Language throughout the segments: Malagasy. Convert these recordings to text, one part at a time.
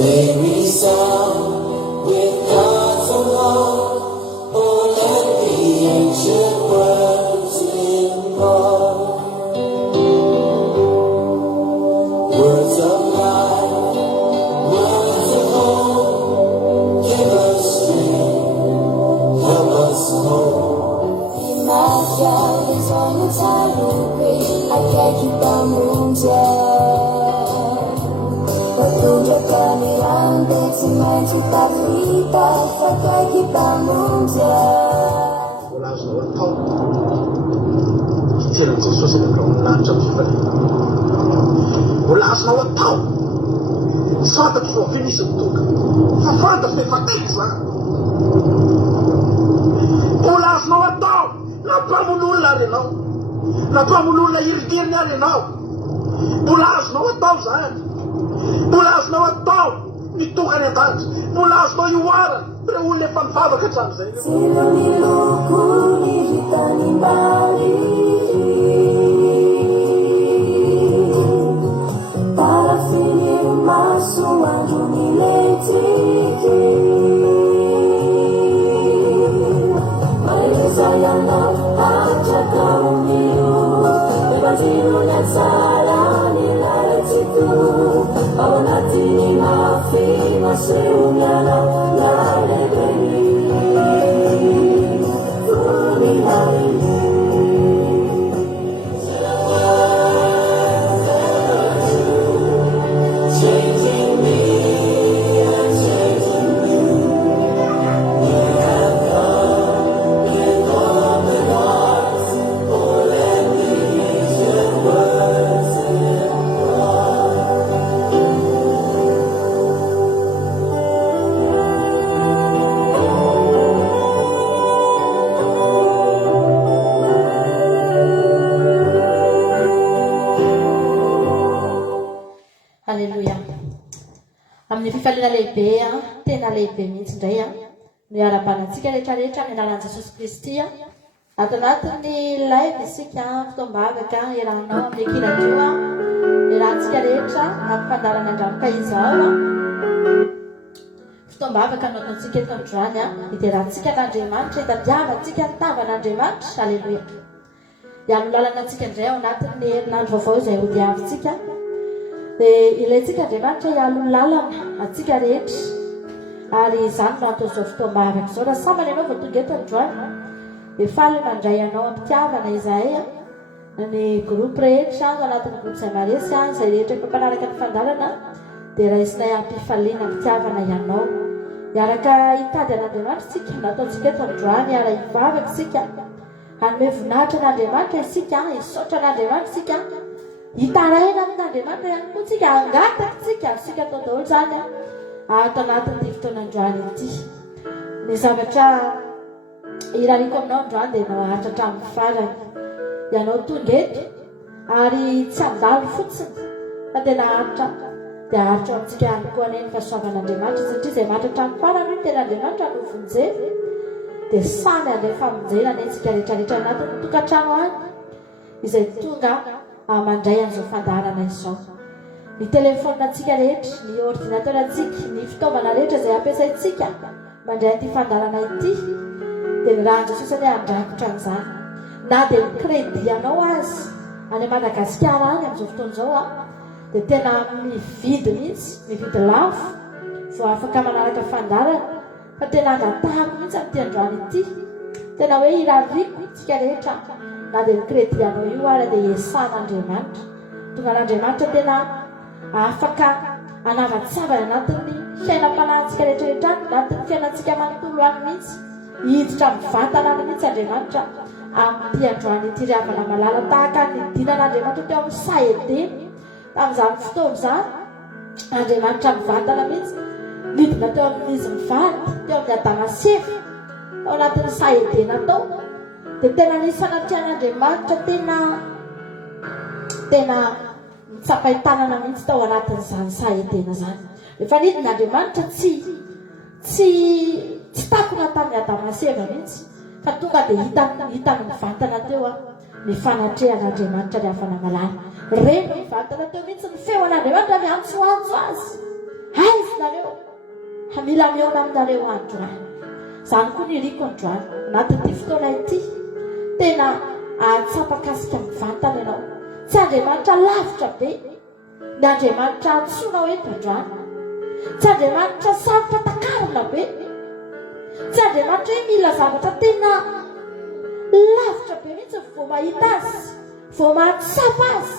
There is sound with God so long. Oh, let the ancient words impart words of life, words of hope. Give us strength, help us hope. My job is on the time to pray. I can't keep on moving. Volasana ho atao fantatro fa venisy toka fa fantatro fa efateko zany volasana ho atao nampamon'olona ary ianao nampamon'olona iridiriny ary ianao volasana ho atao zany volasana ho atao mitokany an-danitra volasana ho ioarana ireo olona efa mivavaka hatramin'izay lehibe tena lehibe mihitsy indray no iarabanantsika rehetrarehetra ny anaran'i Jesosy Kristy ato anatin'ny live isika fotoam-bavaka iarahanao amin'ny ekiradioa irahantsika rehetra amin'ny fandarana andranoka izao fotoam-bavaka no ataontsika eto androany iterahantsika n'Andriamanitra itadiavantsika ny tavan'Andriamanitra aleloia iano lalana antsika indray ao anatin'ny herinandro vaovao izay ho diavintsika dia ilayntsika Andriamanitra ialo lalana atsika rehetra ary izany no atao izao fotoam-bavaka izao raha samany ianao vao tonga eto androany dia faly mandray anao ampitiavana izahay ny groupe rehetra ao anatin'ny groupe izay maresy izay rehetra efa mpanaraka ny fandarana dia raisinay ampifaliana ampitiavana ianao iaraka hitady an'Andriamanitra isika nataontsika eto androany ara hivavaka isika hanome voninahitra an'Andriamanitra isika hisaotra an'Andriamanitra isika hitaraina amin'Andriamanitra ihany koa tsika hangataka tsika atao daholo zany ato anatin'ity fotoan'androany ity ny zavatra irariko aminao androany dia nao ahatra hatramin'ny farany ianao tonga eto ary tsy handalo fotsiny fa tena ahatra dia ahatra amintsika ihany koa aneny fahasoavan'Andriamanitra satria izay mahatra hatramin'ny farany io tena Andriamanitra no vonjeny dia samy andray famonjena anentsika rehetrarehetra anatin'ny tokantrano any izay tonga mandray an'izao fandarana izao ny telefona antsika rehetra ny ordinateur antsika ny fitaovana rehetra izay ampiasaintsika mandray an'ity fandarana ity dia ny raha Jesosy any andrakotra an'izany na dia ny crédit anao azy any Madagasikara any amin'izao fotoana izao dia tena mividy mihitsy mividy lafo vao afaka manaraka fandarana fa tena angatahako mihitsy amin'ity androany ity tena hoe irariko tsika rehetra na dia ny crédit anao io ary dia esan'Andriamanitra tonga n'Andriamanitra tena afaka anavatsavana anatin'ny fiainam-panahintsika rehetrarehetra anatin'ny fiainantsika manontolo any mihitsy hiditra amin'ny vatana any mihitsy Andriamanitra amin'ity androany ity ry havana malala tahaka ny dinan'Andriamanitra teo amin'ny Saedeny tamin'izany fotoana izany Andriamanitra mivantana mihitsy nidina teo amin'izy mivady teo amin'ny Adama sy Eva tao anatin'ny Saedena tao dia tena nisy fanatrehan'Andriamanitra tena mitsapaitanana mihitsy tao anatin'izany Saedena zany rehefa nidin'Andriamanitra tsy takona tamin'ny Adama sy Eva mihitsy fa tonga dia hitany mivantana teo ny fanatrehan'Andriamanitra ry havana malala reny mivantana teo mihitsy ny feon'Andriamanitra miantsoantso azy aiza nareo hamila miona aminareo androany izany koa ny riko androany anatin'ity fotoana ity tena ahatsapakasika mivantana ianao tsy Andriamanitra lavitra be ny Andriamanitra antsoina eto androany tsy Andriamanitra sarotra takarina be tsy Andriamanitra hoe mila zavatra tena lavitra be mihitsy vao mahita azy vao mahatsapa azy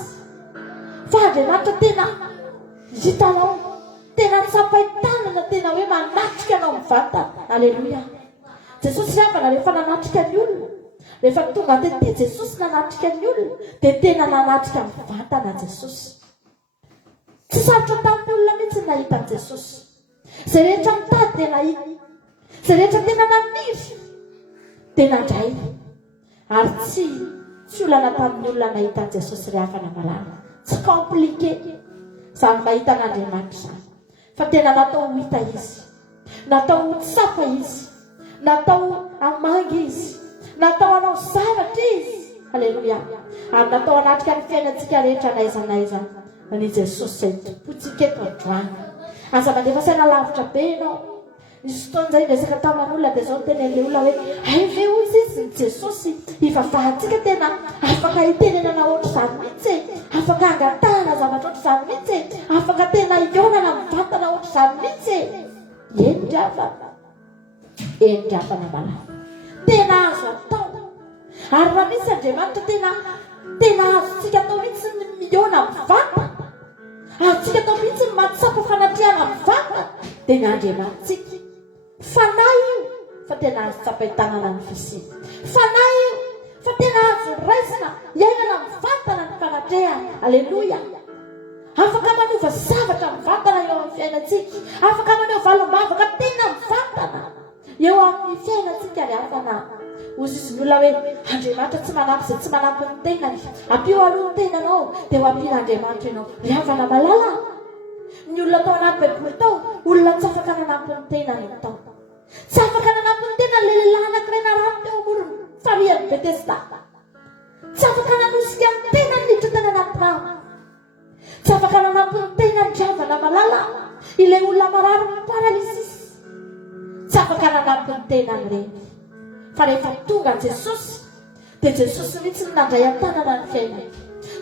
fa Andriamanitra tena hitanao tena tsapaitanana tena hoe manatrika anao mivantana. Aleluia. Jesosy avana rehefa nanatrika ny olona rehefa tonga tetỳ Jesosy nanatrika ny olona dia tena nanatrika mivantana Jesosy. Tsy sarotra tamin'ny olona mihitsy nahita an Jesosy. Izay rehetra mitady dia nahita, izay rehetra tena naniry dia nandray, ary tsy olana tamin'ny olona nahita an Jesosy rehefa namalala. Tsy komplike izany mahita an'Andriamanitra izany, fa tena natao ho hita izy, natao ho tsapa izy, natao hamangy izy, natao hanao zavatra izy. Aleluia. Ary natao hanatrika ny fiainantsika rehetra n'aiza n'aiza ny Jesosy izay tompontsika eto androany. Aza mandefa saina lavitra be ianao. Nisy fotoana izay resaka taman'olona dia izao tenen'ilay olona hoe aive ozy izy ny Jesosy ivavahantsika tena afaka hitenenana ohatr'izany mihitsy, afaka angatahana zavatra ohatr'izany mihitsy, afaka tena hionana mivantana ohatr'izany mihitsy. Endriafana malala tena azo atao. Ary raha misy Andriamanitra tena azontsika atao mihitsy ny miona mivantana, azontsika atao mihitsy ny mahatsapa fanatriana mivantana dia ny Andriamanitsika. Fanahy io fa tena azo tsapaitanana ny fisiana, fanahy io fa tena azo raisina iainana mivantana ny fanatrehana. Aleluia. Afaka manova zavatra mivantana eo amin'ny fiainantsika, afaka maneho valom-bavaka tena mivantana eo amin'ny fiainantsika. Ry afana ozy izy ny olona hoe Andriamanitra tsy manampy izay tsy manampy ny tenany, ampio aloha ny tenanao dia ho ampian'Andriamanitra ianao. Ry havana malala, ny olona tao anaty Baiboly tao olona tsy afaka nanampy ny tenany tao, tsy afaka nanampy ny tenany le lehilahy anankiray narary teo amorony farihan'ny Betesda, tsy afaka nanosika ny tenany niditra tany anaty rano, tsy afaka nanampy ny tenany. Ry havana malala, ilay olona marary ny paralysisy, tsy afaka nanampy ny tenany ireny. Fa rehefa tonga Jesosy dia Jesosy mihitsy ny nandray an-tanana ny fiainany,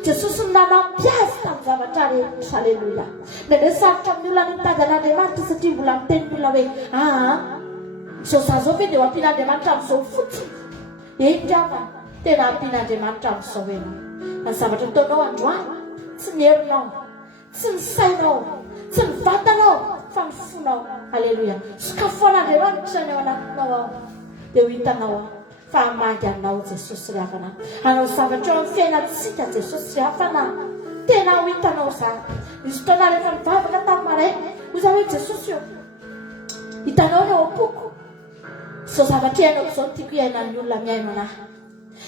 Jesosy ny nanampy azy tamin'ny zavatra rehetra. Aleluia. Nendray sarotra amin'ny olona mitady an'Andriamanitra satria mbola miteny ny olona hoe zao za zao ve dia ho ampian'Andriamanitra amin'izao fotsiny. Eny avana tena ampian'Andriamanitra amin'izao ianao. Ny zavatra ataonao androany tsy ny herinao, tsy ny sainao, tsy ny vatanao, fa ny fonao. Aleluia. Sokafoan'Andriamanitra ny ao anatinao ao dia ho hitanao fa hamangy anao Jesosy. Ry havana hanao zavatra eo amin'ny fiainantsika Jesosy. Ry havana tena ho hitanao izany. Nisy fotoana rehefa mivavaka tamin'ny maraina oza hoe Jesosy eo hitanao ny ao am-poko, izao zavatra iainako izao no tiako iainan'ny olona miaino anahy,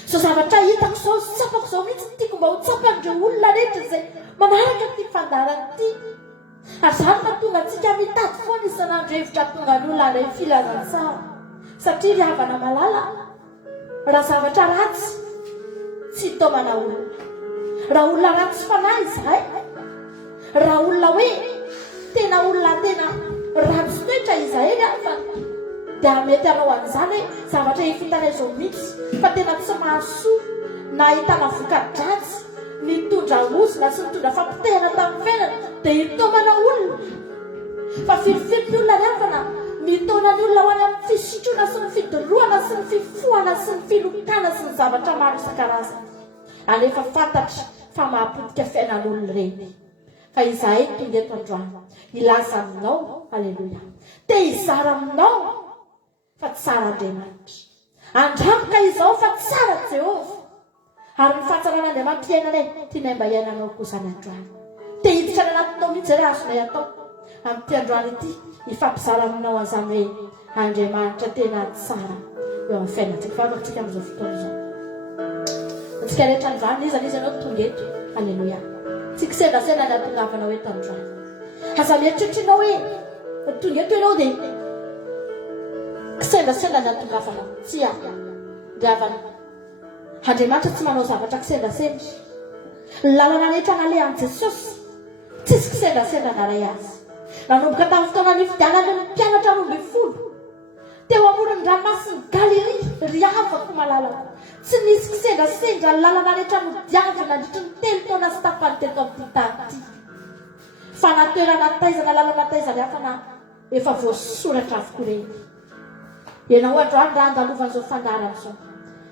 izao zavatra hitako izao tsapako izao mihitsy no tiako mba ho tsapan'ireo olona rehetra izay manaraka ty fandarana ity. Ary izany mahatonga antsika mitady foana isan'andro hevitra tonga ny olona ray filazantsara. Satria ry havana malala, raha zavatra ratsy tsy taomana olona, raha olona ratsy fanahy izahay, raha olona hoe tena olona tena ratsy toetra izahay ry havana, dia mety anao an'izany hoe zavatra hifitana izao mihitsy fa tena tsy mahasoa na ahitana voka-dratsy, nitondra ozona sy nitondra fampitehana tamin'ny fiainana dia hitaomana olona. Fa filifily ny olona ry havana, mitona ny olona ho any amin'ny fisitrona sy ny fidorohana sy ny fifohana sy ny filokana sy ny zavatra maro isan-karazany. Anefa fantatra fa mahapotika fiainan'olona ireny. Fa izahay tonga eto androany ilaza aminao. Aleluia. Te hizara aminao fa tsara Andriamanitra, andramboka izao fa tsara Jehova. Ary ny fahatsaran'Andriamanitra iainanay tianay mba iainanao kosa ny androany. Te hiditra ny anatinao mihitsy iray azonay atao amin'ity androany ity, hifampizara aminao azany hoe Andriamanitra tena tsara eo amin'ny fiainantsika. Fatatsika amin'izao fotoana izao antsika rehetra androany izy ianao tonga eto. Aleluia. Tsy kisendasenda ny atongavanao eto androany. Aza mieritreritrina hoe tonga eto ianao dia kisendasenda ny atongavanao. Tsy ry havana, Andriamanitra tsy manao zavatra kisendasendra. Lalana rehetra nalehan'i Jesosy tsisy kisendasenda naray azy. nanomboka tamin'ny fotoana ny fidianany ny mpianatra roa ambin'ny folo teo amoron'ny ranomasiny Galilea ry avako malalako tsy nisy kisendrasendra ny lalana rehetra no diavy nandritry ny 3 taona sy tapany teto amin'ny tany ity fa natoerana taizana lalana taizany hafa na efa voasoratra avokoa reny. Ianao androany raha andalovan'izao fandarana izao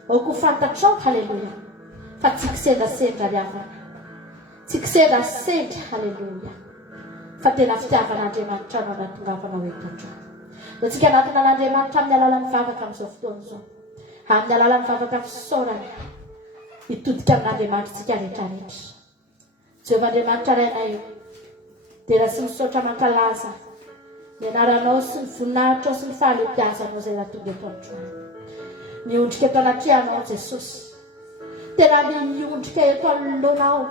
aoko fantatrao haleloia fa tsy kisendrasendra ry havana tsy kisendrasendra haleloia fa tena fitiavan'Andriamanitra no anatongavana eto androany. Dia tsika anatina n'Andriamanitra amin'ny alalan'ny vavaka amin'izao fotoana izao amin'ny alalan'ny vavaka fisaorana hitodika amin'Andriamanitra tsika rehetrarehetra. Jehovah Andriamanitra raina eo dia raha sy misaotra mankalaza ny anaranao sy ny voninahitranao sy ny fahaleobiazanao izay raha tonga eto androany. Miondrika eto anatrianao Jesosy tena miondrika eto anoloanao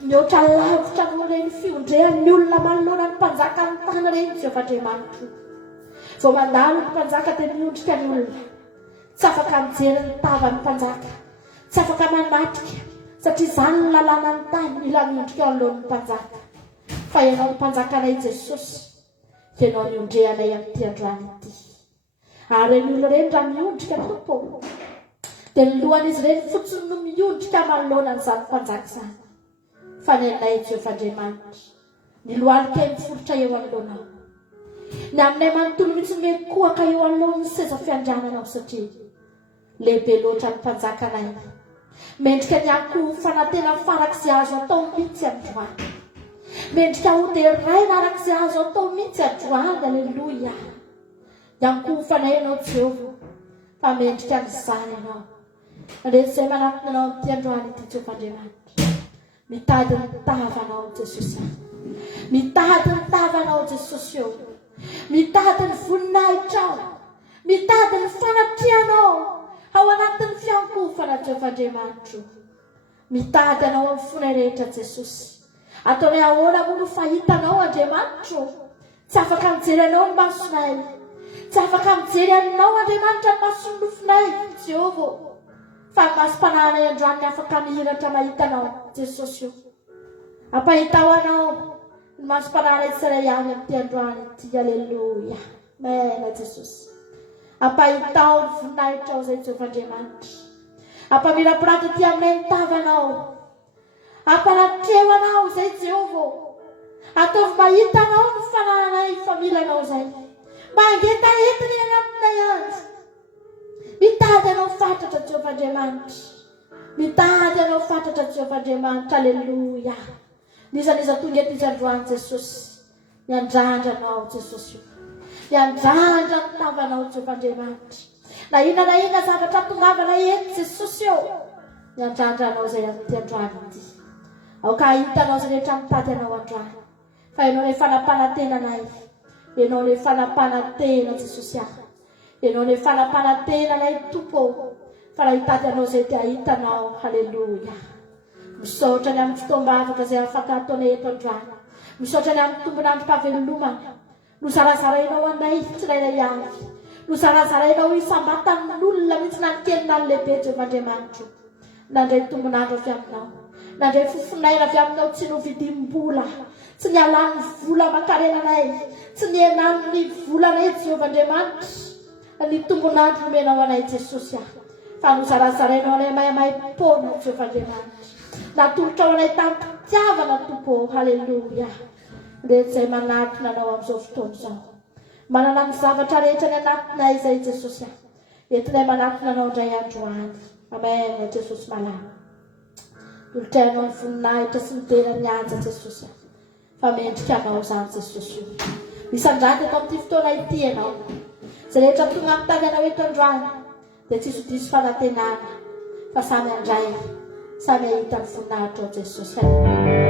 mihoatra lavitra moa reny fiondrehan'ny olona manoloana ny mpanjaka ny tany reny Jehovah Andriamanitra. Vao mandalo ny mpanjaka dia miondrika ny olona tsy afaka mijery ny tavan'ny mpanjaka tsy afaka manatrika satria izany ny lalàna ny tany mila miondrika eo anoloan'ny mpanjaka. Fa ianao ny mpanjakanay Jesosy ianao miondrehanay amin'ity androany ity ary ny olona reny raha miondrika tompo dia ny lohan'izy reny fotsiny no miondrika manoloana n'izany mpanjaka izany. Fa ny anay Jehovah Andriamanitra ny lohalikely forotra eo anoloanao ny aminay manontolo mihitsy mekoaka eo alohan'ny seza fiandriananao satria lehibe loatra ny mpanjakanay mendrika ny akoho fanantena farak'izay azo atao mihitsy androany mendrika ho dia raina arak'izay azo atao mihitsy androany. Aleloia ny akoho fanay ianao Jehovah fa mendrika n'izany ianao andresizay manatona anao amin'ity androany ity Jehovah Andriamanitra. Mitady ny tavanao Jesosy mitady ny tavanao Jesosy eo mitady ny voninahitrao mitady ny fanatrianao ao anatin'ny fiankofana Jehovah Andriamanitra. Mitady anao amin'ny fonay rehetra Jesosy ataonay ahoana moa no fahitanao Andriamanitra tsy afaka mijery anao ny masonay tsy afaka mijery anao Andriamanitra ny mason'ny nofonay Jehovah fa ny masom-panahynay androany ny afaka mihiratra mahitanao Jesosy io ampahitao anao ny masom-panahynay tsiray avy amin'ity androany ity. Aleloia mena Jesosy ampahitao ny voninahitrao zay Jehovah Andriamanitra ampamirapiratra ity aminay ny tavanao ampanatreo anao zay Jehovah ataovy mahitanao ny fanahinay familanao zay mangeta entiny anatinay azy. Mitady anao fatratra Jehovah Andriamanitra mitady anao fatratra Jehovah Andriamanitra. Aleluia nizaniza tonga eto izy androany Jesosy miandrandranao Jesosy miandrandra ny tavanao Jehovah Andriamanitra na ina zavatra tongavana eto Jesosy eo miandrandranao zay amin'ity androany ity aoka hitanao zay rehetra mitady anao androany fa ianao ilay fanampanantenanay ianao ilay fanampanantena Jesosy ianao ilay fanampanantena ilay tompo fa raha hitady anao zay dia hitanao. Haleloia misaotra ny amin'ny fotoam-bavaka zay afaka ataonay eto androany misaotra ny amin'ny tombonandrom-pahavelomana no zarazarainao anay tsirairay avy no zarazarainao isambatan'ny olona mihitsy na ny kely na ny lehibe Jehovah Andriamanitra nandray tombonandro avy aminao nandray fofonaina avy aminao tsy novidim-bola tsy ny alan'ny vola makarenanay tsy ny enan'ny volanay Jehovah Andriamanitra ny tombonandro nomenao anay Jesosy fa no zarazarainao anay mahay-pona Jehovah Andriamanitra natolotra ao anay tamin'ny fitiavana tompo. Haleloia rehetra izay manatona anao amin'izao fotoana izao manana ny zavatra rehetra ny anatinay izay Jesosy entinay manatona anao indray androany. Amen Jesosy malama tolotrainao ny voninahitra sy ny tena ny anja Jesosy fa mendrika anao zany Jesosy misandranty eto amin'ity fotoana ity ianao zay rehetra tonga mitady anao eto androany dia tsy diso fanantenana fa samy andray samy ahita ny voninahitra ao Jesosy. Hallelujah.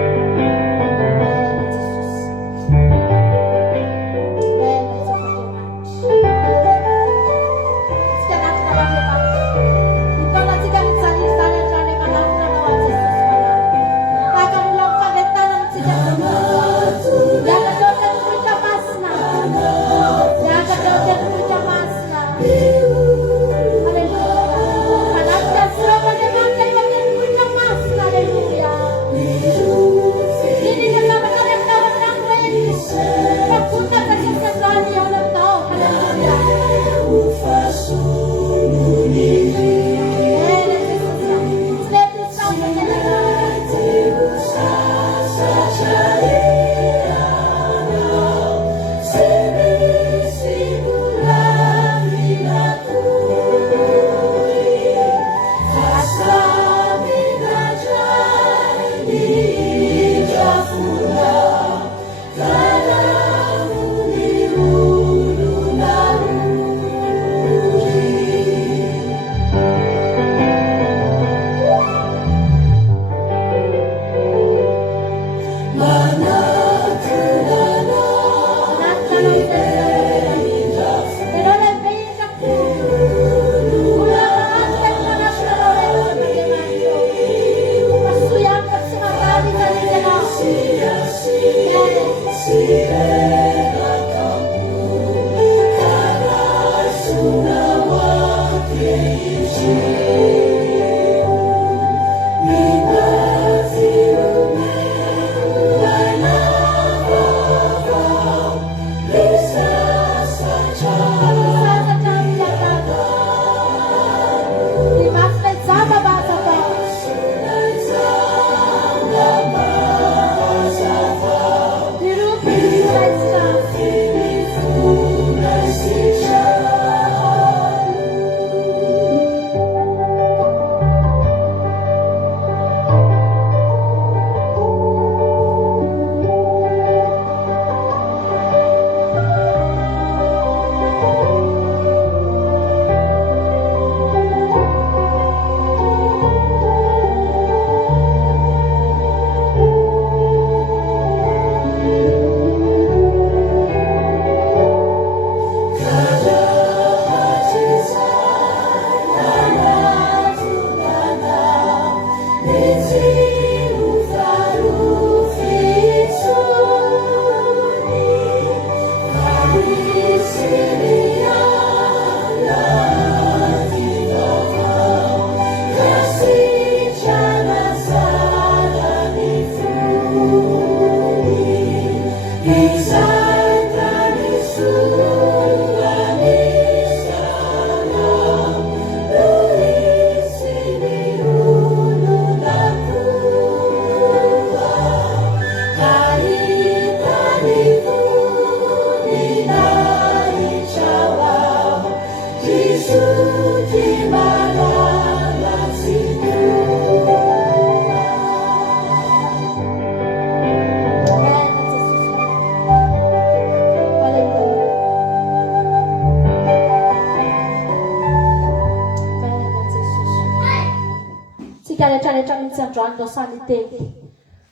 Androany samy teny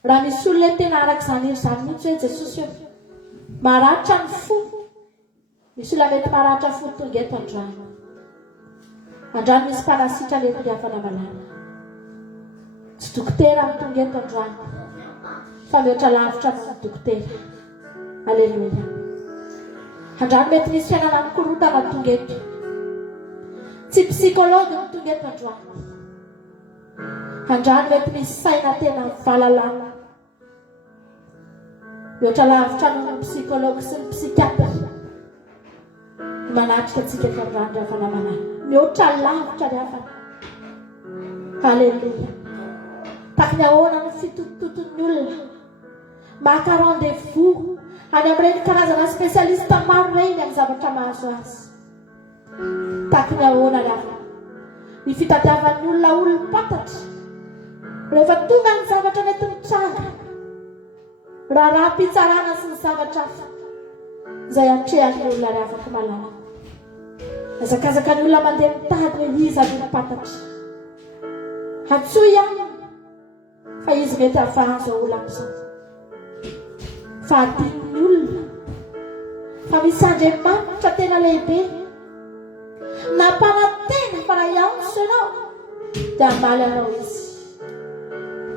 raha misy olona tena arak'izany zany mihitsy hoe Jesosy hoe maratra ny fo misy olona mety maratra fo tonga eto Androany misy mpanasitra mety hiavana malala tsy dokotera tonga eto Androany fa mihoatra lavitra amin'ny dokotera. Alleluia. Androany mety misy fiainana mikorotana tonga eto tsy psikology ny tonga eto Androany. Androany mety misy saina tena valalana mihoatra lavitra amin'ny psikology sy ny psikiatra manatrika antsika eto Androany rehefa namanana mihoatra lavitra rehefa. Alleluia. Takiny ahoana ny fitototon'ny olona maka rendez-vous any amin'ireny karazana spesialista maro reny amin'ny zavatra mahazo azy. Takiny ahoana rehefa ny fitadiavan'ny olona olom-patatra rehefa tonga ny zavatra mety mitranga raha mpitsarana sy ny zavatra izay atrehan'ny olona rehefa malala azakazaka ny olona mandeha mitady hoe iza olom-patatra hatsoa ihany fa izy mety avahazo olona amin'izao fa adin'ny olona fa misy Andriamanitra tena lehibe nampanantena fa raha iaonso ianao dia amaly anao izy,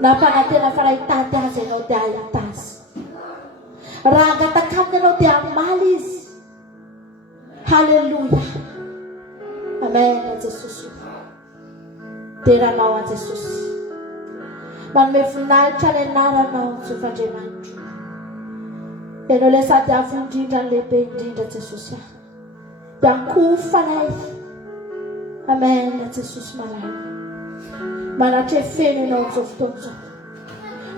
nampanantena fa raha hitady azy ianao dia ahita azy, raha angatakaminy ianao dia amaly izy. Halleluia. Amen. Jesosy deranao a Jesosy manome voninahitra ny anaranao Jehovah Andriamanitra ianao ilay sady afo indrindra ny lehibe indrindra Jesosy iankofanay amen Jesosy malala manatra feno ianao amin'izao fotoana izao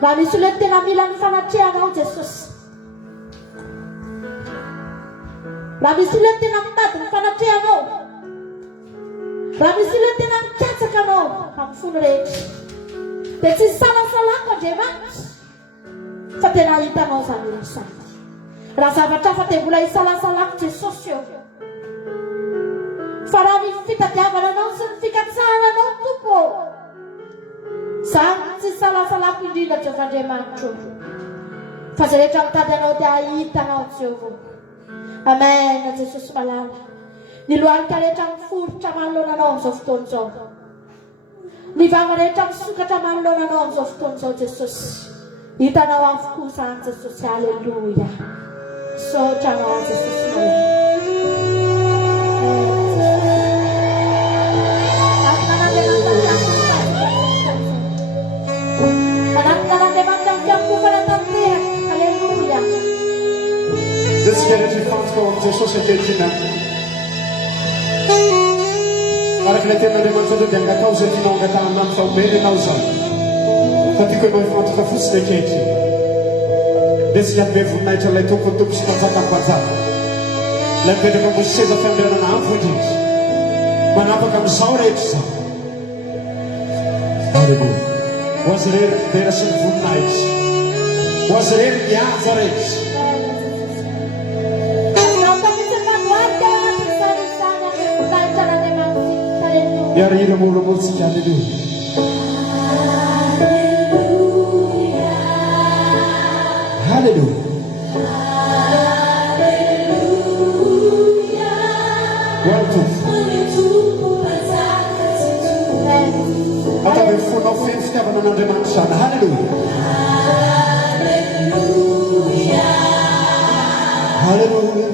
raha misy olona tena mila ny fanatrehanao Jesosy raha misy olona tena mitady ny fanatrehanao raha misy olona tena mikatsaka anao amin'ny fony rehetra dia tsy salasalako Andriamanitra fa tena hitanao zany resany raha zavatra fa dia mbola hisalasalako Jesosy eo fa raha ny fitadiavana anao sy ny fikatsahana anao tompo zany tsy salasalako indrindra Jehovandriamanitra fa zay rehetra mitady anao dia hitanao Jehova amen Jesosy malala ny lohalika rehetra miforotra manoloana anao amin'izao fotoana izao ny vava rehetra misokatra manoloana anao amin'izao fotoana izao Jesosy hitanao avokoa zany Jesosy aleluia sotra anao Jesosy malala Deschiară-ți față om Jesús e tătina. Para que le tenha de manzado de anga causa de não gata amam sau bene causa. Tati că noi față că fus de cheti. Deschiar be fu mai cele tu cu tu și fața ca fața. Le vede că mușeza femele na afudit. Manapa cam sauretse. Aleluia. Wazrer dera sunt fu night. Wazrer ya zaret. Iar ei rămân mulți aleluia. Aleluia. Ata vei fu no fin stavano non demanzana. Aleluia. Aleluia.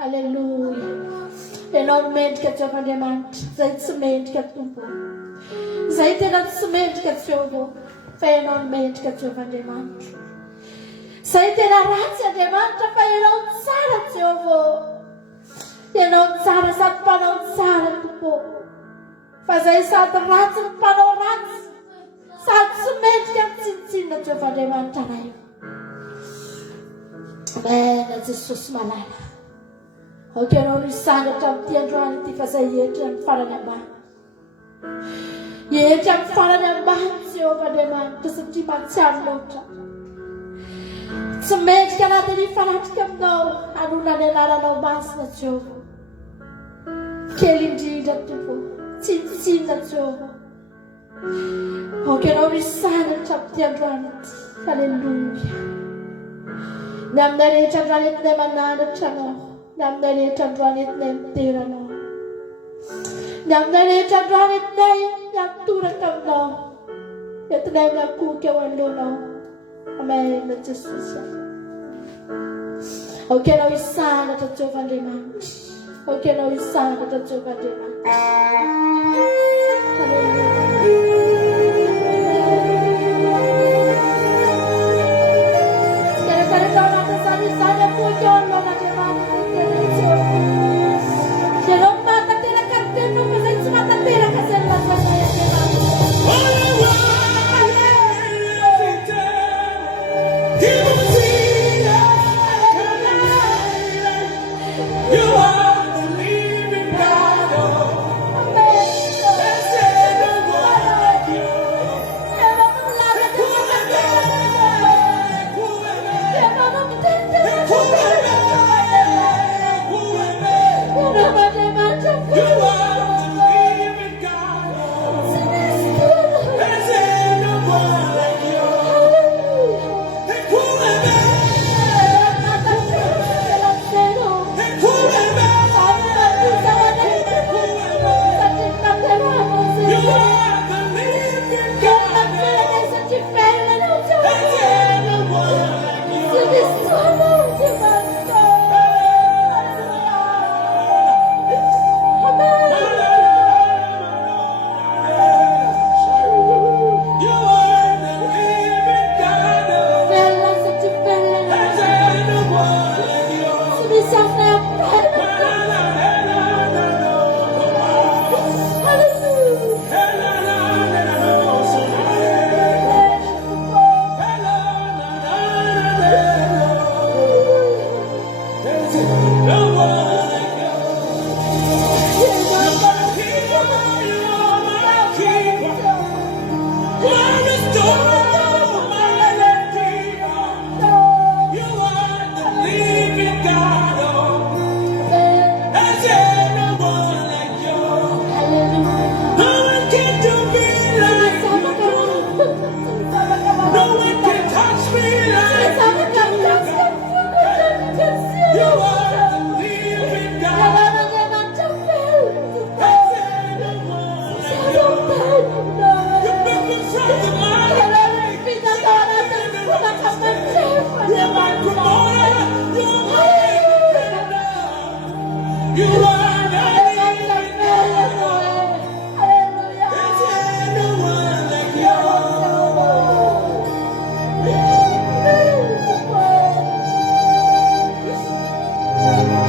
Haleluya. Ianao no mendrika Jehovah'Andriamanitra, izay tsy mendrika Tompo. Izay tena tsy mendrika Jehova, fa ianao no mendrika Jehovah'Andriamanitra. Izay tena ratsy Andriamanitra, fa ianao tsara Jehova. Ianao tsara sady mpanao tsara Tompo. Fa izay sady ratsy ny mpanao ratsy, sady tsy mendrika mitsinitsinina Jehovah'Andriamanitra na io. Amen, Jesosy malala. Aoka ianao no hisangatra amin'ity androany ity fa izay etra amin'ny farany ambany. Etra amin'ny farany ambany Jehovah'Andriamanitra satria mahatsiaro loatra. Tsy mendrika anaty ny fanatrika aminao hanona ny anaranao masina Jehova. Kely indrindra Tompo, tsitsinina Jehova. Aoka ianao no hisangatra amin'ity androany ity. Haleluya. Ny aminay rehetra androany entinay mananatra anao, ny aminay rehetra androany entinay mitera anao, ny aminay rehetra androany entinay miatoraka aminao, entinay miakoka eo anoloanao. Amen, Jesosy. Aoka ianao hisangatra Jehovah'Andriamanitra, aoka ianao hisangatra Jehovah'Andriamanitra.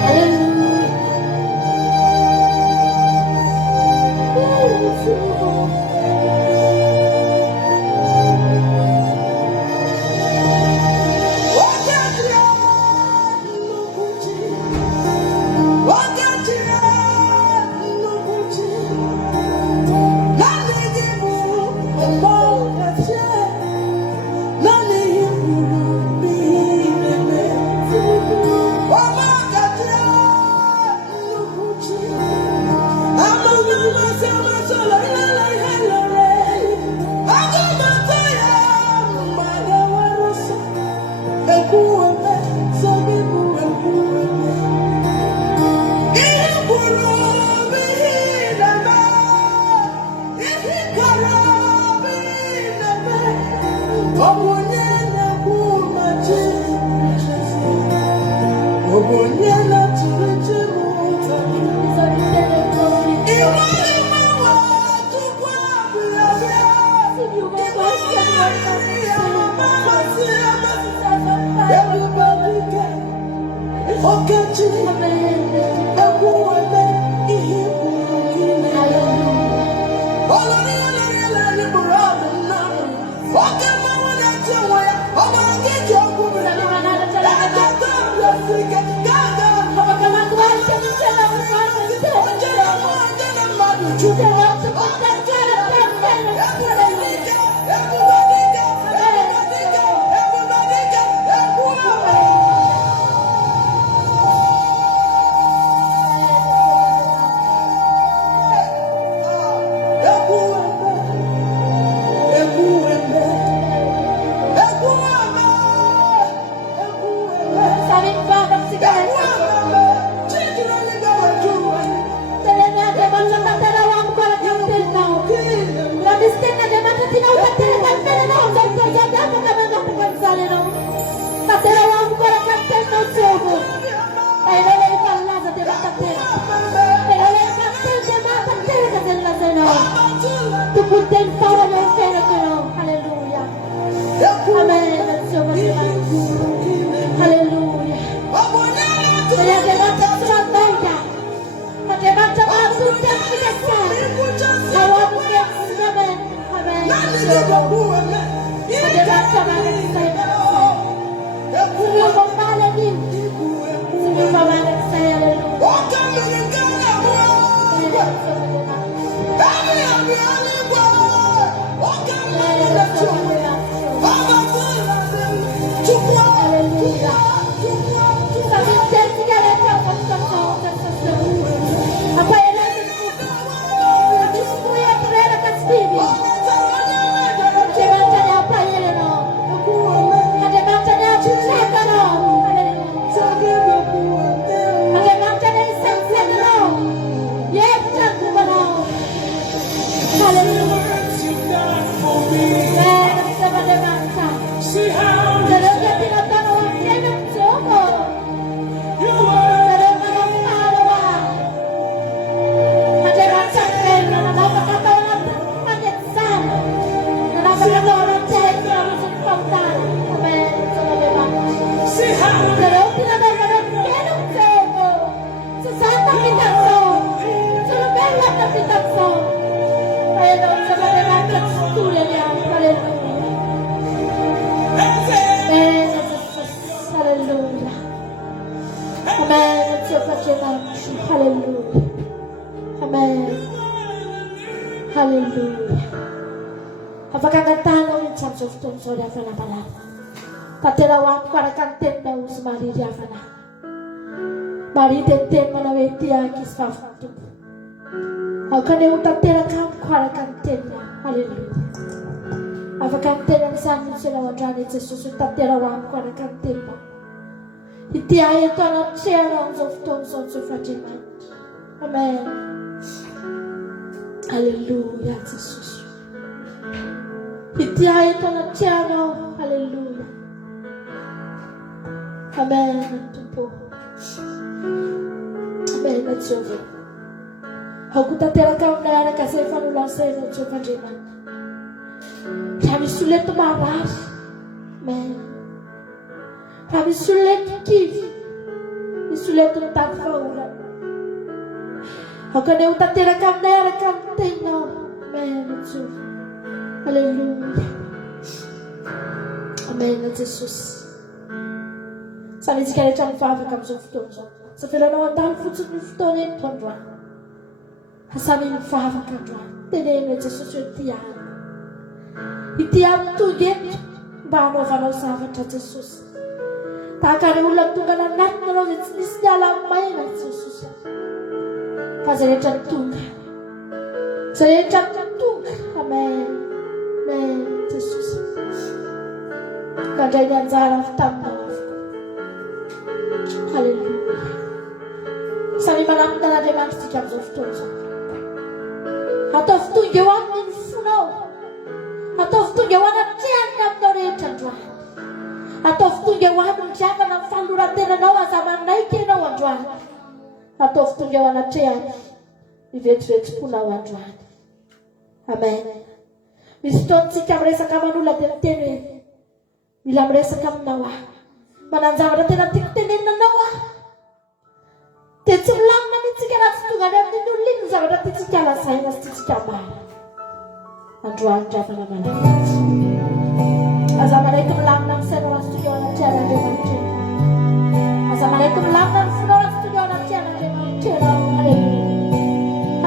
Haleluya. Wakati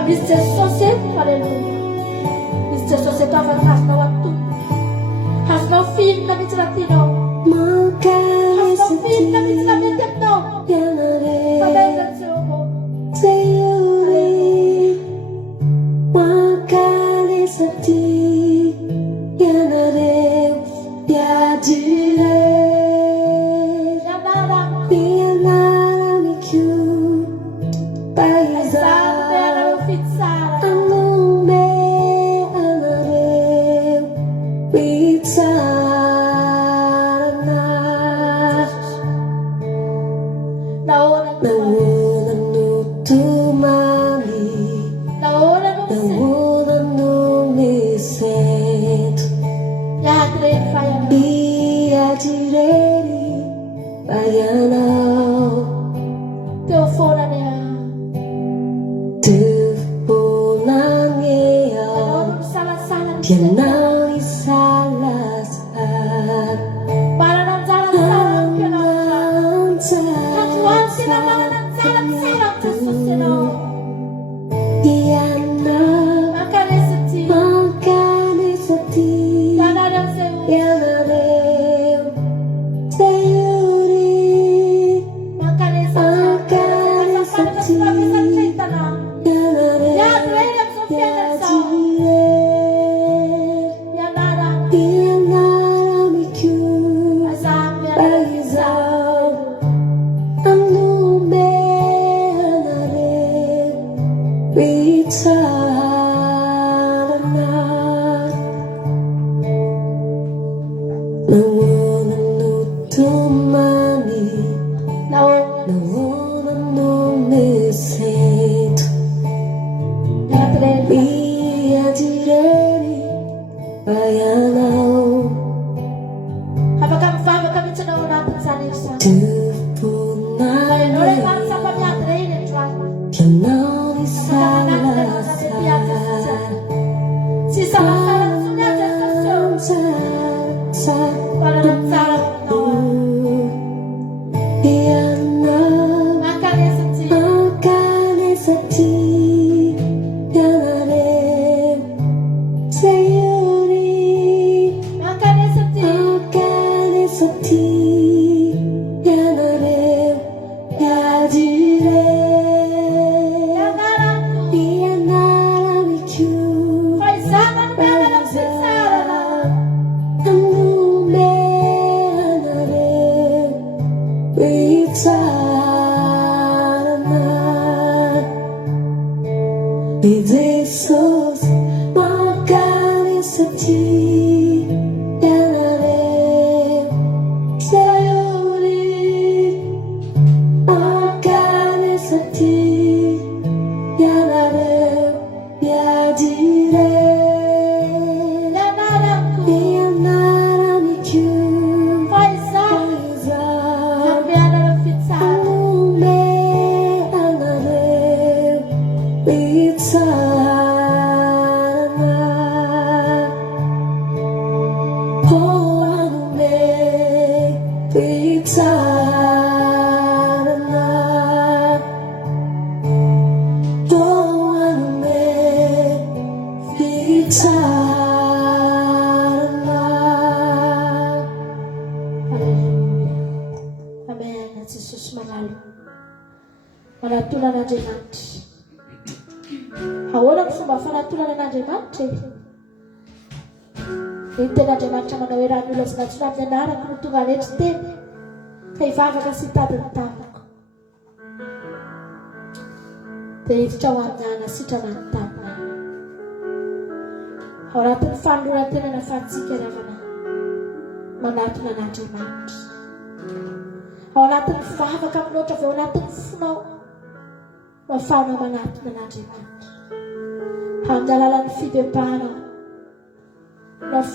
misy Jesosy eto, haleluya. Misy Jesosy eto afaka azonao amin'ny tompo. Azonao fihinana mihitsy raha tianao. Azonao fihinana mihitsy raha mety aminao.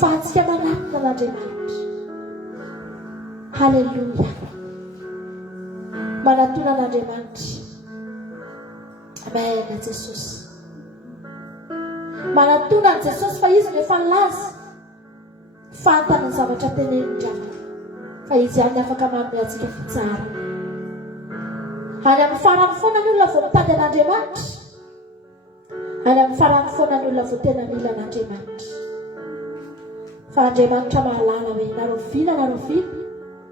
Fanaizana Jehova. Hallelujah. Manatuna n'Andriamanitra. Amen, Jesosy. Manatona ny Jesosy fa izy rehefa laza fantany ny zavatra tenenindramana fa izy ihany afaka manome antsika fitsara. Any amin'ny farany foana ny olona vao mitady an'Andriamanitra any amin'ny farany foana ny olona vo tena mila an'Andriamanitra fa Andriamanitra mahalala hoe nareo vina nareo vina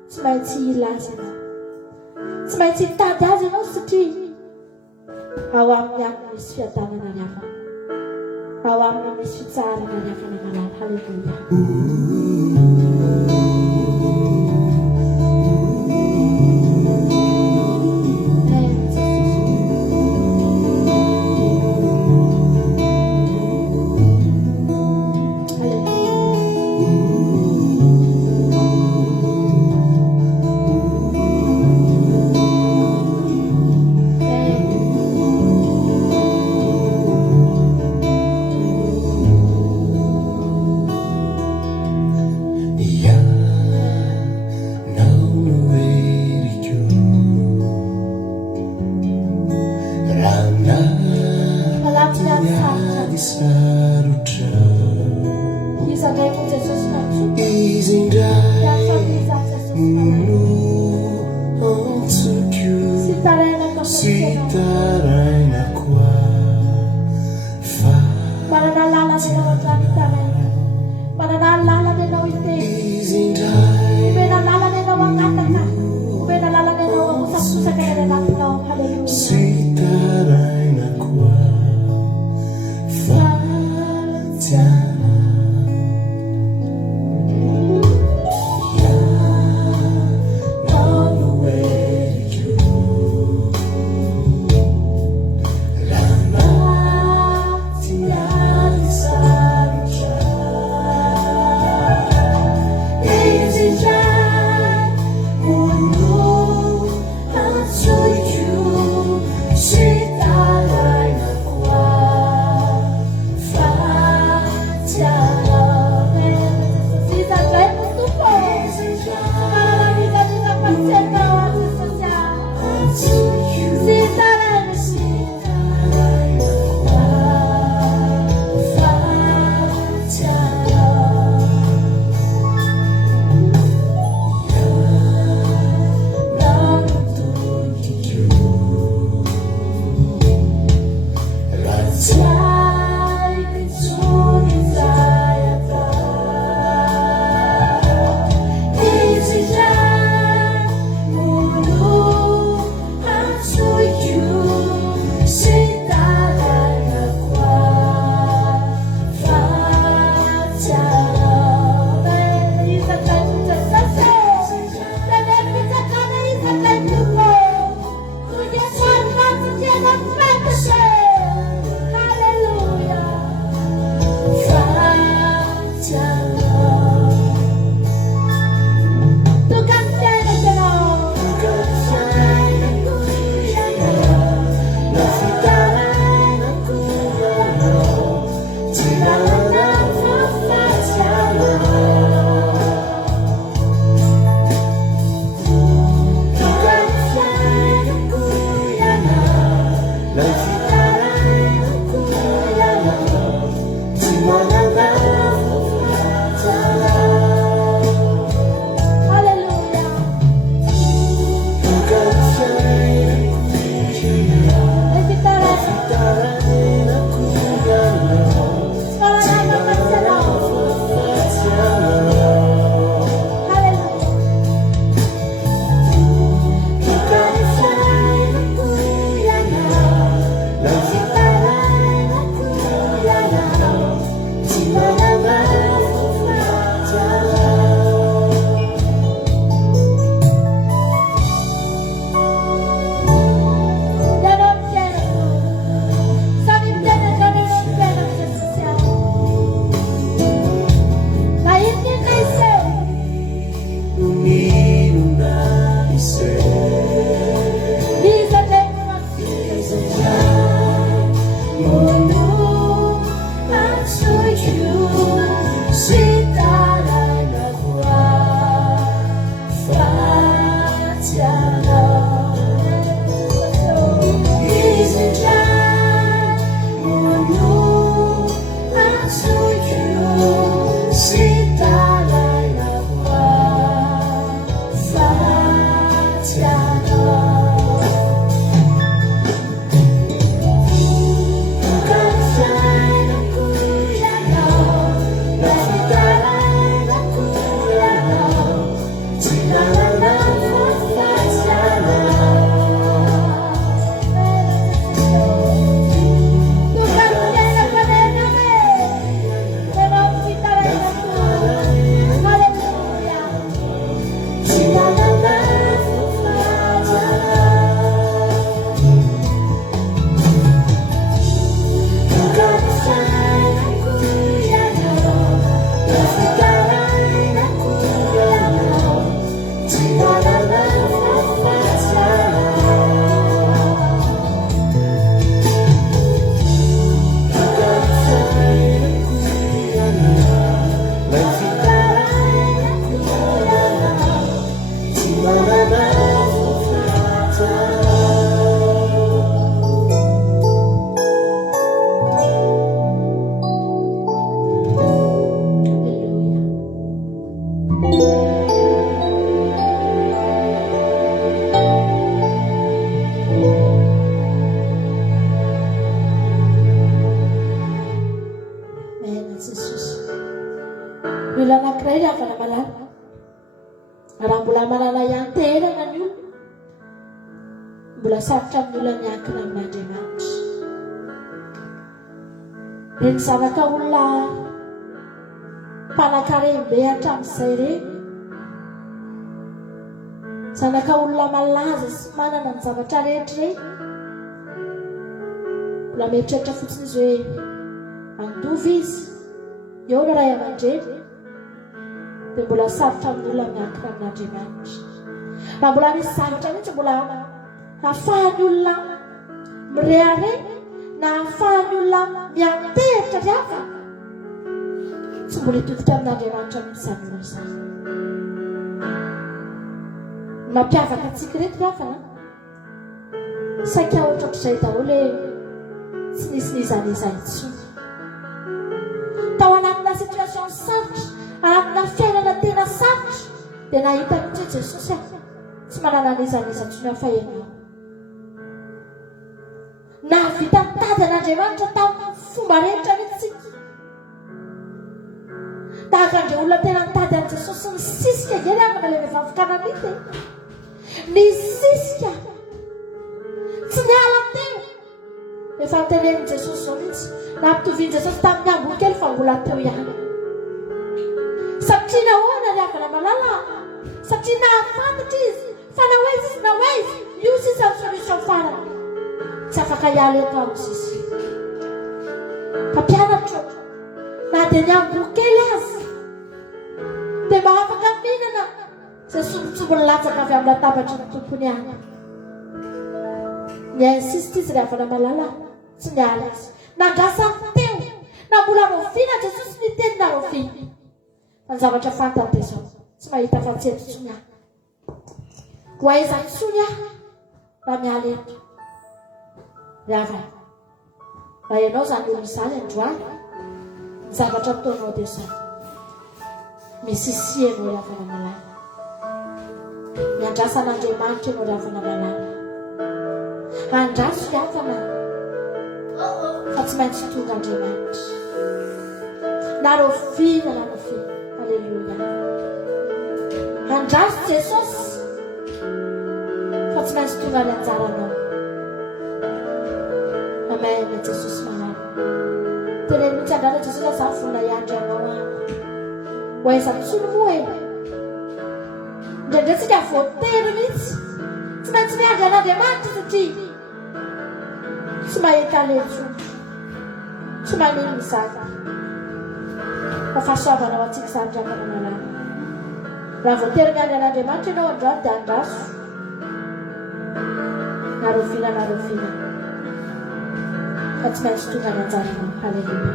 tsy maintsy ila azy ianao tsy maintsy hitady azy ianao satria ao amin'ny any misy fiadanana riavana ao amin'ny misy fitsarana riavana malala. Halleluja. Mila anankiray ravana malala. Raha mbola manana ianterana ny olona, mbola sarotra amin'ny olona miankina amin'Andriamanitra. Reny zanaka olona mpanan-karem-be hatramin'izay ireny, zanaka olona malaza sy manana ny zavatra rehetra ireny, mbola mieritreritra fotsiny izy hoe andovy izy eo ny ray aman-dreny, dia mbola sarotra amin'ny olona miankina amin'Andriamanitra. Raha mbola misy zavatra mihitsy mbola ahafahany olona mirehare na ahafahany olona mianteritra riafa, tsy mbola hitodika amin'Andriamanitra mihitsy izany olona izany. Mampiavaka antsika reto riafana, saika ohatr'izay daholo tsy nisy nizaniza intsony. Tao anatina situation sarotra, anatina fiainana tena sarotra, dia nahita mihitsy hoe Jesosy tsy manana nizaniza intsony hafa ianao. Nahavita mitady an'Andriamanitra tamin'ny fomba rehetra mihitsy. Tahaka andreo olona tena mitady an' Jesosy ny sisika kely amina ilay vavokana mity. Ny sisika tsy niala teo. Efa tenen'i Jesosy zao mihitsy, nampitovian'i Jesosy tamin'ny amboa kely fa mbola teo ihany. Satria nahoana ry havana malala? Satria nahafantatra izy fa na hoe izy na hoe izy, io sisa ny solution farany. Tsy afaka hiala eto amin'ny izy. Mpampianatra na dia ny amboa kely azy, dia mba afaka mihinana izay sombontsombo latsaka avy amin'ny latabatra ny tompony any. Niinsiste izy ry havana malala, tsy niala izy. Nandrasany teo, na mbola roviana Jesosy ny tenina roviana. Fa ny zavatra fantany dia izao, tsy mahita fatsety intsony aho. Ho aiza intsony aho raha miala eto. Ry havana, raha ianao izany olona izany androany, ny zavatra ataonao dia izao. Misy isi ianao ry havana malala. Miandrasa an'Andriamanitra ianao ry havana malala. Andraso ry havana, fa tsy maintsy tonga Andriamanitra. Na roviana na roviana. Alleluia. Andraso Jesosy, fa tsy maintsy tonga ny anjaranao. Amen. Jesosy malala. Teneny mihitsy andrana Jesosy aza vonona iandry anao any. Ho aiza mitsolo moa e. Indraindray tsika voatery mihitsy tsy maintsy miandry an'Andriamanitra satria tsy mahita letsona, tsy manino mizaka. Fa fahasoavana ho antsika izany ry havana malala. Raha voatery miandry an'Andriamanitra ianao androany dia andraso. Na roviana na roviana, fa tsy maintsy tonga ny anjaranao. Halleluia.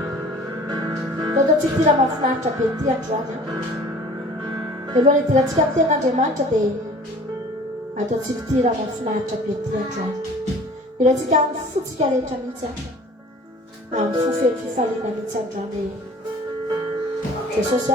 Toto tsy tira mahafinaritra be ty androany. Elohany idirantsika amin'ny tenin'Andriamanitra dia ataontsika tira mahafinaritra be ty androany. Irantsika amin'ny fotsika rehetra mihitsy amin'ny fofeny fifaliana mihitsy androany. Jesosy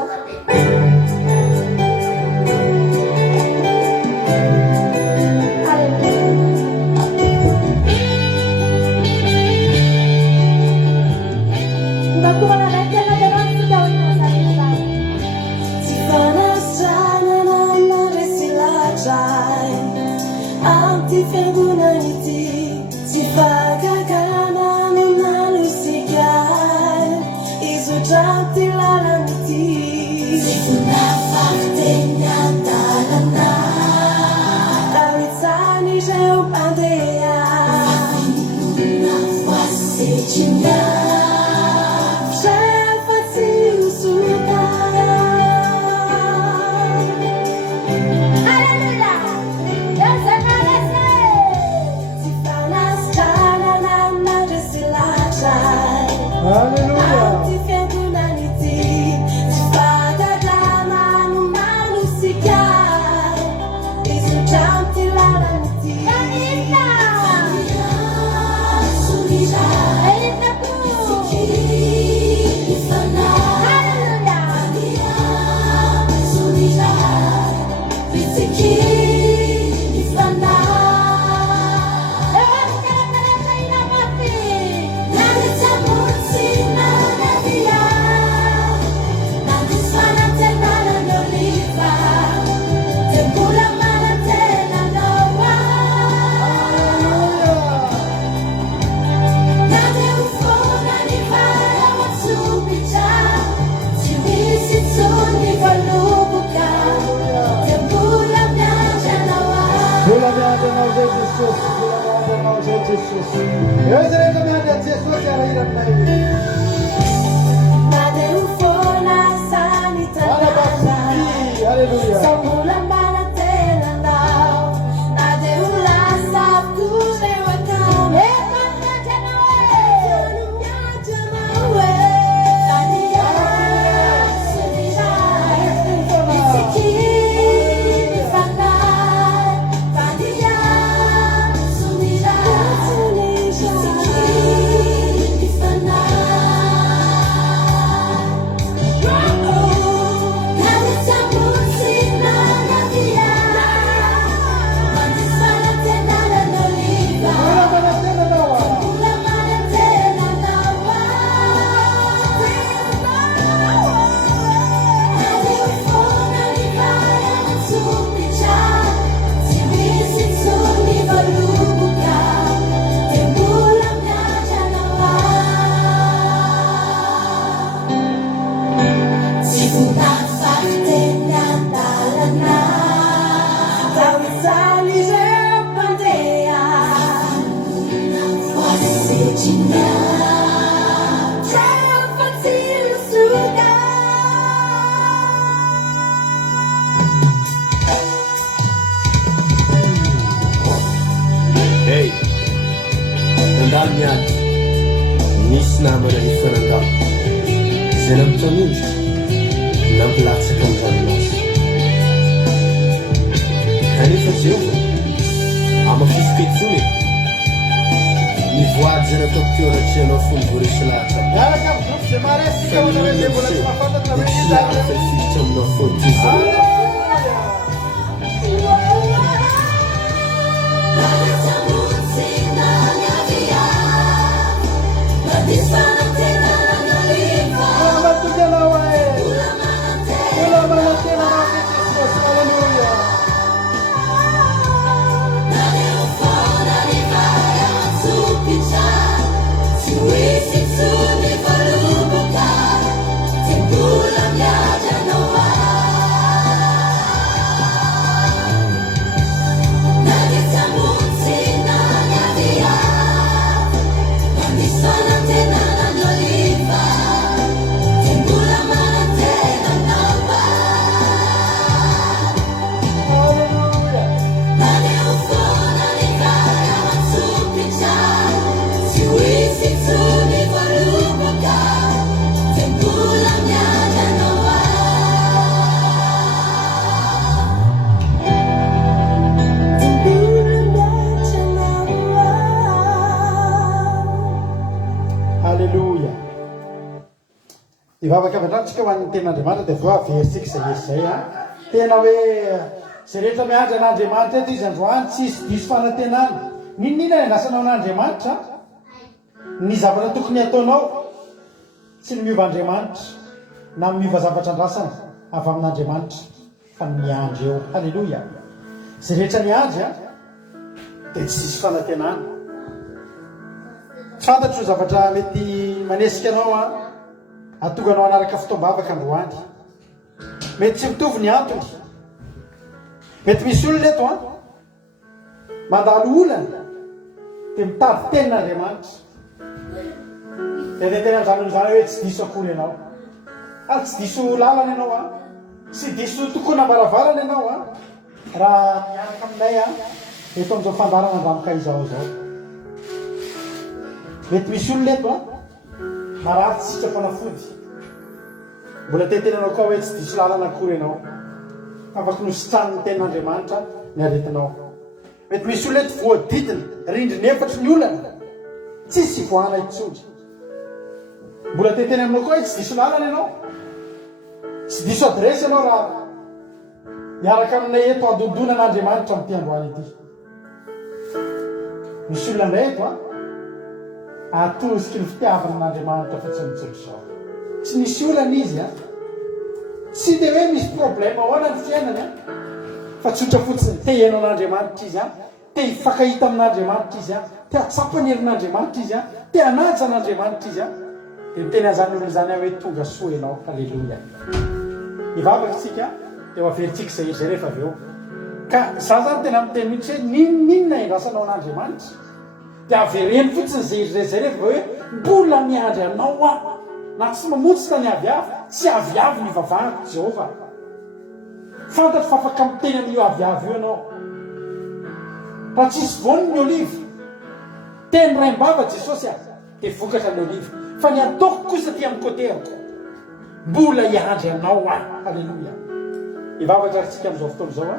Sina anao zay Jesosy, mbola mandry anao zay Jesosy. Eo izy rehefa miandry an'i Jesosy arahira aminay. Haleluya. Hey, andalo miady, nisy namana ny fanandalo, izay nampitranondro, nampilatsaka amin'ranomasy. Kanefa Jehovah, amafifipety ny voady zay natao mpioratra anao fony voaresy lahatra. Miaraka amin'ny groupe zay maresika ho anareo zay mbola tsy mahafantatra hoe izy Dia fifitra aminao foany ty zay. Ivavaka avy ho an'ny ten'Andriamanitra dia vao aversika izay izay tena hoe zay rehetra miandry an'Andriamanitra eto izy androany tsy hisy diso fanantenana. Ninona andrasanao an'Andriamanitra? Ny zavatra tokony ataonao tsy ny miova Andriamanitra na miova zavatra andrasana avy amin'Andriamanitra fa ny miandry eo. Halleluja. Zay rehetra miandry dia tsy hisy fanantenana. Fantatro zavatra mety manesika anao atoganao anaraka fotoam-bavaka androany. Mety tsy mitovy ny antony. Mety misy olona eto mandalo olana dia mitady tenin'Andriamanitra. Dia tena zanon'izany hoe tsy diso akory ianao. Ary tsy diso lalana ianao tsy diso tokony ambaravarana ianao raha miaraka aminay eto amin'izao fandarana andranoka izao zao. Mety misy olona eto marary tsy sitrafanafody. Mbola tentenanao koa hoe tsy diso lalana akory ianao. Afaka nositran'ny tenin'Andriamanitra ny aretinao. Mety misy olona eto voadidina rindriny efatra ny olana tsisy voana intsony. Mbola tentena aminao koa hoe tsy diso lalana ianao. Tsy diso adresy ianao raha miaraka aminay eto andondona an'Andriamanitra amin'ity androany ity. Misy olona indray eto atosiky ny fitiavana an'Andriamanitra fa tsy mitsotro zao. Tsy misy olana izy tsy dia hoe misy problème ahoana ny fiainany fa tsotra fotsiny te hiaino an'Andriamanitra izy te hifankahita amin'Andriamanitra izy te hatsapa ny herin'Andriamanitra izy te hanaja an'Andriamanitra izy dia miteny an'izany olona izany hoe tonga soa ianao. Halleluja. Hivavaka isika eo averintsika izay izy rehefa avy eo ka za zany tena miteny mihitsy hoe ninninona indrasanao an'andriamanitra dia avereny fotsiny zay rehefa hoe mbola miandry anao a na tsy mamotsy tany aviavy tsy aviavy ny vavahako Jehova fantatry fa afaka miteny amin'io aviavy io ianao raha tsisy voany ny oliva teny raim-bava Jesosy a dia vokatra ny oliva fa ny ataoko kosa ty amin'ny côtéako mbola iandry anao a halleloia ivavaka tsika amin'izao fotoana izao a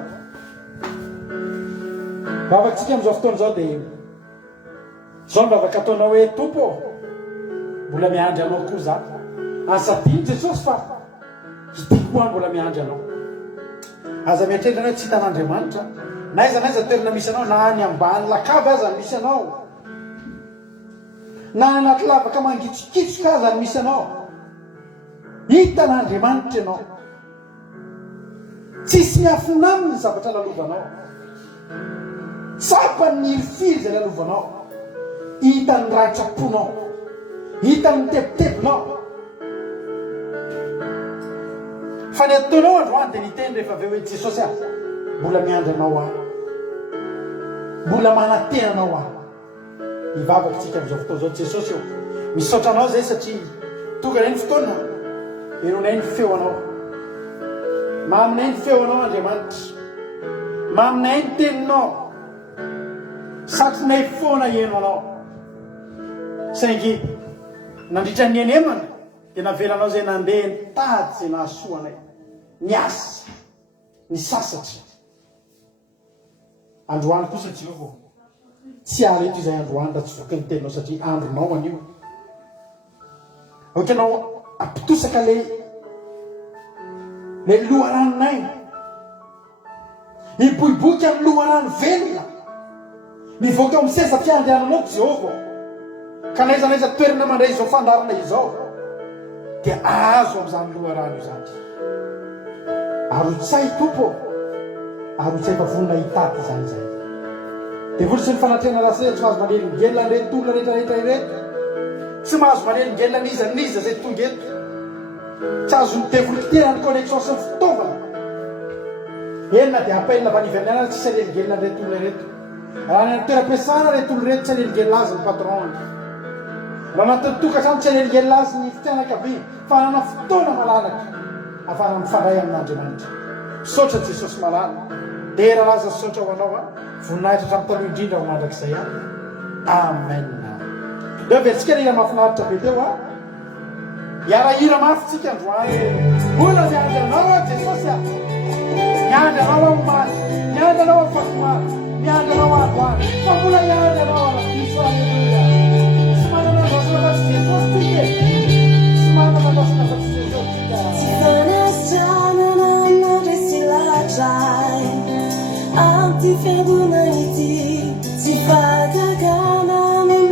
vavatsika amin'izao fotoana izao dia zao ny vavaka ataonao hoe tompo mbola miandry anao koa za asadiany Jesosy fa hitiko a mbola miandry anao aza miatretrana hoe tsy hitan'Andriamanitra na aiza toerana misy anao na any ambany lakava aza misy anao na anaty lavaka mangitsokitsoka aza misy anao hitan'Andriamanitra ianao tsisy miafinaminy ny zavatra lalovanao tsapany ny irifiry zay lalovanao hitan'ny raitraponao hitan'ny tebotebonao fa ny ataonao androany dia niteny rehefa aveo hoe Jesosy a mbola miandry anao a mbola manatenanao a hivavaka tsika amin'izao fotoana zao Jesosy io misaotra anao zay satria tonga nay ny fotoana enonay ny feo anao maminay ny feo anao Andriamanitra maminay ny teninao satrinay foana eno anao saingy nandritra ny enemana dia navelanao zay nandeha nitady zay nahasoanay ny asa ny sasatra androany kosa Jehova tsy areto izay androany raha tsy voky ny teninao satria andronao anio ohatranao ampitosaka le loharanonay miboiboky amin'ny loharano velona mivoaka amin'ny seza fiandriananao Jehova ka naiza toerana mandray izao fandarana izao dia azo amin'izany loharano io zany arotsay tompo arotsay fa vonina hitady zany zay dia vory tsy mifanatrena rasy tsy mahazo manelingelona reto olona rehetrarehetra tsy mahazo manelingelona niza zay tonga eto tsy azo midevolotera ny connexion sy ny fitaovana enina dia apelina vanivaniana tsy anelingelona reto olona reto raha ny toeram-piasana reto olo reto tsy anelingelona azy ny patron raha anatin'ny tokantrano tsy anelingelona azy ny fianakaviana fa nana fotoana malalaka afara mifandray amin'Andriamanitra misaotra Jesosy malala dia raha laza misaotra ho anao a voninahitra hatramin'ny taloha indrindra ho mandrakizay a amen dia verytsika rira mahafinaritra be teo a hiarahira mafy tsika androany mbola miandry anao a Jesosy a miandry anao a omaly miandry anao a fatomary miandry anao a androany fa mbola miandry anao a rapiso alleluia sy manana mandosana fa tsy Jesosy tsika sy manana mandosana fa tsy Jesosy tsika Anti fianguna iti si fatagana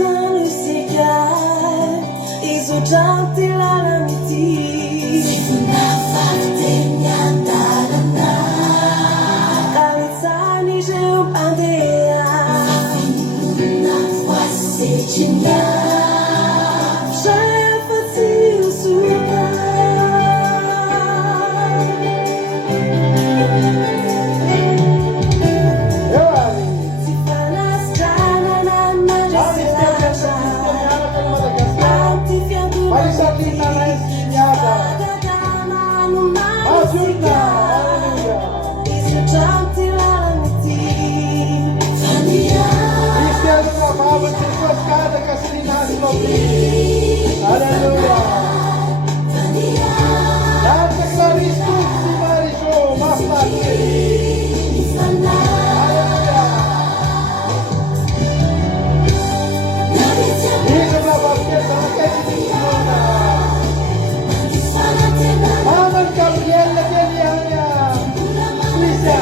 nanusika isojanti lalamiti sifuna fakte nyandarana kawitsani jeum andea fafina wasechina shefati usuka Alleluia. Date Cristo si marisò, ma state. Alleluia. Dice la barchetta che ti dicono. Mamma il Gabriele che viene. Lisa.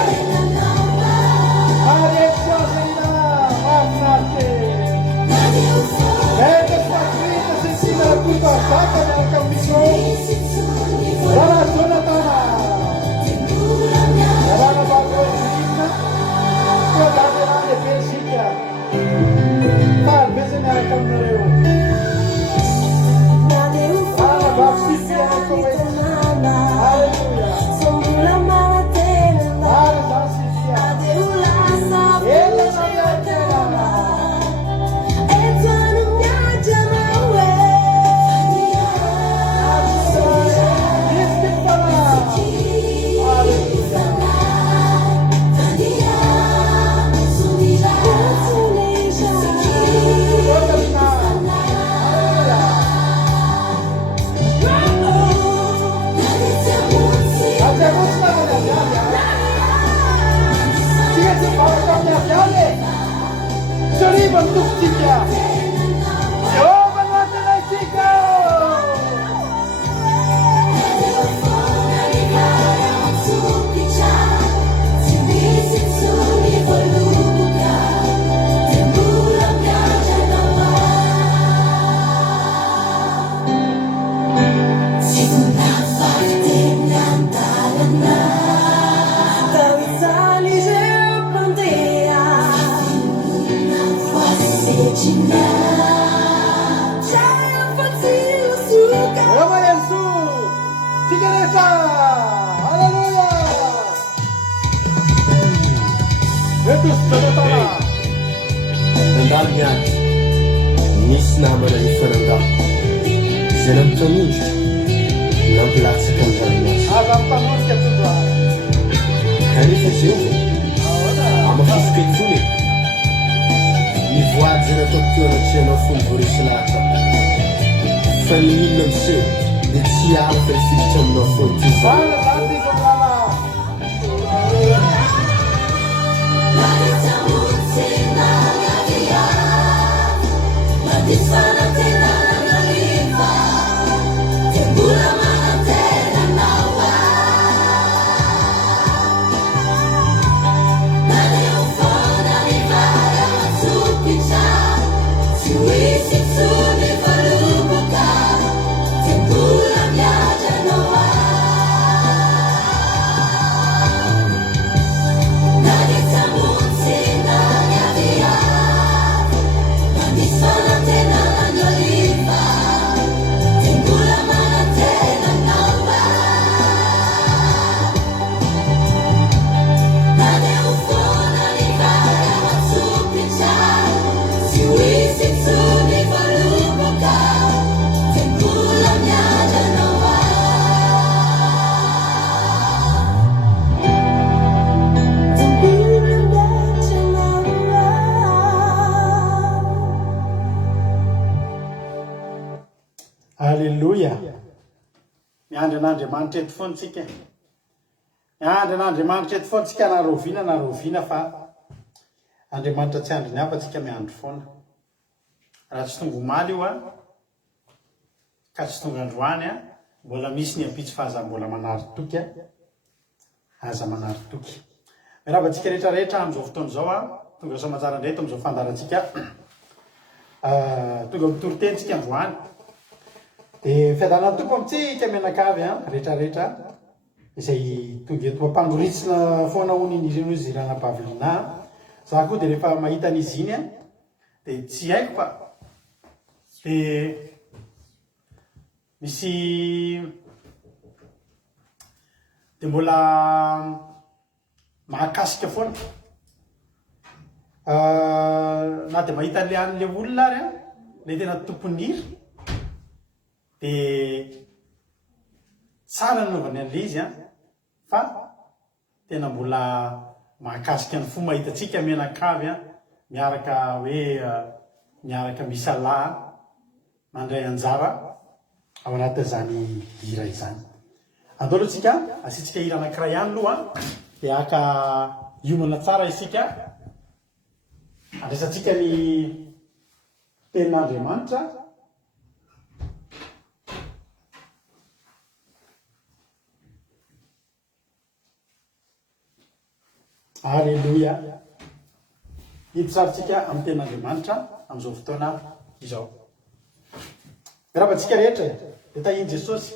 Adesso senta, ma state. Vede sta Cristo si la culpa. miaty misy namana ifananga izay nampitanondro nampilatsaka am'ranomasy aza mitanondrika tondrany kanefa zeo amafifoka etsony nivoady zay natao toeratreanao fony voaresy lahatra fa ny inona miseho dia tsy alaka ifiditra aminao foany ty zany ana zany ty tondrana Alleluia. Miandry an'Andriamanitra eto foana tsika. Miandry an'Andriamanitra eto foana tsika na roviana fa Andriamanitra tsy andry ny hafa tsika miandry foana. Raha tsy tonga omaly io ka tsy tonga androany mbola misy ny ampitsy fa aza mbola manary toky aza manary toky. Miarahaba tsika rehetrarehetra amin'izao fotoana izao tonga somatsara indray eto amin'izao fandarantsika tonga mitoroteny tsika androany. Dia fiadanan'ny tompo amintsika menakavy rehetrarehetra izay tonga eto mampangoritsina foana honin'ireo izy ranam-pahavelona. Za koa dia rehefa mahita an'izy iny dia tsy haiko fa dia misy dia mbola mahakasika foana na dia mahita an'ilay an'ilay olona ary ilay tena tomponiry dia tsara nanaovany an'ilay izy fa tena mbola mahakasika ny fo mahitatsika menakavy miaraka hoe miaraka misalahy mandray anjara ao anatin'izany hira izany. Andao aloha tsika asitsika hira anankiray ihany aloha dia aka hiomana tsara isika andraisantsika ny tenin'Andriamanitra. Alleluia. Hiditsarintsika amin'ny tenin'Andriamanitra amin'izao fotoana izao. Rahabantsika rehetra dia tahiny Jesosy.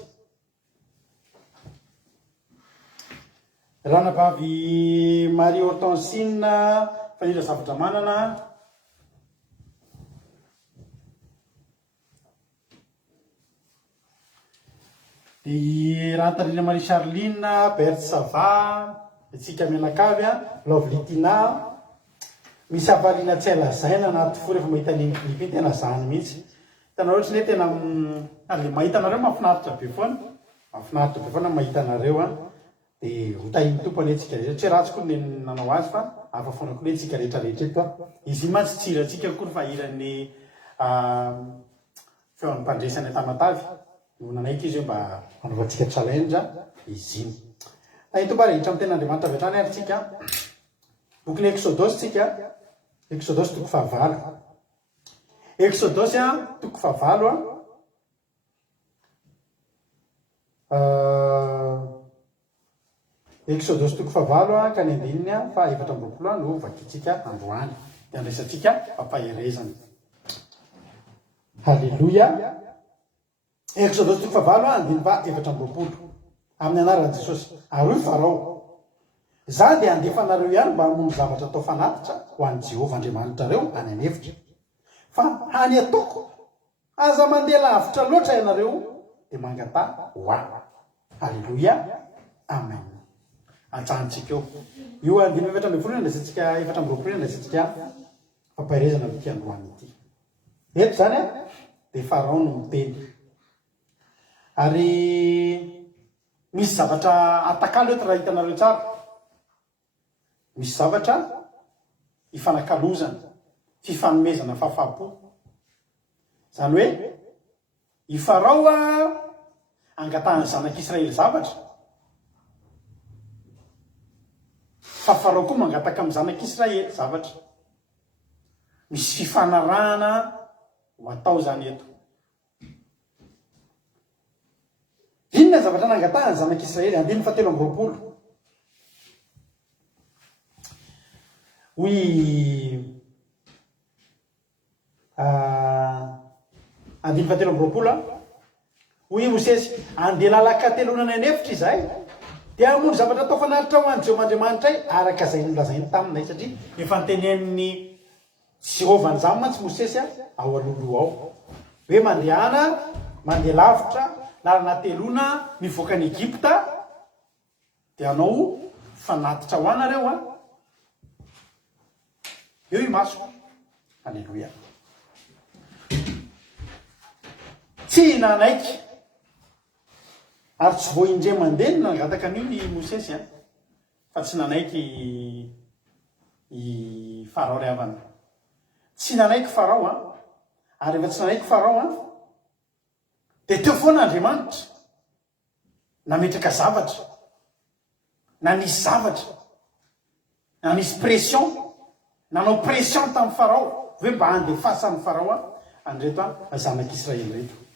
Ranavavy Marie Hortensine fanindra zavatra manana. Dia Rantarina Marie Charline Berthe Sava. Itsika menakavy Lovelitina. Misy avaliana tsy alazaina anaty fo rehefa mahita ny klipy tena zany mihitsy. Tena ohatry ny tena le mahita anareo mahafinaritra be foana. Mahafinaritra be foana mahita anareo dia ho tahin'ny tompony antsika rehetra. Tsy ratsy koa ny nanao azy fa hafa foana koa antsika rehetrarehetra eto. Izy mantsy tsy hirantsika koa fa hiran'ny feon'ny mpandresany Tamatavy. Nanaiky izy hoe mba hanaovantsika challenge izy iny. Tahin'ny tompo rehetra amin'ny tenin'Andriamanitra avy hatrany ary tsika. Bokin'ny Exodus tsika. Exodus toko fahavalo. Exodus toko fahavalo Exodus toko fahavalo ka ny andininy fa 720 no vakitsika androany. Dia andraisantsika fampaherezana. Halleluia. Exodus toko fahavalo andiny fa 720 amin'ny anaran'i Jesosy. Ary Farao. Za dia andefa anareo ihany mba hamono zavatra atao fanatitra ho an'i Jehovah Andriamanitra reo any an'efitra. Fa hany ataoko aza mandeha lavitra loatra ianareo dia mangatà ho ahy. Halleluia. Amen. Atsahantsika eo. Io andiny 720 andraisantsika 720 andraisantsika fampaherezana mity androany ity eto zany a de farao no miteny ary misy zavatra atakalo eto raha hitanareo tsara misy zavatra ifanakalozana fifanomezana fahafapo zany hoe i farao a angatahany zanak'Israely zavatra fa farao koa mangataka amin'ny zanak'Israely zavatra misy fifanarahana ho atao zany eto inona zavatra nangatahany zanak'Israely 17 hoy 17 hoy Mosesy andeha lalaka telonana anefitra izahay dia hamono zavatra atao fanaritra ho any Jehovah'Andriamanitra araka izay nolazainy taminay satria efa notenenin'ny Jehovah ny zany mantsy Mosesy ao alohaloha ao hoe mandehana mandeha lavitra lalana telona mivoaka ny Egypta dia anao fanatitra ho anareo eo i masoko alleluia tsy nanaiky ary tsy voindre mandeha no nangataka an'io ny Mosesy fa tsy nanaiky i farao ray avana tsy nanaiky farao ary efa tsy nanaiky farao de teo foana Andriamanitra nametraka zavatra nanisy zavatra nanisy pression nanao pression tamin'ny farao hoe mba andefasan'ny farao andreto zanak'Israely reto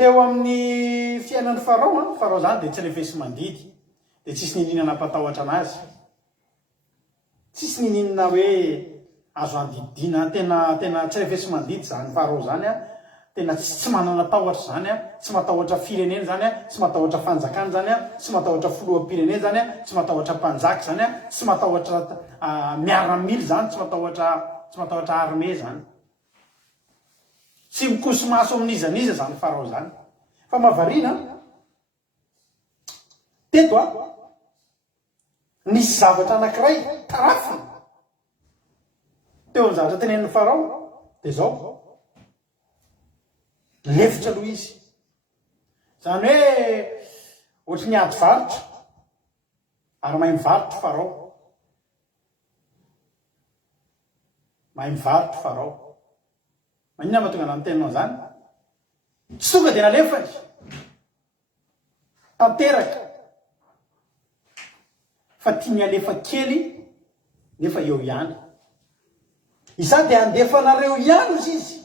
teo amin'ny fiainan'ny farao zany de tsy lefesy mandidy de tsisy nininana napatahotra anazy tsisy nininana hoe azo andidina tena tsy lefesy mandidy zany farao zany tena tsy manana tahotra zany tsy matahotra firenena zany tsy matahotra fanjakana zany tsy matahotra filoham-pirenena zany tsy matahotra mpanjaka zany tsy matahotra miaramily zany tsy matahotra armée zany tsy mikosomaso amin'izaniza zany farao zany fa mavarina teto nisy zavatra anankiray tarafina teo amin'ny zavatra tenenin'ny farao de zao lefitra aloha izy zany hoe ohatry ny ady varotra ary mahay mivarotra farao manina mahatonga na mitenanao zany tsy tonga de nalefany tanteraka fa tia mialefa kely nefa eo ihany isa de andefanareo ihany ozy izy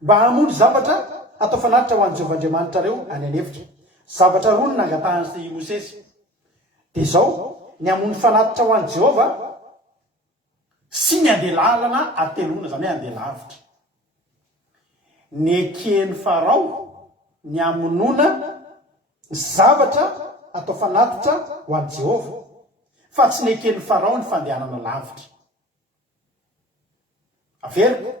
mba hamono zavatra atao fanaritra ho an'ny Jehovah'Andriamanitra reo any anefitra zavatra roa no nangatahany Mosesy de zao ny hamono fanatitra ho an'ny Jehovah sy ny andeha lalana atelona zany hoe andeha lavitra ny ekeny farao ny amonona zavatra atao fanatitra ho an'ny Jehovah fa tsy ny ekeny farao ny fandehanana lavitra averiko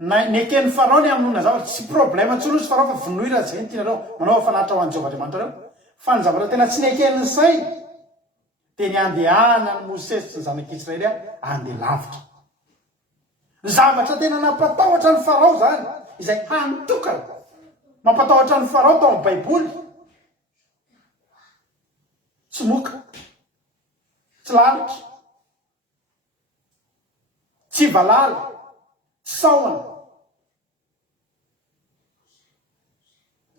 ny ekeny farao ny amonona zavatra tsy problème tsoro izy farao fa vonoira zay ny tianareo manao fanatitra ho an'ny Jehovah'Andriamanitra reo fa ny zavatra tena tsy ny eken'ny say de ny andehana ny Mosesy sy ny zanak'Israely andeha lavitra ny zavatra tena nampatahotra ny farao zany izay hanitokana mampatahotra ny farao tao amin'ny baiboly tsy moka tsy lalitra tsy valala tsy sahona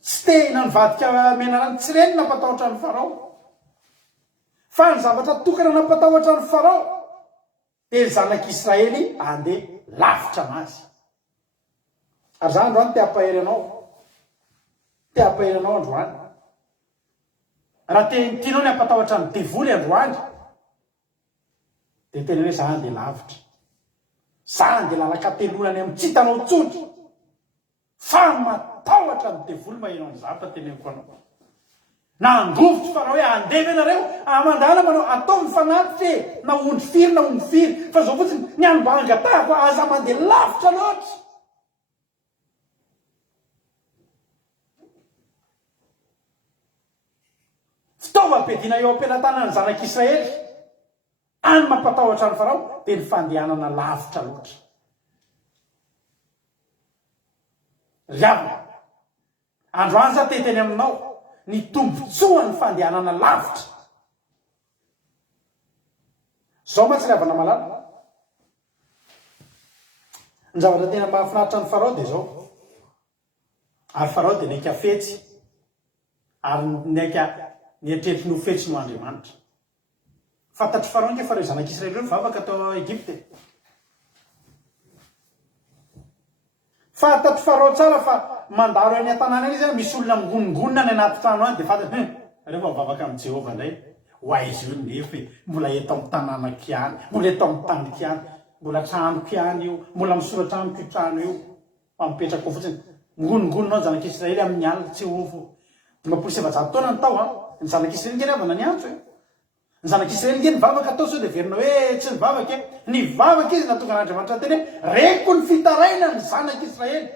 tsy tehina ny vadika menarany tsy reny nampatahotra ny farao fa ny zavatra tokana nampatahotra ny farao de ny zanak'Israely andeha lavitra anazy ary zany androany te hampahery anao androany raha tianao ny hampatahotra ny devoly androany de tena hoe za andeha lavitra za andeha lalaka telonany amin'ny tsy hitanao tsotra fa matahotra ny devoly mahenao ny zavatra teneniko anao na androvitra farao hoe andevy anareo amandala manao atao ny fanatitra na ondry firy fa zao fotsiny ny any mba angatahako aza mandeha lavitra loatra fitaovam-piadiana eo am-pelatana ny zanak'Israely Any mampatahotra ny Farao dia ny fandehanana lavitra loatra. Ry havana, androany za teteny aminao ny tombontsoa ny fandehanana lavitra. Zao mantsy ry havana malala. Ny zavatra tena mahafinaritra ny Farao dia zao. Ary Farao dia naika fetsy, ary naika nieritreritry no fetsy no Andriamanitra. Fantatry Farao nge fa ireo zanak'Israely ireo mivavaka tao Egypte. Fantatry Farao tsara fa mandaro any an-tanàna any izy misy olona migonongonona any anaty trano any dia fantatry rehefa mivavaka amin'ny Jehovah indray hoaizy io nefa mbola eto amin'ny tanàna kiany, mbola eto amin'ny tany kiany, mbola trano kiany io, mbola misoratra amiko io trano io fa mipetraka fotsiny. Migonongononao ny zanak'Israely amin'ny alina tsy ovo 27 taona ny tao ny zanak'Israely nge avana ny antso ny zanak'Israely nge nivavaka tao sao dia verina hoe tsy nivavaka nivavaka izy natonga n'Andriamanitra teny hoe reko ny fitaraina ny zanak'Israely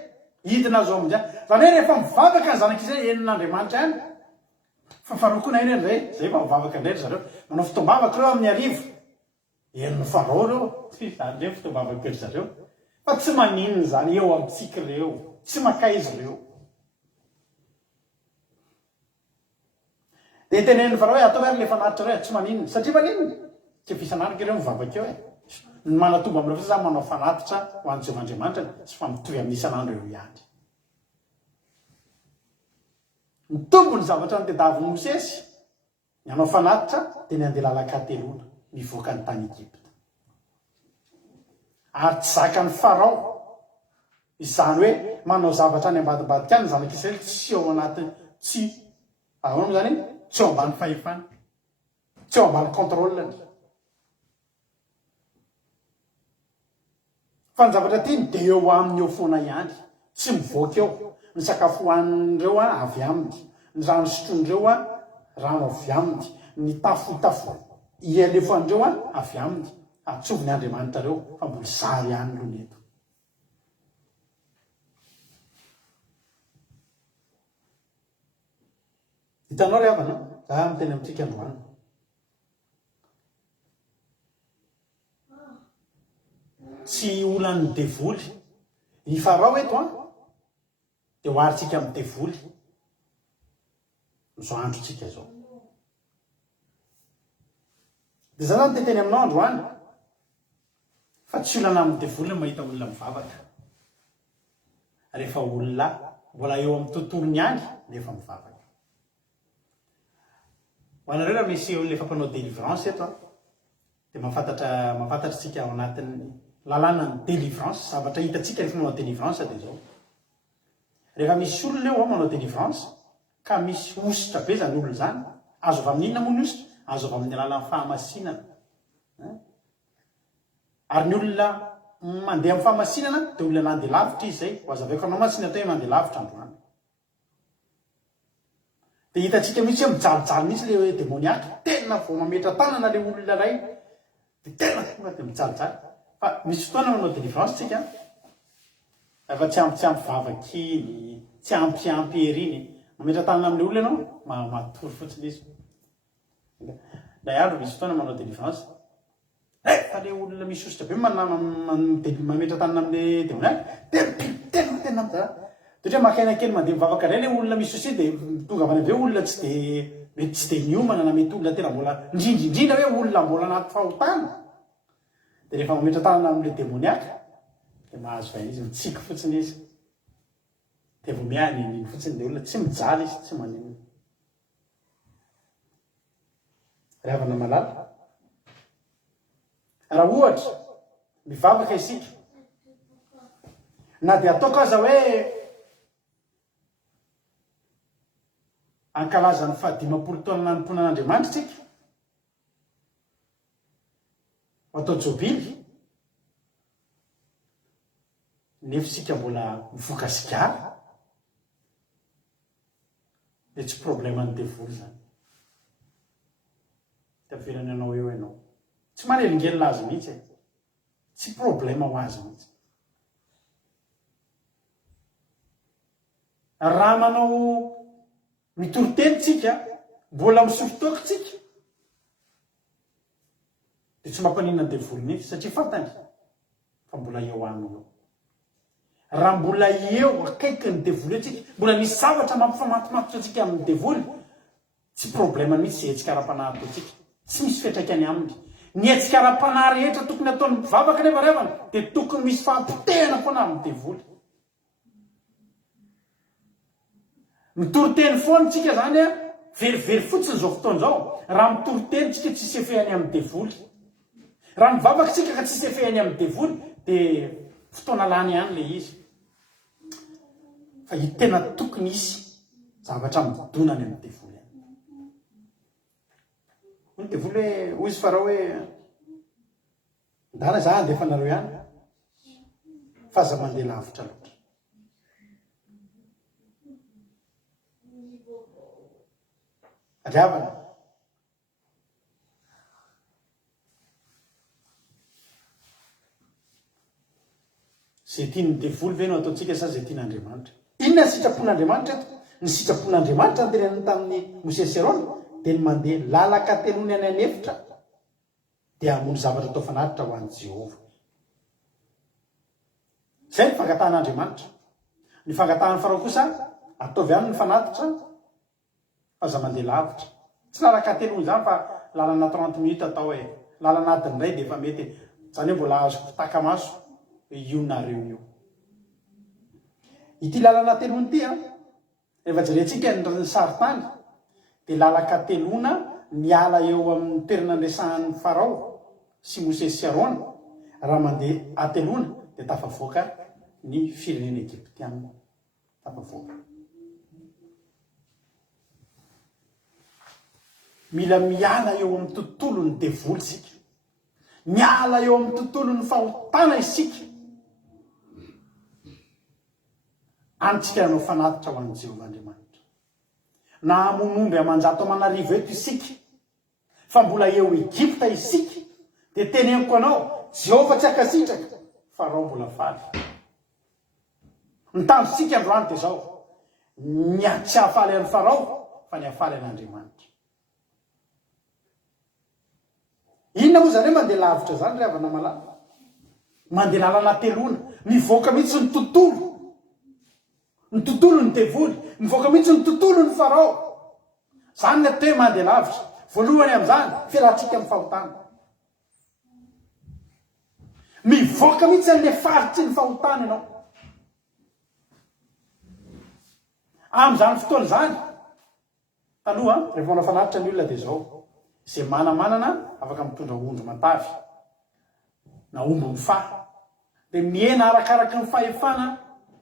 hidina azo amin'izany. Zany hoe rehefa mivavaka ny zanak'Israely enin'Andriamanitra any fa Farao koa na eny indray zay fa mivavaka indray zareo manao fitombavaka reo amin'ny arivo enin'ny Farao reo zany reo fitombavaka ry zareo fa tsy maninona zany eo amintsika reo tsy maka izy reo. Dia tenen'ny Farao hoe atao ary le fanaritra reo tsy maninona satria maninona tsy fisanarika ireo mivavaka eo ny manatomba amin'ireo fa za manao fanatitra ho an'ny Jehovah Andriamanitra sy fa mitovy amin'ny isan'andro eo ihany. Mitombo ny zavatra nitadiavin'i Mosesy ny hanao fanatitra dia ny andeha lalaka-telona mivoaka ny tany Egypte. Ary tsy zakan'ny Farao izany hoe manao zavatra any ambadimbadika any ny zanak'Israely tsy ao anatiny tsy ahoana zany tsy ao ambany fahefana, tsy ao ambany contrôle. Fa ny zavatra tiany dia eo aminy eo foana ihany, tsy mivoaka eo. Ny sakafo hohanindreo avy aminy, ny rano sotrondreo rano avy aminy, ny tafotafo ialefandreo avy aminy. Atsoviny Andriamanitra reo fa mbola sary ihany aloha eto. Hitanao ry havana, za miteny amintsika androany. Tsy olan'ny devoly. I Farao eto dia hoaritsika amin'ny devoly. Zao androtsika zao. Dia za zany teteny aminao androany fa tsy olana amin'ny devoly mahita olona mivavaka. Rehefa olona mbola eo amin'ny tontolony ihany nefa mivavaka. Ho anareo raha misy olona efa mpanao délivrance eto dia mahafantatra tsika ao anatin'ny lalàna ny délivrance. Zavatra hitatsika rehefa manao délivrance dia zao. Rehefa misy olona eo manao délivrance ka misy ositra be zany olona zany, azo avy amin'inona moa ny ositra? Azo avy amin'ny alalan'ny fahamasinana. Ary ny olona mandeha amin'ny fahamasinana dia olona nandeha lavitra izy zay. Ho azaveko anao mantsy ny atao hoe mandeha lavitra androany. Dia hitatsika mihitsy hoe mijalijaly mihitsy le demoniaka, tena vao mametra tanana le olona iray dia tena tonga dia mijalijaly. Fa misy fotoana manao délivrance tsika efa tsy ampy vavaka iny, tsy ampy eriny, mametra tanana amin'ny olona ianao matory fotsiny izy. Ilay andro misy fotoana manao délivrance fa le olona misy ositra be mametra tanana amin'ny demoniaka tena mizara. Dia makaina kely mandeha mivavaka indray le olona misy ositra dia tonga avy any avy eo olona mety tsy dia niomana na mety olona tena mbola indrindrindrindra hoe olona mbola anaty fahotana. Dia rehefa mametra tanana amin'ilay demoniaka dia mahazo vaina izy mitsiky fotsiny izy. Dia vao miany iny fotsiny dia olona tsy mijaly izy, tsy maninona. Ry havana malala, raha ohatra mivavaka isika na dia ataoko aza hoe ankalaza ny 15 taona nanomponan'Andriamanitra tsika atao jobily nefa isika mbola mivoaka sigara dia tsy problème ny devoly zany. Taverana anao eo ianao tsy manelingelina azy mihitsy tsy problème ho azy mihitsy. Raha manao mitoriteny tsika mbola misofotoko tsika dia tsy mampanina ny devoly nefy satria fantany fa mbola eo aminy eo. Raha mbola eo akaiky ny devoly atsika, mbola misy zavatra mampifamatomatitra atsika amin'ny devoly, tsy problema mihitsy zay hetsika ara-panahy atsika, tsy misy fiatraikany aminy. Ny hetsika ara-panahy rehetra tokony ataon'ny mpivavaka nefa revana dia tokony misy fampitehana foana amin'ny devoly. Mitoriteny foana tsika zany a, verivery fotsiny zao fotoana zao, raha mitoriteny tsika tsy sefehany amin'ny devoly. Raha mivavaka tsika ka tsy sefehany amin'ny devoly dia fotoana lany ihany le izy. Fa i tena tokony isy zavatra midonany amin'ny devoly any. Ny devoly hoe hoy izy fa raha hoe ndana za andefa anareo ihany fa aza mandeha lavitra loatra. Adriavana zay tiany devoly ve no ataontsika sa zay tian'Andriamanitra? Inona ny sitrapon'Andriamanitra eto? Ny sitrapon'Andriamanitra ny teneniny tamin'ny Mosesy sy Arona dia ny mandeha lalaka telony any anefitra dia hamono zavatra atao fanatitra ho an'i Jehova. Zay ny fangatahan'Andriamanitra. Ny fangatahan'ny Farao kosa ataovy aminy ny fanatitra fa aza mandeha lavitra. Tsy lalaka telony zany fa lalana 30 minutes atao hoe lalana adiny iray dia efa mety, zany hoe mbola azoko taka-maso io nareo io. Ity lalana telony ity rehefa jerentsika ny saritany dia lalaka telona miala eo amin'ny toerana andresahan'ny Farao sy Mosesy sy Arona. Raha mandeha atelona dia tafavoaka ny firenena Egyptiana. Tafavoaka. Mila miala eo amin'ny tontolon'ny devoly isika, miala eo amin'ny tontolon'ny fahotana isika, antsika nanao fanatitra ho an'i Jehova Andriamanitra. Na hamon'omby amanjato aman'arivo eto isika fa mbola eo Egypta isika dia teneniko anao, Jehova tsy akasitraka, Farao mbola faly. Ny tandrosika androany dia zao, tsy hahafaly an'ny Farao fa ny hahafaly an'Andriamanitra. Inona moa zany hoe mandeha lavitra zany ry havana malala? Mandeha lalana telona, mivoaka mihitsy ny tontolo, ny tontolon'ny devoly, mivoaka mihitsy ny tontolon'ny Farao. Zany ny atao hoe mandeha lavitra. Voalohany amin'izany fialantsika amin'ny fahotana. Mivoaka mihitsy an'ilay faritsy ny fahotana ianao. Amin'izany fotoana zany, taloha rehefa manao fanatitra ny olona dia zao, izay manamanana afaka mitondra ondro matavy na omby mifaha dia miena arakaraky ny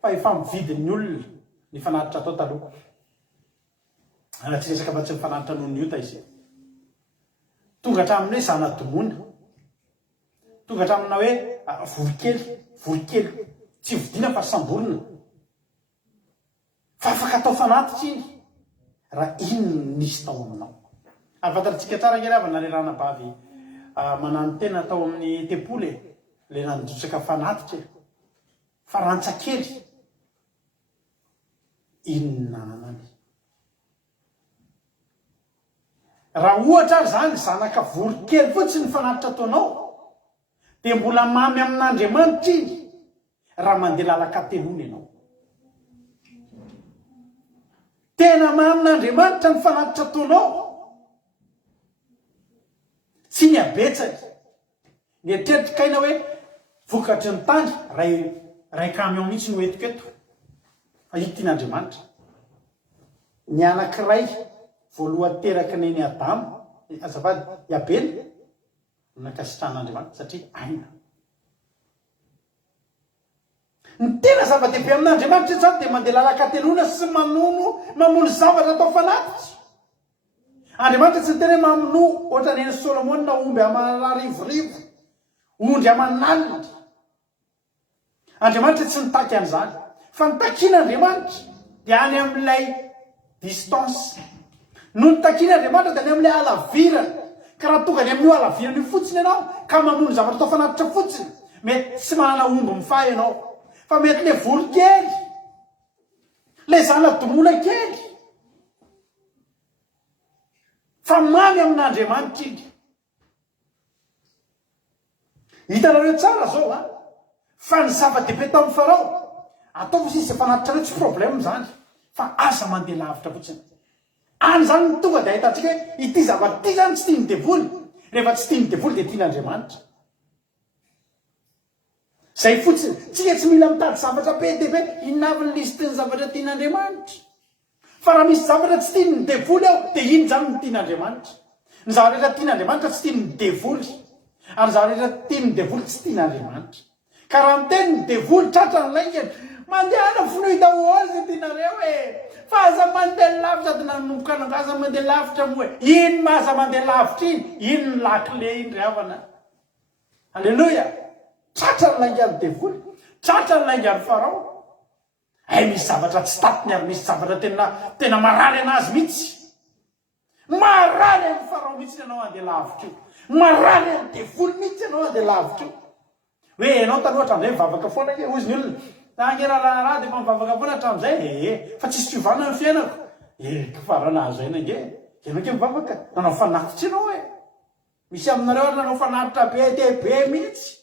fahefa-mividin'ny olona ny fanatitra atao taloha. Tsy resaka fa tsy mifanatitra noho ny ota izy. Tonga hatraminy hoe zana-domoina, tonga hatramina hoe vorikely tsy vidiana fa samborina, fa afaka atao fanatitra iny raha iny nisy tao aminao. Ary fantatsika tsara nge ravana le rana bavy manano tena tao amin'ny tempoly le nanjotsaka fanatitra fa rantsakely iny nananany. Raha ohatra ary zany zanaka vorikely fotsiny ny fanatitra ataonao dia mbola mamy amin'Andriamanitra iny raha mandeha lalaka telony ianao. Tena mamy amin'Andriamanitra ny fanatitra ataonao. Tsy ny abetsany. Ny eritreritikaina hoe vokatry ny tany ray camion mihitsy no etiko eto. Fa ity n'Andriamanitra. Ny anankiray voalohany teraky neny Adama, azafady i Abely, nakasitran'Andriamanitra satria aina. Ny tena zava-dehibe amin'Andriamanitra zany dia mandeha lalaka telona sy mamono zavatra atao fanatitra. Andriamanitra tsy tena mamono ohatra neny Solomon na omby aman'arivorivo, ondry aman'alina. Andriamanitra tsy nitaky an'izany, fa nitakian'Andriamanitra dia any amin'ilay distance. No nitakian'Andriamanitra dia any amin'ilay alavirana. Ka raha tonga any amin'io alavirana io fotsiny ianao ka mamono zavatra atao fanatitra fotsiny, mety tsy manana omby mifaha ianao, fa mety le vorikely, le zana-domoina kely. Fa mamy amin'Andriamanitra iny. hitanareo tsara zao a fa ny zava-dehibe tamin'ny farao ataovy sisy fanatitra reo tsy problème zany fa asa mandeha lavitra fotsiny any zany ny tonga de ahitantsika hoe ity zavatra ity zany tsy tia ny devoly rehefa tsy tia ny devoly de tian'Andriamanitra zay fotsiny tsika tsy mila mitady zavatra be dehibe inaviny lisitiny zavatra tian'Andriamanitra fa raha misy zavatra tsy tia ny devoly ao de iny zany ny tian'Andriamanitra ny zavarehetra tian'Andriamanitra tsy tia ny devoly ary zavarehetra tia ny devoly tsy tian'Andriamanitra ka raha miteny ny devoly tratra ny laingany mandehana finohy daholo zay tianareo e fa aza mandeha lavitra sady nanomboka anao aza mandeha lavitra moa iny mahaza mandeha lavitra iny ny lakile iny ry havana alleloia tratra ny laingany devoly tratra ny laingany farao misy zavatra tsy tapiny ary misy zavatra tena marary anazy mihitsy marary any farao mihitsy ianao andeha lavitra io marary any devoly mihitsy ianao andeha lavitra io hoe ianao taloha hatramin'izay mivavaka foana ke ozy ny olona nagneraha de fa mivavaka foana hatramin'izay fa tsisy fiovana ny fiainako farao nahazo aina nge ianao ke mivavaka nanao fanatitra ianao e misy aminareo ary nanao fanatitra be dehibe mihitsy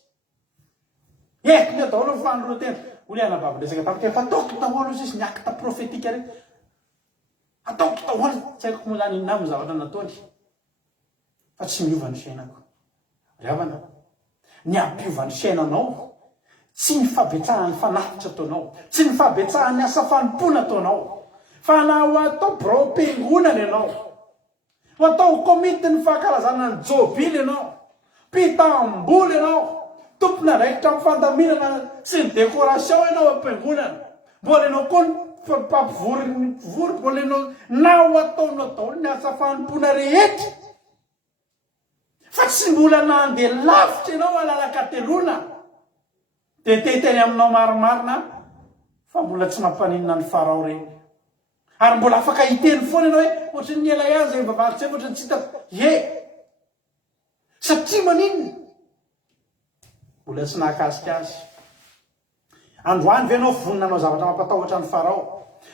ny daholo fanoro tena olo anababo lesaka tamika fa ataoko daholo sisy ny acte prophétique reny ataoko daholo tsy haiko moa zany inona amin'ny zavatra nataony fa tsy miova ny fiainako ry havana ny ampiova ny fiainanao tsy ny fabetsahan'ny fanatitra ataonao tsy ny fabetsahan'ny asa fanompona ataonao fa na ho atao bro-piangonana ianao ho atao komity ny fahakalazana ny jobily ianao mpitamboly ianao tompona raikitra amin'ny fandaminana sy ny décoration ianao am-piangonana mbola ianao koa ny mpampivory mbola ianao na ho ataonao daholo ny asa fanompona rehetra fa tsy mbola nandeha lavitra ianao alalakatelona de teteny aminao marimarina fa mbola tsy mampanina ny farao reny ary mbola afaka hiteny foana ianao hoe ohatrany ny ela ihany zay vavahary tsy ohatrany tsy hita satria maninona mbola tsy nahakasika azy androany ve anao voninanao zavatra mampatahotra ny farao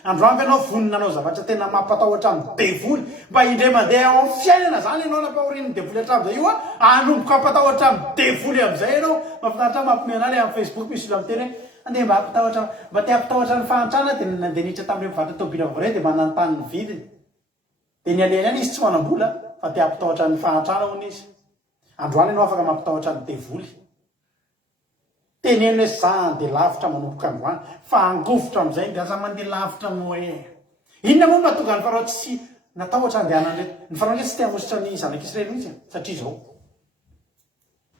androany ve anao voninanao zavatra tena mampatahotra ny devoly mba indray mandeha ao amin'ny fiainana zany ianao nampahorin'ny devoly hatramin'izay io anomboka ampatahotra amin'ny devoly amin'izay ianao mafinaritra mampimeana le amin'ny Facebook misy olo amin'ny teny hoe andeha mba ampatahotra mba te ampatahotra ny fahantrana de nandeha niditra tamin'ireo mivatra tobila vore de manantany ny vidiny de ny alena any izy tsy manam-bola fa te ampatahotra ny fahantrana hono izy androany ianao afaka mampatahotra ny devoly teneno hoe za andeha lavitra manomboka androany fa angofotra amin'izay de aza mandeha lavitra moa inona moa mahatonga ny farao tsy natahotra andehanandre ny farao ndre tsy te hamositra ny zanak'Israely mihitsy satria zao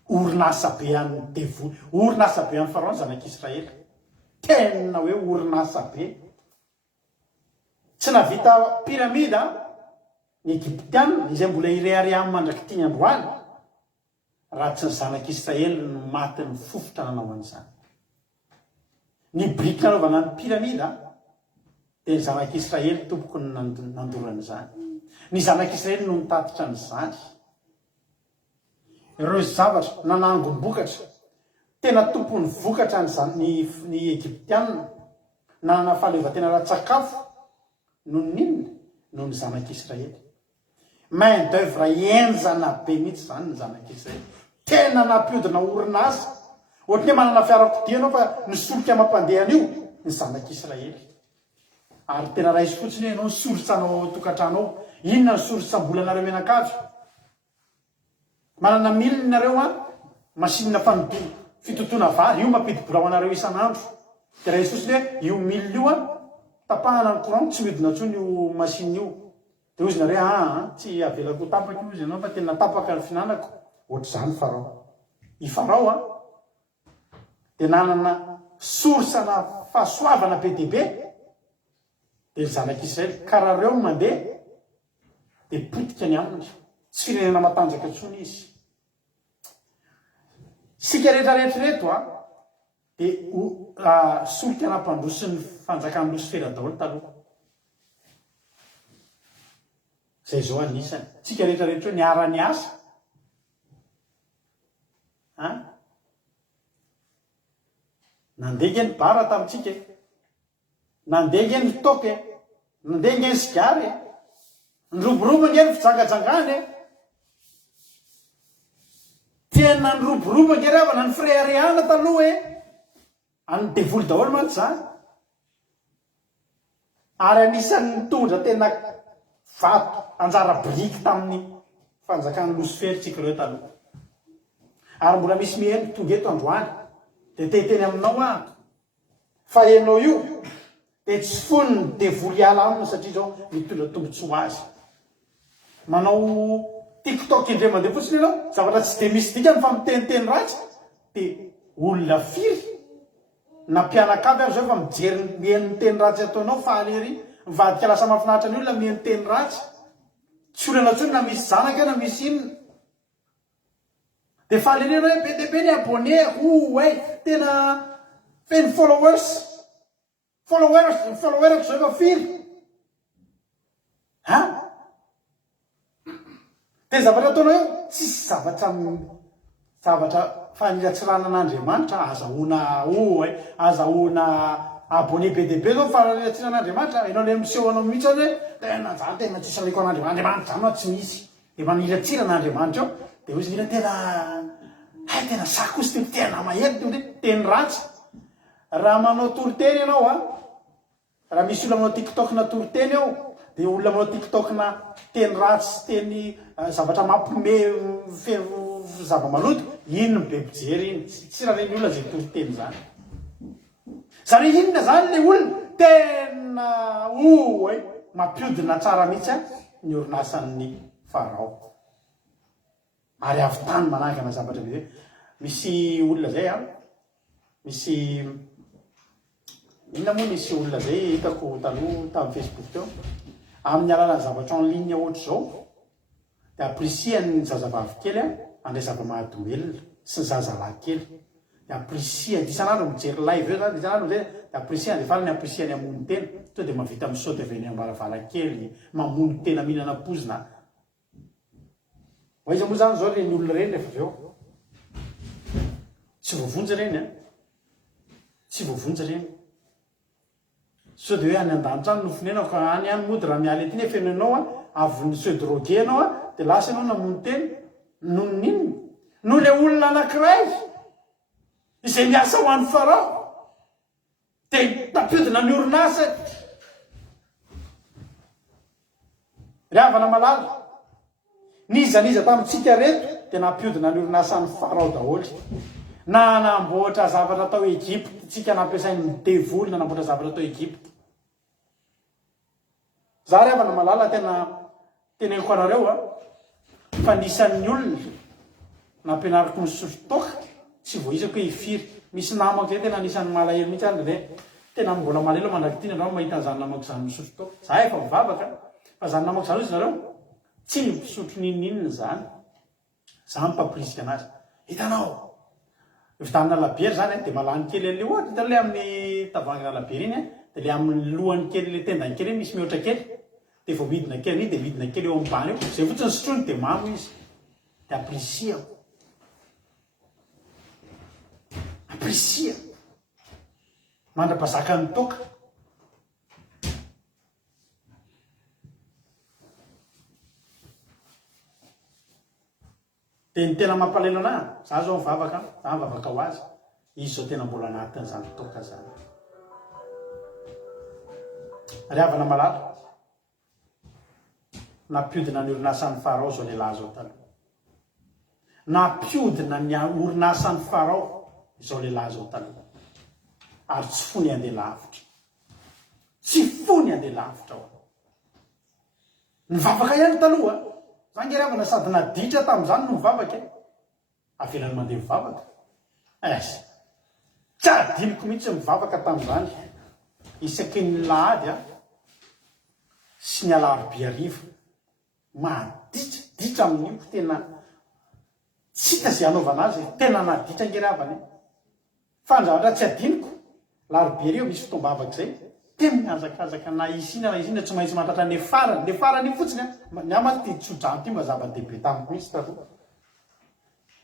orinasa be an'ny devoly orinasa be an'ny farao ny zanak'Israely tena hoe orinasa be tsy navita piramida ny Egyptianina izay mbola ireare amin'ny mandraky tiany androany raha tsy ny zanak'Israely no maty ny fofotra nanao an'izany ny briky nanaovana ny piramida de ny zanak'Israely tompoko ny nandoran'izany ny zanak'Israely no nitatitra n'izany ireo zavatra nanangom-bokatra tena tompony vokatra ny Egyptianina nanana fahaleovan-tena ara-tsakafo no ninona no ny zanak'Israely main d'œuvre enjana be mihitsy zany ny zanak'Israely tena nampiodina orinasa ohatry hoe manana fiarakodia anao fa nisoroka mampandeha an'io ny zanak'Israely ary tena raisy fotsiny hoe ianao nisoritsanao tokantranao inona ny soritsambolanareo menan-kazo manana milina nareo masinina fitotoana vary io mampidi-bolao anareo isan'andro de raisy fotsiny hoe io milina io tapahana ny courant tsy midina ntsony io masina io de ozy nareo tsy avelako tapaka io izy ianao fa tena tapaka ny finanako ohatr'izany farao i farao de nanana sorsana fahasoavana be dehibe de ny zanak'Israely karareo mandeha de potika ny aminy tsy firenena matanjaka ntsony izy sika rehetrarehetra reto de solika nampandroso ny fanjakan'ny Losifera daholo taloha zay zao anisany tsika rehetrarehetra ny ara-ny asa nandeha ny bara tamitsika nandeha ny toka nandeha ny sigary nyroborobo ny fijangajangany tena nyroboroba ngeravana ny frériana taloha e any devoly daholo mantsy zany ary anisan'ny mitondra tena vato anjara briky tamin'ny fanjakany losiferintsika reo taloha ary mbola misy miheno tonga eto androany de teteny aminao a fa enao io de tsy fony ny devoly ala amina satria zao mitondra tombontso azy manao tiktok indre mandeha fotsiny ianao zavatra tsy de misy dikany fa miteniteny ratsy de olona firy na mpianakavy ary zao fa mijery mihaino miteny ratsy ataonao fa alery mivadika lasa mahafinaritra ny olona mihaino teny ratsy tsy olana tsony na misy zanaka na misy inona de fa alery hoe be deabe ny abonné way tena feny followerako zao efa firy ha de zavatra ataonao eo tsisy zavatra faniratsiranan'Andriamanitra azahoana azahoana abonné be deabe zao faniratsiran'Andriamanitra enao le miseho anao mihitsy hoe tena zany tena tsisy alaiko an'Andriamanitra zany tsy misy de maniratsiran'Andriamanitra ao de hozy nina tena sakosy tena mahety hoe teny ratsy raha manao toriteny ianao a raha misy olona manao tiktok na toriteny ao de olona manao tiktok na teny ratsy teny zavatra mampime zava-maloto ino be mpijery iny tsy raha reny olona zay toriteny zany zany inona zany le olona tena mampiodina tsara mihitsy a ny orinasan'ny farao ary avy tany manahaka na zavatra be misy olona zay a misy inona moa misy olona zay hitako taloha tamin'ny Facebook teo amin'ny alalan'ny zavatra en ligne ohatra zao de aprisiany zazavavy kely a andray zava-mahadomelona sy ny zazalahy kely de aprisiany isan'andro mijery live eo zany isan'andro zay de aprisiany de farany aprisiany amony tena to de mavita misaoty avy eny ambaravarankely mamono tena mihinana pozina iza moa zany zao reny olona reny rehefa avy eo tsy voavonjy reny a tsy voavonjy reny so de hoe any an-danitra any nofonenao ka any mody raha miala ety nefa enao a avy se drogué anao a de lasa anao namono teny noho ninona no le olona anankiray izay miasa ho an'ny farao de tampiodina ny orinasa ry havana malala nizaniza tamintsika reto de nampiodina ny orinasa ny farao daholy na namboatra zavatra atao Egypte tsika nampiasainy devoly na namboatra zavatra atao Egypte za ry havana malala teneniko anareo a fa nisan'ny olona nampianariko ny sosotoka tsy voaisako hoe ifiry misy namako zay tena nisan'ny malahelo mihitsy any de tena mbola malahelo mandraky ty nareo mahita zany namako zany misosotoka za efa mivavaka fa zany namako zany ozy nareo tsy misotro ninninona zany za mipapirisika anazy hitanao vitanina labiera zany de malany kely an'le ohatra hitanao le amin'ny tavangina labiera iny de le amin'ny lohany kely le tendany kely misy mihoatra kely de vao midina kely iny de midina kely eo ambany eo zay fotsiny sotrony de mamo izy de aprisia mandra-pazaka ny toka de ny tena mampalelo anahy za zao mivavaka ho azy izy zao tena mbola anatin'izany toka zany ry havana malala nampiodina ny orinasan'ny farao zao lehilahy zao taloha nampiodina ny orinasan'ny farao zao lehilahy zao taloha ary tsy fony andeha lavitra tsy fony andeha lavitra ao nivavaka ihany taloha zany nge ry havana sady naditra tamin'izany no mivavaka avelany mandeha mivavaka tsy adiniko mihitsy mivavaka tamin'izany isaky ny lahady sy ny alarobia arivo maditra amin'io tena tsy hita zay anaovana azy tena naditra nge ry havana fandratra tsy adiniko larobia rio misy fotoam-bavaka zay tena miazakazaka na isina tsy maintsy mantratra ny farany fotsiny ny amany ty tsodrano ty mba zava-dehibe tamiko misy taloha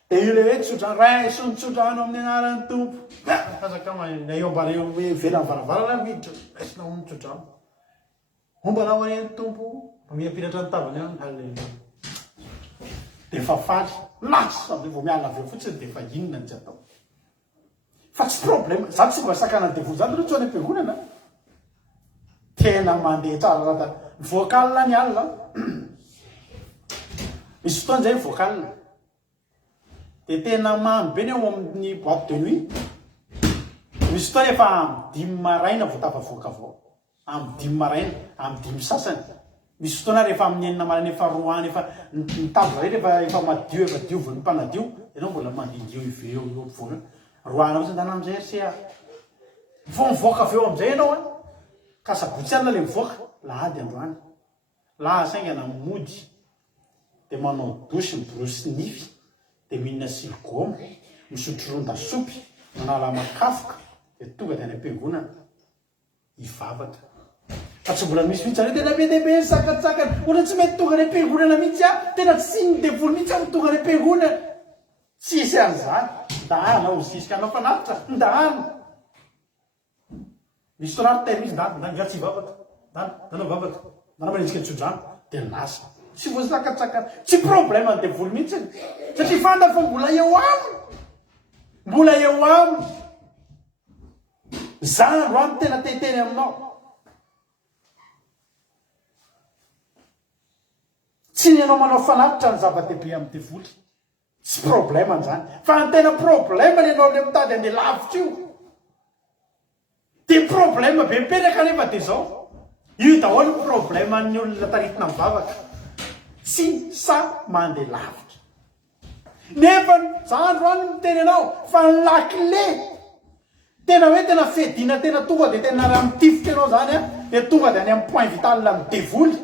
de io le hoe tsodrano raiso ny tsodrano amin'ny anaran'ny tompo azaka eo mbana eo velany varavarana miditra raisinao amin'ny tsodrano ombanao an'ny tompo miampiratra ny tavany any halleluia dia efa faly lasa avy vao miala avy eo fotsiny dia efa inona ny tsy atao fa tsy problema za tsy mba sakana devoly zany loha tsy any am-piangonana tena mandeha tsara rata voakalina ny alina misy fotoana zay voakalina dia tena mamy be ny ao amin'ny boîte de nuit misy fotoana efa amin'ny 5 maraina vao tafavoaka avao amin'ny 5 maraina amin'ny 5 sasany misy fotoana rehefa amin'ny 9 maraina efa roany efa nitavy rehefa efa madio efa dio vao ny mpanadio ianao mbola mandindio eo voana roana ohatsy ndana amin'izay rsia vao mivoaka avy eo amin'izay ianao a ka sabotsy anina le mivoaka lahady androany lahasaingana mody dia manao dosy miborosy nify dia mihinana siligoma misotro ron-dasopy manala makafoka dia tonga dia any am-piangonana hivavaka fa tsy mbola misy mihitsy tena be dia be sakatsakany ohatra tsy mety tonga any am-piangonana mihitsy a tena tsy ny devoly mihitsy a tonga any am-piangonana tsisy an'izany ndahana ao zisika anao fanaritra ndahana misy fotoana tena misy ndany gatsy hivavaka danao vavaka dana manenjika tsodrano dia lasa tsy voasakatsakana tsy problème ny devoly mihitsy satria fanta fa mbola eo aminy za androany tena teteny aminao tsy ny anao manao fanaritra ny zava-dehibe amin'ny devoly tsy problème an'izany fa ny tena problème ny anao le mitady andeha lavitra io dia problème be mipetraka nefa dia zao io daholo problème ny olona taritina mivavaka tsy sa mandeha lavitra nefa za androany miteny anao fa ny lakile tena hoe tena fedina tena tonga dia tena raha mitifika anao zany a dia tonga dia any amin'ny point vital amin'ny devoly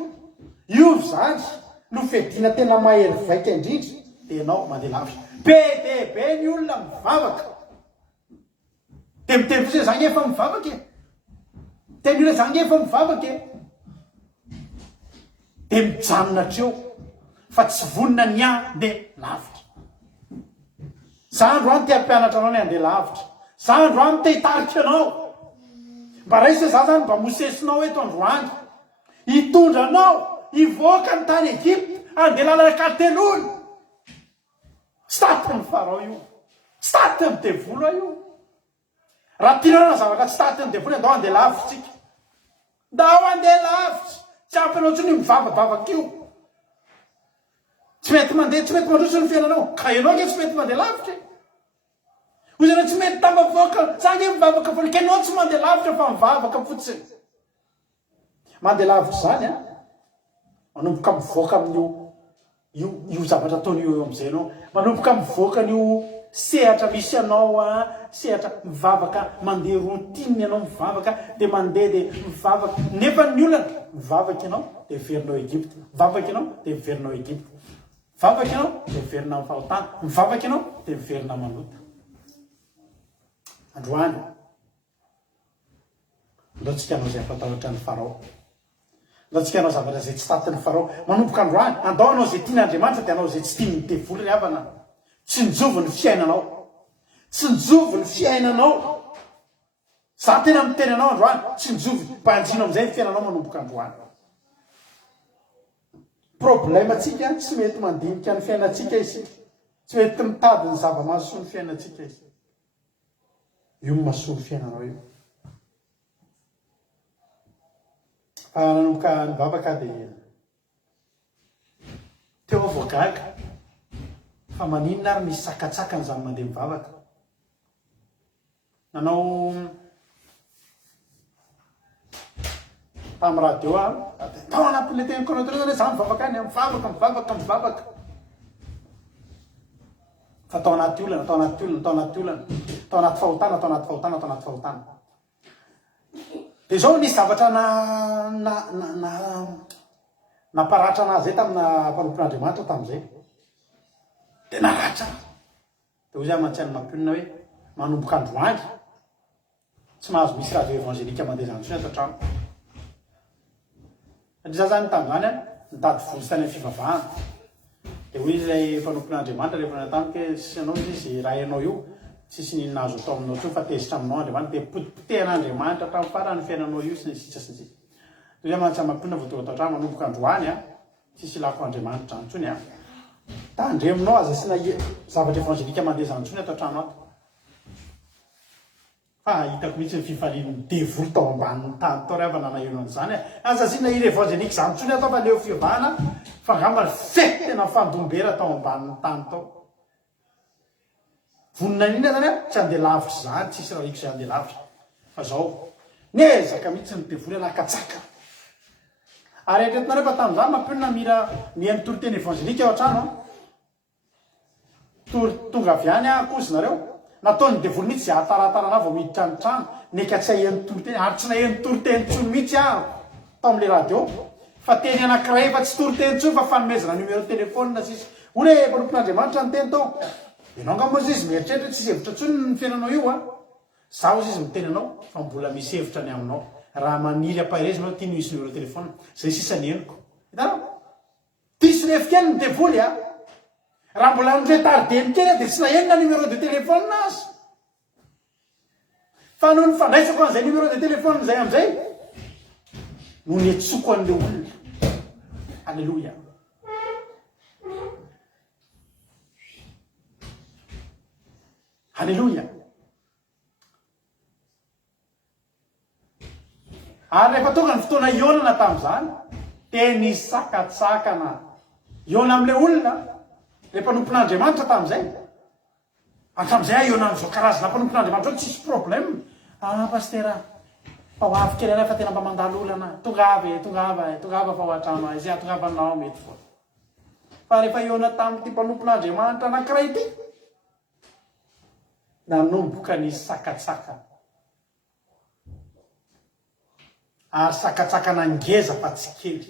io zany no fedina tena mahery vaika indrindra dia ianao mandeha lavitra be dia be ny olona mivavaka dia miteny fotsiny zangy efa mivavaka e teny olona zangy efa mivavaka e dia mijanona treo fa tsy vonina ny andeha lavitra za androany te hampianatra anao ny andeha lavitra za androany te hitarika anao mba raisy za zany mba mosesinao eto androany hitondra anao hivoaka ny tany Egypta andeha lalaka telony staty ny farao io staty ny devoly io raha tianao na zavatra tsy staty ny devoly andao andeha lavitsika ndao andeha lavitra tsy ampy anao tsy ny mivavavavaka io tsy mety mandeha tsy mety mandroso ny fiainanao ka ianao ke tsy mety mandeha lavitra hozy anao tsy mety tambavoaka zange mivavaka vola ka ianao tsy mandeha lavitra fa mivavaka fotsiny mandeha lavitra zany a manomboka mivoaka amin'io io zavatra ataony io amin'izay anao manomboka mivoaka n'io sehatra misy anao a sehatra mivavaka mandeha routine ianao mivavaka dia mandeha dia mivavaka nefa ny olana mivavaka ianao dia verinao Egypte mivavaka ianao dia verinao Egypte mivavaka ianao dia verina amin'ny fahotana mivavaka ianao dia verina manota androany ndaontsika anao zay ampatahotra ny farao ndaontsika anao zavatra zay tsy tatiny farao manomboka androany andao anao zay tian'Andriamanitra dia anao zay tsy tiany devoly ry havana tsy nijovy ny fiainanao tsy nijovy ny fiainanao za tena miteny anao androany tsy nijovy mpanjino amin'izay ny fiainanao manomboka androany problème atsika tsy mety mandinika ny fiainatsika isika tsy mety mitady ny zava-mahasoa ny fiainatsika izy io mahasoa ny fiainanao io nanomboka nivavaka dia teo voagaga fa maninona ary misy sakatsakany zany mandeha mivavaka nanao tamin'ny radio tao anatin'le teniko anao tena za mivavaka any mivavaka fa tao anaty olana tao anaty fahotana dia zao nisy zavatra naparatra anazy zay tamina mpanompon'Andriamanitra tamin'izay dia naratra dia hoy zany mantsiany mampionina hoe manomboka androany tsy mahazo misy radio evangelika mandeha zany tsony ato an-trano satria za zany tamin'izany a nitady voly tany amin'ny fivavahana dia hoy ilay mpanompon'Andriamanitra rehefa natamika hoe sy anao izy raha ianao io tsisy ninona azo atao aminao tsony fa tezitra aminao Andriamanitra dia potipotehyan'Andriamanitra hatramin'ny farany fiainanao io sy ny sisa sy ny sisa dia zay mantsy mampionina vao tonga tao an-trano manomboka androany a tsisy ilako Andriamanitra zany tsony a tandre aminao aza sina zavatra evangelika mandeha zantsony atao trano ato fa hitako mihitsy ny fifalian'ny devoly tao ambanin'ny tany tao ry avana naeno an'izany aza sina iry evangelika zantsony atao fa leo fiovahana fa ngamba fety tena fandombera tao ambanin'ny tany tao vonina nina zany a tsy andeha lavitra zany tsisy raha iko zay andeha lavitra fa zao nezaka mihitsy ny devoly alakatsaka ary atretina rehefa tamin'izany mampionina mira mihaino toriteny evangelika ao an-trano tonga avy any akozinareo nataony devoly mihitsy zay ataratarana vao miditra ny trano neka tsy hahen'ny toriteny ary tsy nahen'ny toriteny tsony mihitsy aho tao amin'le radio fa teny anankiray efa tsy toriteny tsony fa fanomezana numéro telefônina sisy hoy hoe mpanompon'Andriamanitra ny teny tao ianao nga moa izy mieritreritra tsisy hevitra tsony ny fiainanao io a zaho izy miteny anao fa mbola misy hevitra ny aminao raha maniry ampahirezinao tiany misy numéro telefôna zay sisa ny henoko hitanao diso lefokely ny devoly a raha mbola nyretardeny kely dia tsy nahenona numéro de telefôna azy fa noho ny fandraisako an'izay numéro de telefôna zay am'izay no ny etsoko an'le olona alleloia alleloia ary rehefa tonga ny fotoana ionana tamin'izany teny sakatsakana iona amin'le olona le mpanompon'Andriamanitra tamin'izay hatramin'izay iona amin'izao karazana mpanompon'Andriamanitra ao tsisy problème pastera fa ho avy kely anay fa tena mba mandalo olana tonga avy fa ho atrano azy tonga avy anao mety foa fa rehefa iona tamin'ity mpanompon'Andriamanitra anankiray ity nanomboka ny sakatsaka ary sakatsakana ngeza fa tsy kely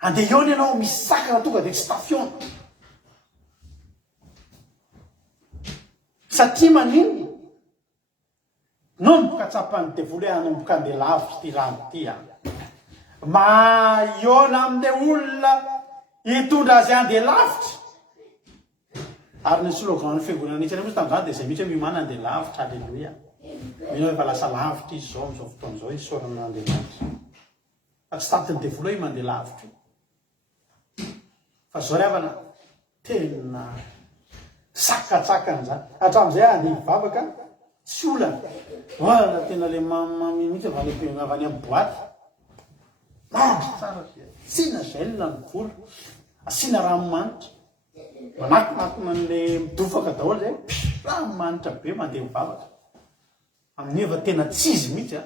andeha iona ianao misy sakana tonga dia tsy tafiona satria manino nomboka tsapany devoly hoe hanomboka andeha lavitra ty rano ty a iona amin'le olona hitondra azy andeha lavitra ary ny slogan ny fiangonana itsany mozy tamin'izany dia zay mihitsy hoe mimana andeha lavitra alleloia mino efa lasa lavitra izy zao amin'izao fotoan'izao izy sorana Andriamanitra fa tsy tapitiny devoly hoe mandeha lavitra fa zao ry havana tena sakatsakany zany hatramin'izay andeha hivavaka tsy olana tena le mihitsy avy any amin'ny boaty mandry tsara asina gelina ny volo asina ranomanitra manakinakina n'le midofaka daholo zay ranomanitra be mandeha mivavaka amin'ny efa tena tsy izy mihitsy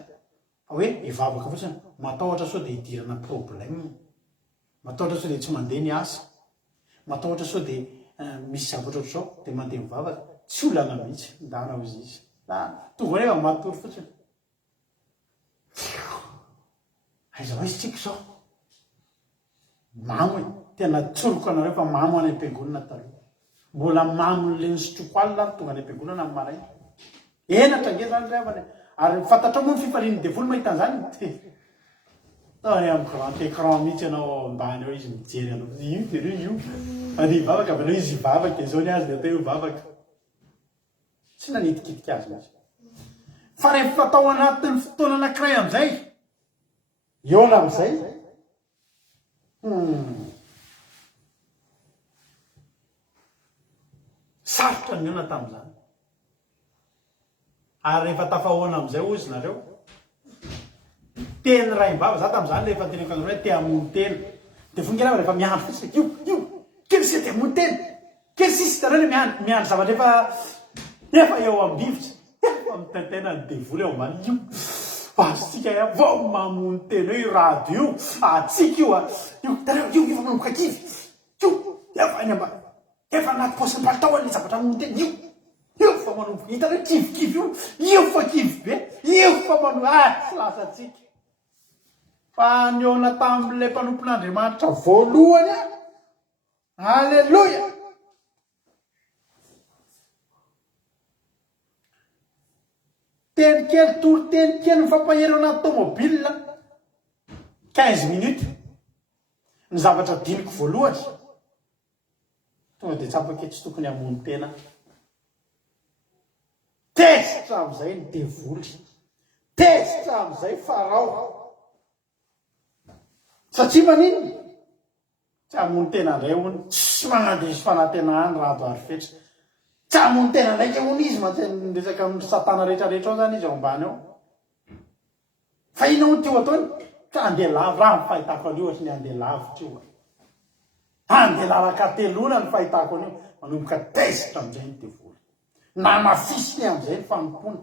fa hoe hivavaka fotsiny matahotra sao dia hidirana problème matahotra sao dia tsy mandeha ny asa matahotra sao dia misy zavatra ohatr'izao dia mandeha mivavaka tsy olana mihitsy ndana ho izy tonga rehefa matory fotsiny aiza ho izy tsika zao mamo e tena tsoroko anareo fa mamo any am-piangonana taloha mbola mamo le nysotroko alina tonga any am-piangonana amin'ny maraina enatra nge zany ravany ary fantatra moa ny fifalian'ny devoly mahita an'izany tao any amin'ny grand écran mihitsy ianao ambany ao izy mijery anao io dia io ary hivavaka avy anao izy hivavaka izao ny azy dia atao hivavaka tsy nanitikitika azy mihitsy fa rehefa tao anatin'ny fotoana anankiray amin'izay iona amin'izay sarotra ny iona tamin'izany ary rehefa tafahoana amin'izay ozy nareo teny raim-bava za tamin'izany rehefa teneko anareo hoe te hamono tena dia vongelava rehefa miandro fotsiny io kely sy te hamono tena kely sisy tareo le miandro zavatra efa eo am-bivitra efa mitantena ny devoly eo ambany io azontsika vao mamono tena io radio io atsika io tareo io efa manomboka kivy io efa any ambany efa anaty posiny palitao le zavatra amono tena io fa manomboka hitanao kivikivy io fa kivy be io fa manomboka lasatsika fa niona tamin'le mpanompon'Andriamanitra voalohany alleloia teny kely tory teny kely mifampahery anaty tomobile 15 minutes ny zavatra diniko voalohany tonga dia tsapake tsy tokony hamono tena tesitra amin'izay ny devoly tesitra amin'izay farao satria manino tsy hamono tena indray hony tsy magnandesy fanantenany raha ato ary fetra tsy amony tena ndraiky hono izy resaka amin'ny satana rehetrarehetra ao zany izy ao ambany ao fa inao teo ataony ka andeha lavy raha ny fahitako an'io ohatra ny andeha lavitra io andeha lalaka telona ny fahitako an'io manomboka tezitra am'izay ny devoly na mafisiny am'izay ny fanompona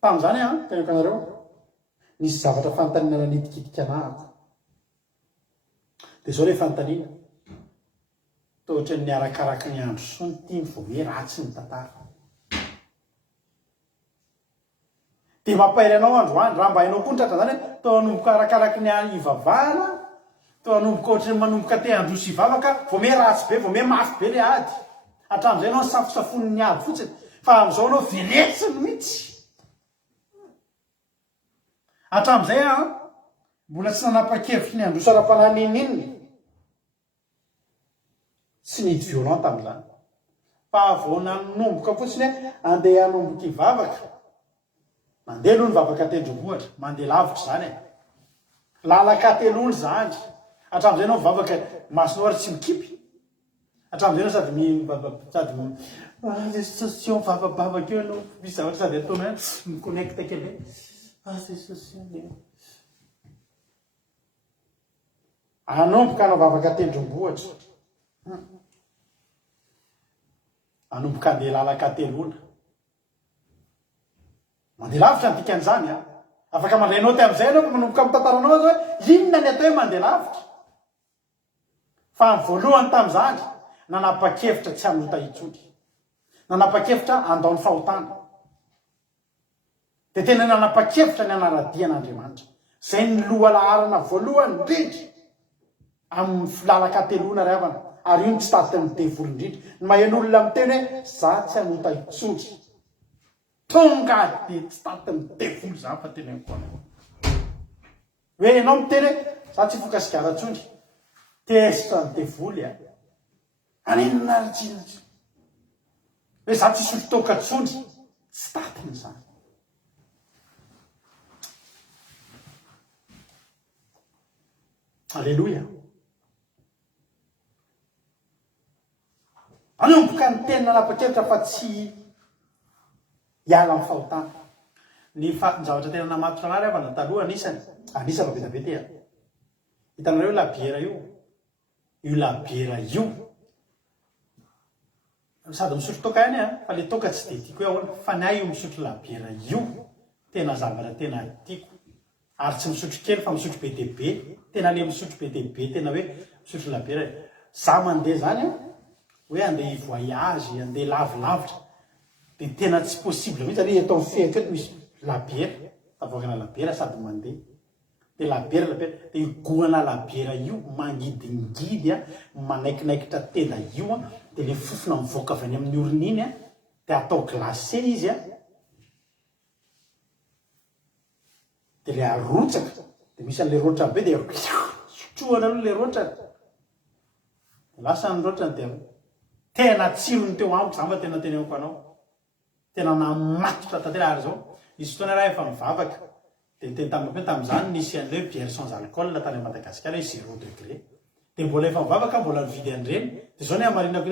tam'izany tenako anareo nisy zavatra fanontaniana nitikitika anahako dia zao le fanontaniana tohatra ny arakaraky ny andro sony tiany vao hoe ratsy ny tantara dia mampairy anao androandro raha mba hainao koa ny tratra zany to anomboka arakaraky ny ivavahana to anomboka ohatrany manomboka te androso ivavaka vao me ratsy be vao me mafy be le ady hatramin'izay anao safosafon'ny ny ady fotsiny fa am'izao anao veletsiny mihitsy hatramin'izay mbola tsy nanapa-kevitry ny androso ara-pananin'ininy tsy nidy violent tam'izany fa vao nanomboka fotsiny andeha hanomboka ivavaka mandeha aloha ny vavaka tendrombohatra mandeha lavitra zany lalaka telony zany hatramin'izay anao vavaka masonao ary tsy mikipy hatramin'izay anao sady station vavabavaka eo anao misy zavatra sady ataona miconnecte kely anomboka anao vavaka tendrombohatra anomboka andeha lalaka telona mandeha lavitra ny dikan'izany afaka mandrainao ty am'izay anao fa manomboka amin'ny tantaranao azy hoe inona ny atao hoe mandeha lavitra fa ny voalohany tam'izany nanapa-kevitra tsy hanota itsotry nanapa-kevitra andao ny fahotana dia tena nanapa-kevitra ny anaradian'Andriamanitra zay ny loha laharana voalohany indrindra amin'ny lalaka telona ry havana ary io ny tsy tady amin'ny devoly indrindra ny mahen'olona miteny hoe za tsy hanota itsotry tonga dia tsy tady amin'ny devoly zany fa tena ko anao hoe ianao miteny hoe za tsy fokasigara tsondry tesitra ny devoly aninona rytsinatsy hoe za tsy sotro toka tsondry tsy tadiny zany alleloia anomboka ny tena nanapa-kevitra fa tsy hiala amin'ny fahotana ny zavatra tena namatotra anary avana taloha anisany betavety hitanareo labiera io labiera io sady misotro toka ihany fa le toka tsy de tiako hoe ahoana fa ny ahy io misotro labiera io tena zavatra tena tiako ary tsy misotro kely fa misotro be dia be tena le misotro be dia be tena hoe misotro labiera za mandeha zany hoe andeha voyage andeha lavilavitra dia tena tsy possible mihitsy ale atao fety eto misy labiera tavoakana labiera sady mandeha dia labiera dia igoana labiera io mangidingidy manaikinaikytra tena io dia le fofona mivoaka avy any amin'ny orona iny dia atao glacé izy dia le arotsaka dia misy an'le rotrany be dia sotrohana aloha le rotrany lasa ny rotrany dia tena tsirony teo amiko zany fa tena tenenako anao tena namatotra tantena ary zao nisy fotoana raha efa mivavaka dia teny tamiko tam'izany nisy an'le bière sans alcool tany Madagasikara hoe 0 degré dia mbola efa mivavaka mbola mividy an'ireny dia zao ny amarinako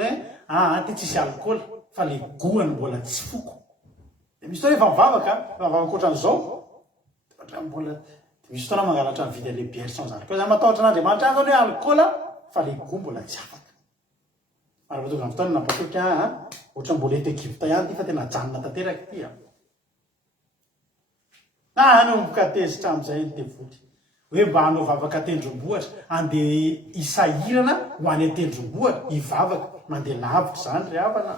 hoe ty tsisy alcool fa le goany mbola tsy foko dia misy fotoana efa mivavaka ohatran'izao mbola misy fotoana mangalatra mividy an'le bière sans alcool zany matahotra an'Andriamanitra zany hoe alcool fa le go mbola tsy afaka ary mahatonga amin'ny fotoana napatotra ohatra mbola eto Egypte ihany ty fa tena janona tanteraka ty anomboka tezitra am'izay ny devoly hoe mba hanao vavaka tendrombohatra andeha isahirana ho any atendrombohatra hivavaka mandeha lavitra zany ry havana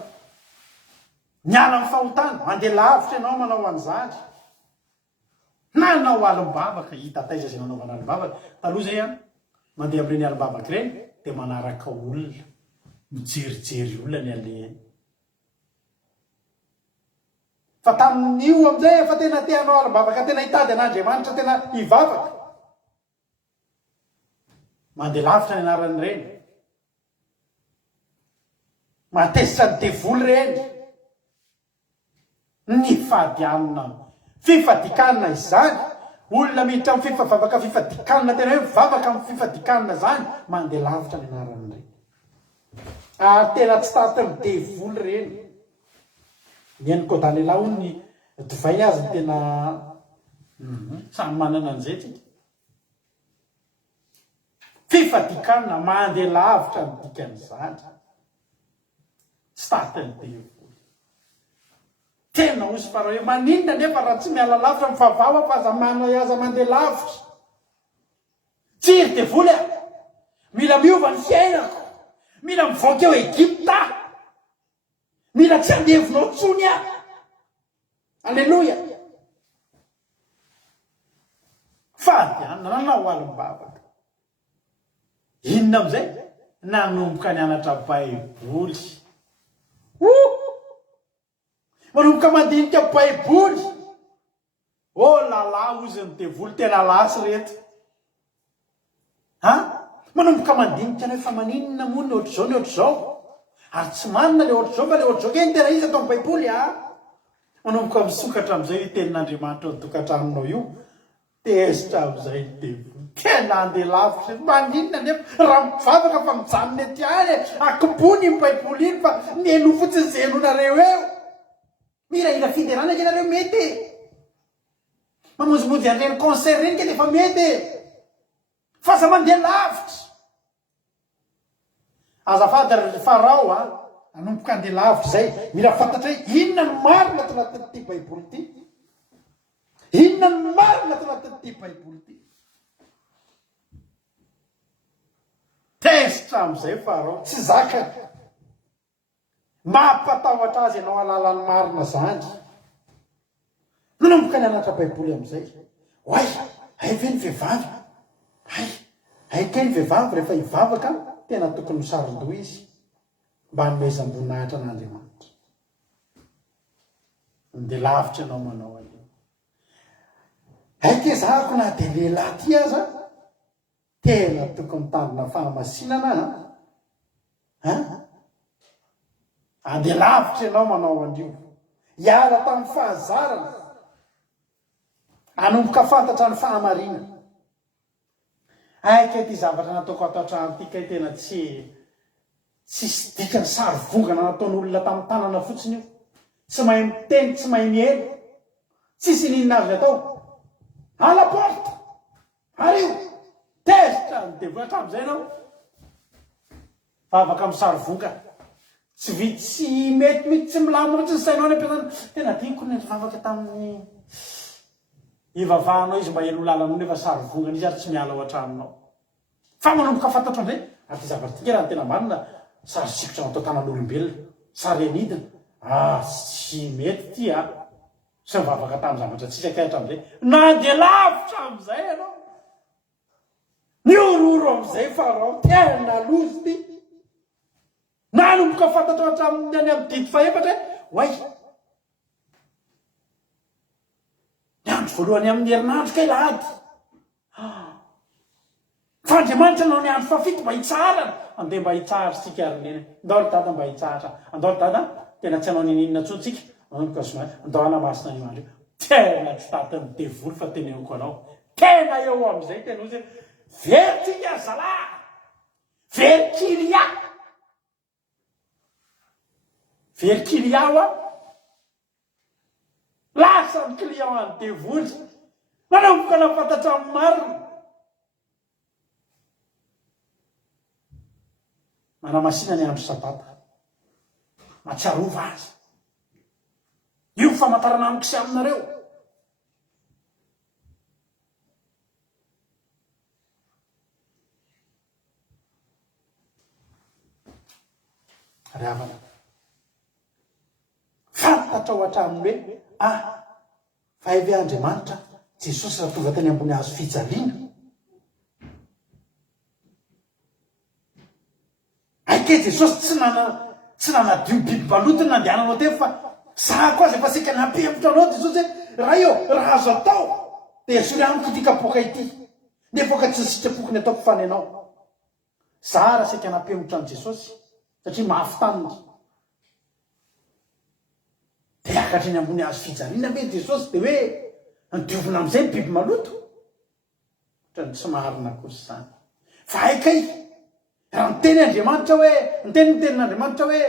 miala amin'ny fahotana mandeha lavitra ianao manao an'izany nanao alim-bavaka hita taiza zay nanaovana alim-bavaka taloha zay mandeha amin'ireny alim-bavaka ireny dia manaraka olona mijerijery olona ny alehany fa tamin'io amizay efa tena te hanao alim-bavaka tena hitady an'Andriamanitra tena hivavaka mandeha lavitra ny anarany ireny matezitra ny devoly ireny ny fadianina fifadikanina izany olona miditra amin'ny fifavavaka fifadikanina tena hoe mivavaka amin'ny fifadikanina zany mandeha lavitra ny anarany reny ary tena tsy taty midevoly reny mieny kodalehilahy hoy ny divay azy ny tena samy manana an'izay tsika fifadikanina mandeha lavitra ny dikan'izany tsy taty midevoly tena osy fa raha hoe maninona nefa raha tsy miala lavitra mifavava fa aza manana aza mandeha lavitra tsiry devoly a mila miova ny fiainako mila mivoaka eo Egypta mila tsy andevinao tsony a alleloia fadianana nanao alim-bavaka inona am'izay nanomboka nianatra baiboly manomboka mandinika baiboly lala ozy ny devoly tena lasy reto manomboka mandinika ny hoe fa maninona moa ny ohatr'izao ny ohatr'izao ary tsy manina le ohatr'izao fa le ohatr'izao ke ny tena izy atao amin'ny baiboly manomboka misokatra am'izay tenin'Andriamanitra ny tokantranonao io tezitra am'izay ny devoly tena andeha lavitra maninona nefa raha mivavaka fa mijanona ety any akobony ny baiboly iny fa nieno fotsiny zenonareo eo miraira fiderana ke nareo mety mamonjimonjy an'ireny concert reny ke defa mety fa za mandeha lavitra azafady ry Farao nanomboka andeha lavitra zay mila fantatra hoe inona ny marina ato anatin'ity baiboly ity inona ny marina ato anatin'ity baiboly ity tezitra am'izay Farao tsy zakaka mampatahotra azy ianao alalan'ny marina zany nanomboka nianatra baiboly am'izay oay ay ve ny vehivavy ay ke ny vehivavy rehefa hivavaka tena tokony saron-doha izy mba hanomezam-boninahitra an'Andriamanitra mandeha lavitra ianao manao an'io ay ke zahako na de lehilahy ty aza tena tokony mitandrina fahamasinana andeha lavitra ianao manao an'io hiala tamin'ny fahazarana anomboka fantatra ny fahamarina aika ty zavatra nataoko ato an-trano ty kay tena tsisy dikany sary vongana nataon'olona tamin'ny tanana fotsiny io tsy mahay miteny tsy mahay mielo tsisy ninona azy atao alaporta ary io tezitra ny devoly hatram'izay ianao fa afaka amin'ny sary vonga tsy vitsy mety mety tsy milamina tsy ny sainao ny ampiasana tena tiako ny vavaka tamin'ny ivavahanao izy mba elo lalanao nefa sary vongana izy ary tsy miala ao an-tranonao fa manomboka fantatra am'izay ary ty zavatra ty ke raha tena marina sary sikotra natao tanan'olombelona sary anidina tsy mety ty sy mivavaka tamin'ny zavatra tsisy akahatra am'izay nandeha lavitra am'izay ianao niororo am'izay Farao tena lozy ty nanomboka fantatra hatramin'ny any amin'ny dity faefatra oay ny andro voalohany amin'ny herinandro kay lahady fa Andriamanitra nanao ny andro fafito mba hitsarana andeha mba hitsara sika ary neny andao ry dada mba hitsara andao ry dada tena tsy hanao nininona tsontsika andao anamasina an'io andro io tena tsy taty ny devoly fa teneniko anao tena eo am'izay tena ozy veritsika zalahy verikilia verikilia lasa ny client any devoly manomboka nafantatra amin'ny marina manamasina ny andro sabata matsiarova azy io famantarana amiko sy aminareo ry havana fantatra ao hatramin'ny hoe fa eve Andriamanitra Jesosy raha tonga teny ambony hazo fijaliana aike Jesosy tsy nanadio biby balotiny nandehananao te fa zako azy efa sika nampihemotra anao Jesosy raha io raha azo atao dia sory amiko ty kapoka ity nefoka tsy sitrapokony ataoko fany anao za raha sika nampihemotra an Jesosy satria mahafitanina dia akatra eny ambony hazo fijaliana be Jesosy dia hoe Andiovina amin'izay ny biby maloto ohatrany tsy marina kosa zany fa haikay raha miteny Andriamanitra hoe nitenin'Andriamanitra hoe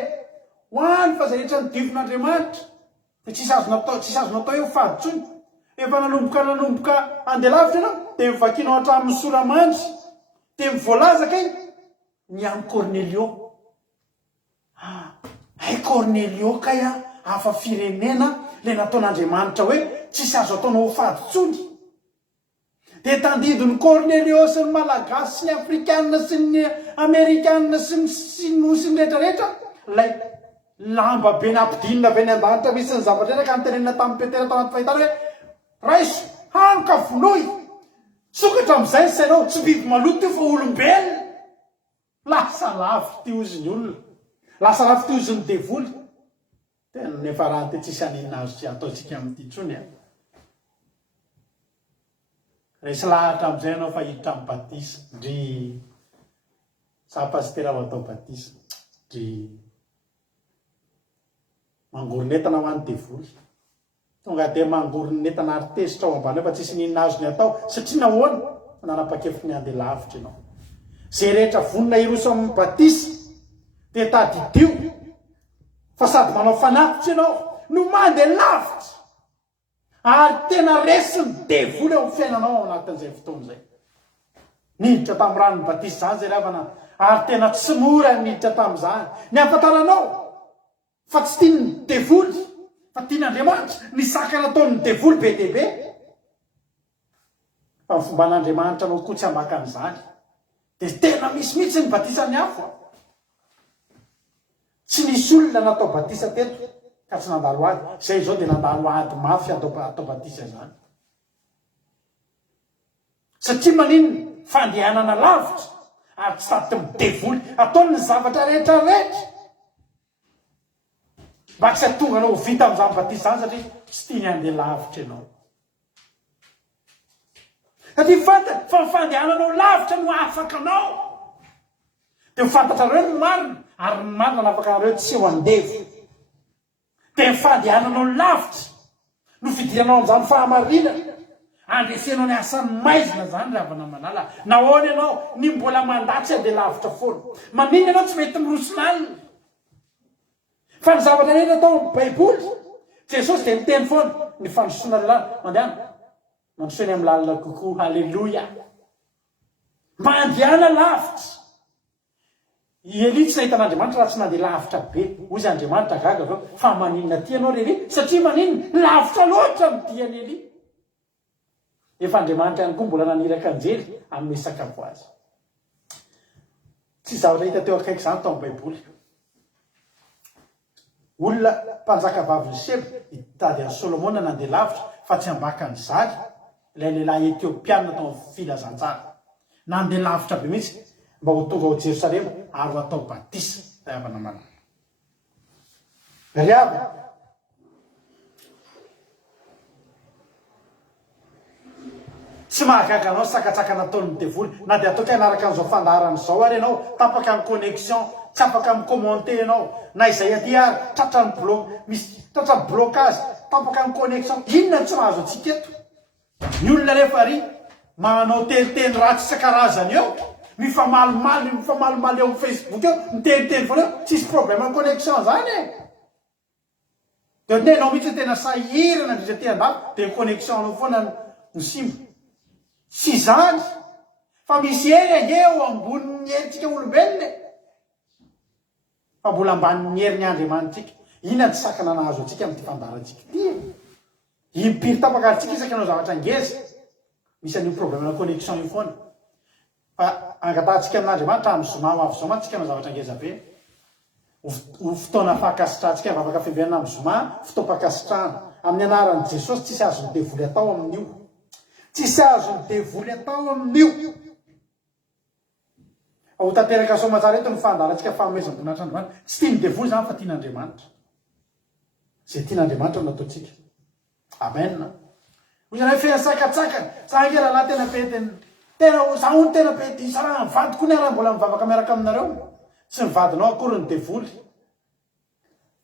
hoany fa zay rehetra nidiovin'Andriamanitra fa tsisy azo natao eo faditsony efa nanomboka andeha lavitra ianao dia mivakinao hatramin'ny soramandry dia mivoalaza kay ny any Cornelio. Hay Cornelio kay hafa firenena le nataon'Andriamanitra hoe tsisy azo ataonao faditsony. Dia tandidiny Cornelio sy ny malagasy sy ny afrikanina sy ny amerikanina sy ny sinosy ny rehetrarehetra lay lamba be nampidinina be ny an-danitra misy ny zavatra rehetra ka nitenenina tamin'ny Petera tao anaty fahitana hoe raiso hanoka vonoy sokatra amin'izay ny sainao tsy biby maloto io fa olombelona. Lasa lavitra ty oziny olona, lasa lavitra ty oziny devoly. Tena nefa raha ty tsisy anina azo tsy ataontsika amin'ity trony resy lahatra amin'izay ianao fa hiditra amin'ny batisa ndry sa pastera ao atao batisa ndry mangoronetana ho an'ny devoly tonga dia mangoronetana artezitra ao ambany fa tsisy ninona azo ny atao satria nahoana nanapa-kevitra ny andeha lavitra ianao. Zay rehetra vonina iroso amin'ny batisa dia tadidio fa sady manao fanafitra ianao no mandeha lavitra ary tena resy ny devoly ao fiainanao ao anatin'izay fotoana izay. Niditra tamin'ny ranony batisa zany zay ravana ary tena tsy mora niditra tamin'izany. Ny ampataranao fa tsy tiany devoly fa tian'Andriamanitra ny saka nataon'ny devoly be dia be. Fa ny fomba an'Andriamanitra anao koa tsy hambaka an'izany dia tena misy mihitsy ny batisa ny hafa. Tsy nisy olona natao batisa teto ka tsy nandalo ady. Izay izao dia nandalo ady mafy atao batisa zany. Satria maninona fandehanana lavitra ary tsy sady midevoly ataony ny zavatra rehetra rehetra mba tsy hahatonga anao vita amin'izany batisa zany satria tsy tiany andeha lavitra ianao. Satria fantatra fa ny fandehananao lavitra no afaka anao dia mifantatra reo ny marina ary ny marina nafaka anareo tsy ho andevo. Dia ny fandehananao lavitra no fidiranao amin'izany fahamarinana andresenao ny asan'ny maizina zany ravana manala. Nahoana ianao ny mbola mandatsy andeha lavitra foana maninona ianao tsy mety mirosona alina fa ny zavatra rehetra atao amin'ny baiboly Jesosy dia miteny foana ny fandrosoana lalàna mandehana mandrosoany amin'ny lalina kokoa. Halleloia. Mandehana lavitra. I Elia tsy nahita an'Andriamanitra raha tsy nandeha lavitra be. Hoy Andriamanitra gaga avao fa maninona ty ianao Elia satria maninona lavitra loatra ny diany Elia. Efa Andriamanitra ihany koa mbola naniraka anjely amin'ny sakafo azy. Tsy zavatra hita teo akaiky izany tao amin'ny baiboly. Olona mpanjaka vavy Seba hitady an'i Solomona nandeha lavitra fa tsy hambaka ny zaly ilay lehilahy Etiopiana tao amin'ny filazantsara. Nandeha lavitra be mihitsy mba ho tonga ao Jerosalema ary ho atao batisa. Zay avana manana. Ry avy tsy mahagaga anao sakatsaka nataon'ny devoly na dia ataoko anaraka an'izao fandaharan'izao ary ianao tapaka amin'ny connexion tsy afaka amin'ny commenté ianao na izay aty ary misy tratra blocage tapaka amin'ny connexion. Inona tsy mahazo antsika eto? Ny olona rehefa ry manao teniteny ratsy isan-karazany eo mifamalimaly eo amin'ny Facebook eo miteniteny foana eo tsisy problème amin'ny connexion zany dia tenao mihitsy tena sahirana ndrindra ty andafy dia ny connexion anao foana ny simba. Tsy zany fa misy hery eo ambonin'ny herintsika olombelona fa mbola ambanin'ny herin'ny Andriamanitsika. Inona tsy sakana nahazo antsika amin'ity fandaharantsika ity? Impiry tapaka antsika isaka anao zavatra ngeza misy an'io problème na connexion io foana. Fa angatahantsika amin'Andriamanitra amin'ny zoma ho avy zao mantsika anao zavatra ngeza be. Ho fotoana fankasitrahantsika vavaka fiavianana amin'ny zoma fotoam-pakasitrahana amin'ny anaran'i Jesosy tsisy azo ny devoly atao amin'io. Tsisy azo ny devoly atao amin'io. Ho tanteraka soamantsara eto ny fandaharantsika fanomezam-boninahitra Andriamanitra. Tsy tiany devoly zany fa tian'Andriamanitra. Izay tian'Andriamanitra no ataontsika. Amen. Hoy zany hoe fiansakatsakana. Sahaky raha tena pety tena zaho ony tena pety raha mivady koa ny raha mbola mivavaka miaraka aminareo. Tsy mivadinao akory ny devoly.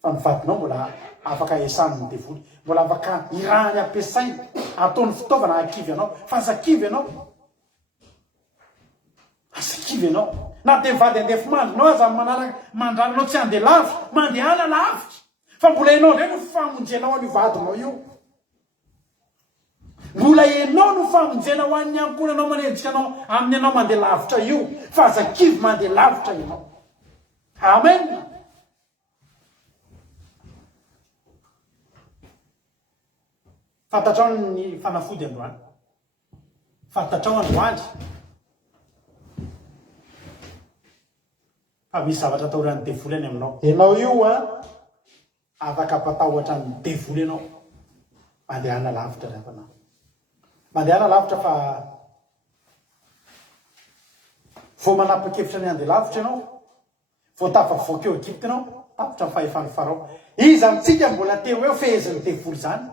fa ny vadinao mbola afaka esan'ny ny devoly, mbola afaka irahany ampiasaina ataony fitaovana akivy anao, fa zakivy ianao, asakivy ianao. Na de vady andefo mandrinao aza manaraka mandranonao tsy andeha lavitra, mandehana lavitra, fa mbola ianao ndray no famonjenao an'io vadinao io, mbola ianao no famonjena ho an'ny ankoranao manendrika anao amin'ny anao mandeha lavitra io, fa zakivy mandeha lavitra ianao. Amen. Fantatrao ny fanafody androany, fantatrao androany fa misy zavatra atahoran'ny devoly any aminao. Ianao io afaka ampatahotra ny devoly ianao mandehana lavitra rehefa anao mandehana lavitra, fa vao manapa-kevitra ny andeha lavitra ianao, vao tafavoaka eo Egypte ianao, tapitra ny fahefany Farao. Izy amintsika mbola teo eo fehezin'ny devoly zany.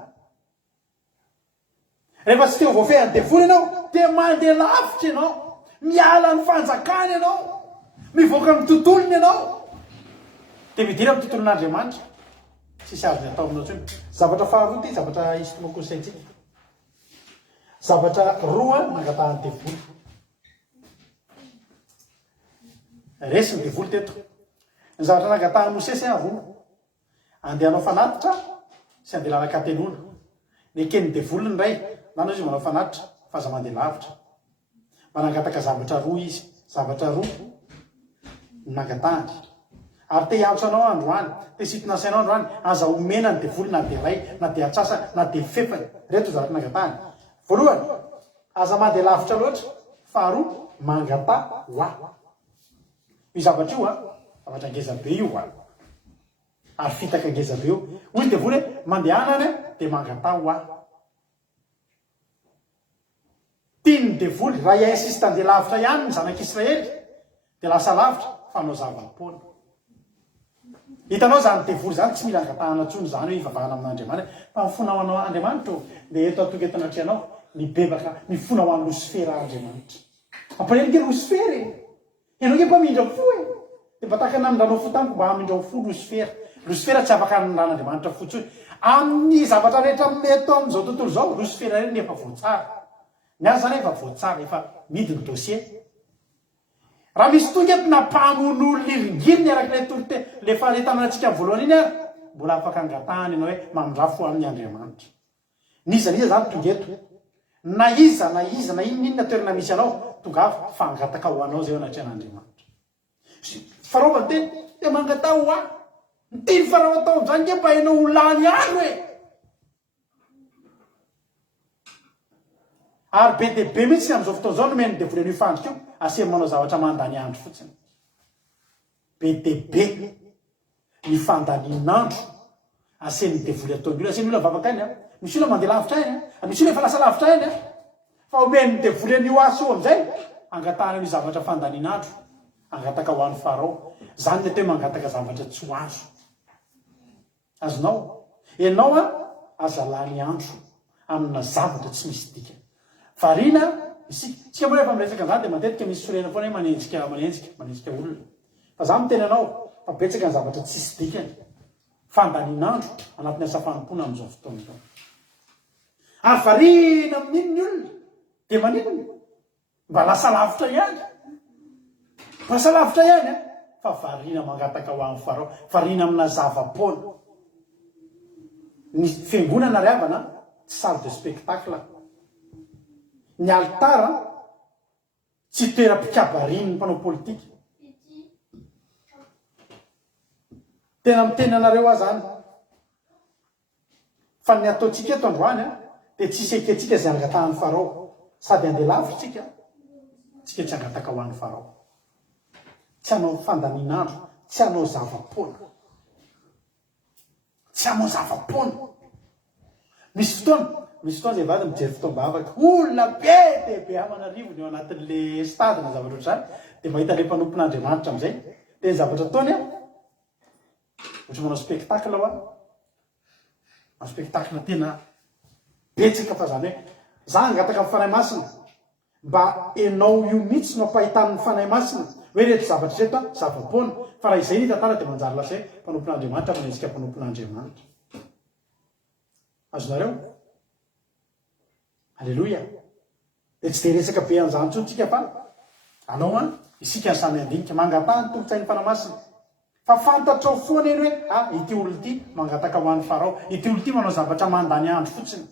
Rehefa tsy teo voafehan'ny devoly ianao, te mandeha lavitra ianao, miala ny fanjakany ianao, mivoaka amin'ny tontolony ianao, de midira amin'ny tontolon'Andriamanitra. Tsisy azony atao aminao tsony. Zavatra faharoa ty, zavatra isy tomako saintsika. Zavatra roa nangatahan'ny devoly. Resy ny devoly teto. Ny zavatra nangatahan'ny Mosesy roa. Andehanao fanatitra sy andeha lalaka antenona. Ny eken'ny devoly ny ray, na izy manao fanatitra fa aza mandeha lavitra. Manangataka zavatra roa izy, zavatra roa nangatahany. Ary te hiantso anao androany, te sitina sainao androany, aza omena ny devoly na de ray, na de atsasa, na de fefany. Reto zavatra nangatahany. Voalohany, aza mandeha lavitra loatra. Faharoa, mangata ho ahy. Io zavatra io zavatra ngeza be io ary fitaka ngeza be io. Hoy devoly hoe mandehanany de mangata ho ahy. Tiany devoly raha iaisy tandeha lavitra ihany ny zanak'Israely de lasa lavitra fa anao zava-poana. Hitanao zany devoly zany tsy mila angatahana tsony zany hoe ivavahana amin'Andriamanitra, fa mifona ho anao Andriamanitra de eto atogetana atreanao mibebaka mifona ho an'ny Losifera Andriamanitra. Ampalelika Losifera ianao ke mpamindra fo de mba tahaka namindranao fo tamiko mba hamindra fo Losifera. Losifera tsy afaka hanindran'Andriamanitra fotsiny. Amin'ny zavatra rehetra mety amin'izao tontolo zao, Losifera reny efa voatsara. Ny azy zany efa voatsara, efa midiny dossier. Raha misy tonga nampahamon'olona iringiriny arak'ilay torite le faharetamana antsika voalohany iny mbola afaka angatahany ianao hoe mamindra fo amin'ny Andriamanitra. Niza zany tonga eto. Na iza na inona toerana misy anao, tonga fa angataka ho anao zay anatrehan'Andriamanitra. Farao mateny de mangata ho ahy. Ny Farao atao zany ke mba hainao ho lany andro Ary be de be mihitsy amin'izao fotoana izao nomeny devoly an'io fandrika io, asemy manao zavatra mandany andro fotsiny. Be de be ny fandanin'andro asemy devoly ataon'ny olona, asemy olona vavaka any misy olona mandeha lavitra any misy olona efa lasa lavitra any fa omeny devoly an'io aso amin'izay angatahana ny zavatra fandanin'andro, angataka ho an'ny Farao. Zany ny atao mangataka zavatra tsy ho azo. Azonao ianao aza lany andro amina zavatra tsy misy dikany. Variana isika, tsika moa rehefa miresaka an'izany dia matetika misy sorena foana hoe manenjika olona. Fa za miteny anao fa betsaka ny zavatra tsy misy dikany. Fandanin'andro anatin'ny hasafanipona amin'izao fotoana izao. Ary variana amin'iny ny olona dia maninona? Mba lasa lavitra ihany. Mba lasa lavitra ihany fa variana mangataka ho amin'ny Farao, variana amina zava-poana. Ny fiangonana ry havana tsy salle de spectacle. Ny altara tsy toeram-pikabarian'ny mpanao politika. Tena miteny anareo azy zany fa ny ataontsika eto androany dia tsisy eketsika izay angatahan'ny Farao, sady andeha lavitra tsika tsy angataka ho an'ny Farao. Tsy hanao fandanin'andro, tsy hanao zava-poana, tsy hanao zava-poana. Misy fotoana zay vady mijery fotoam-bavaka, olona be de be aman'arivony eo anatin'le stade na zavatra ohatr'izany, dia mahita le mpanompon'Andriamanitra amin'izay dia ny zavatra ataony ohatra manao spectacle manao spectacle tena betsaka fa zany hoe za angataka amin'ny fanahy masina mba enao io mihitsy no ampahitan'ny fanahy masina hoe rehetra zavatra reto a zava-poana fa raha izay ny tantara dia manjary lasa hoe mpanompon'andriamanitra manenjika mpanompon'andriamanitra. azonareo alleloia. dia tsy dia resaka be an'izany tsontsika fa anao a isika ny samy andinika mangatahany tombotsain'ny fanamasina fa fantatrao foana eny hoe ity olo ity mangataka ho an'ny farao, ity olo ity manao zavatra mandany andro fotsiny.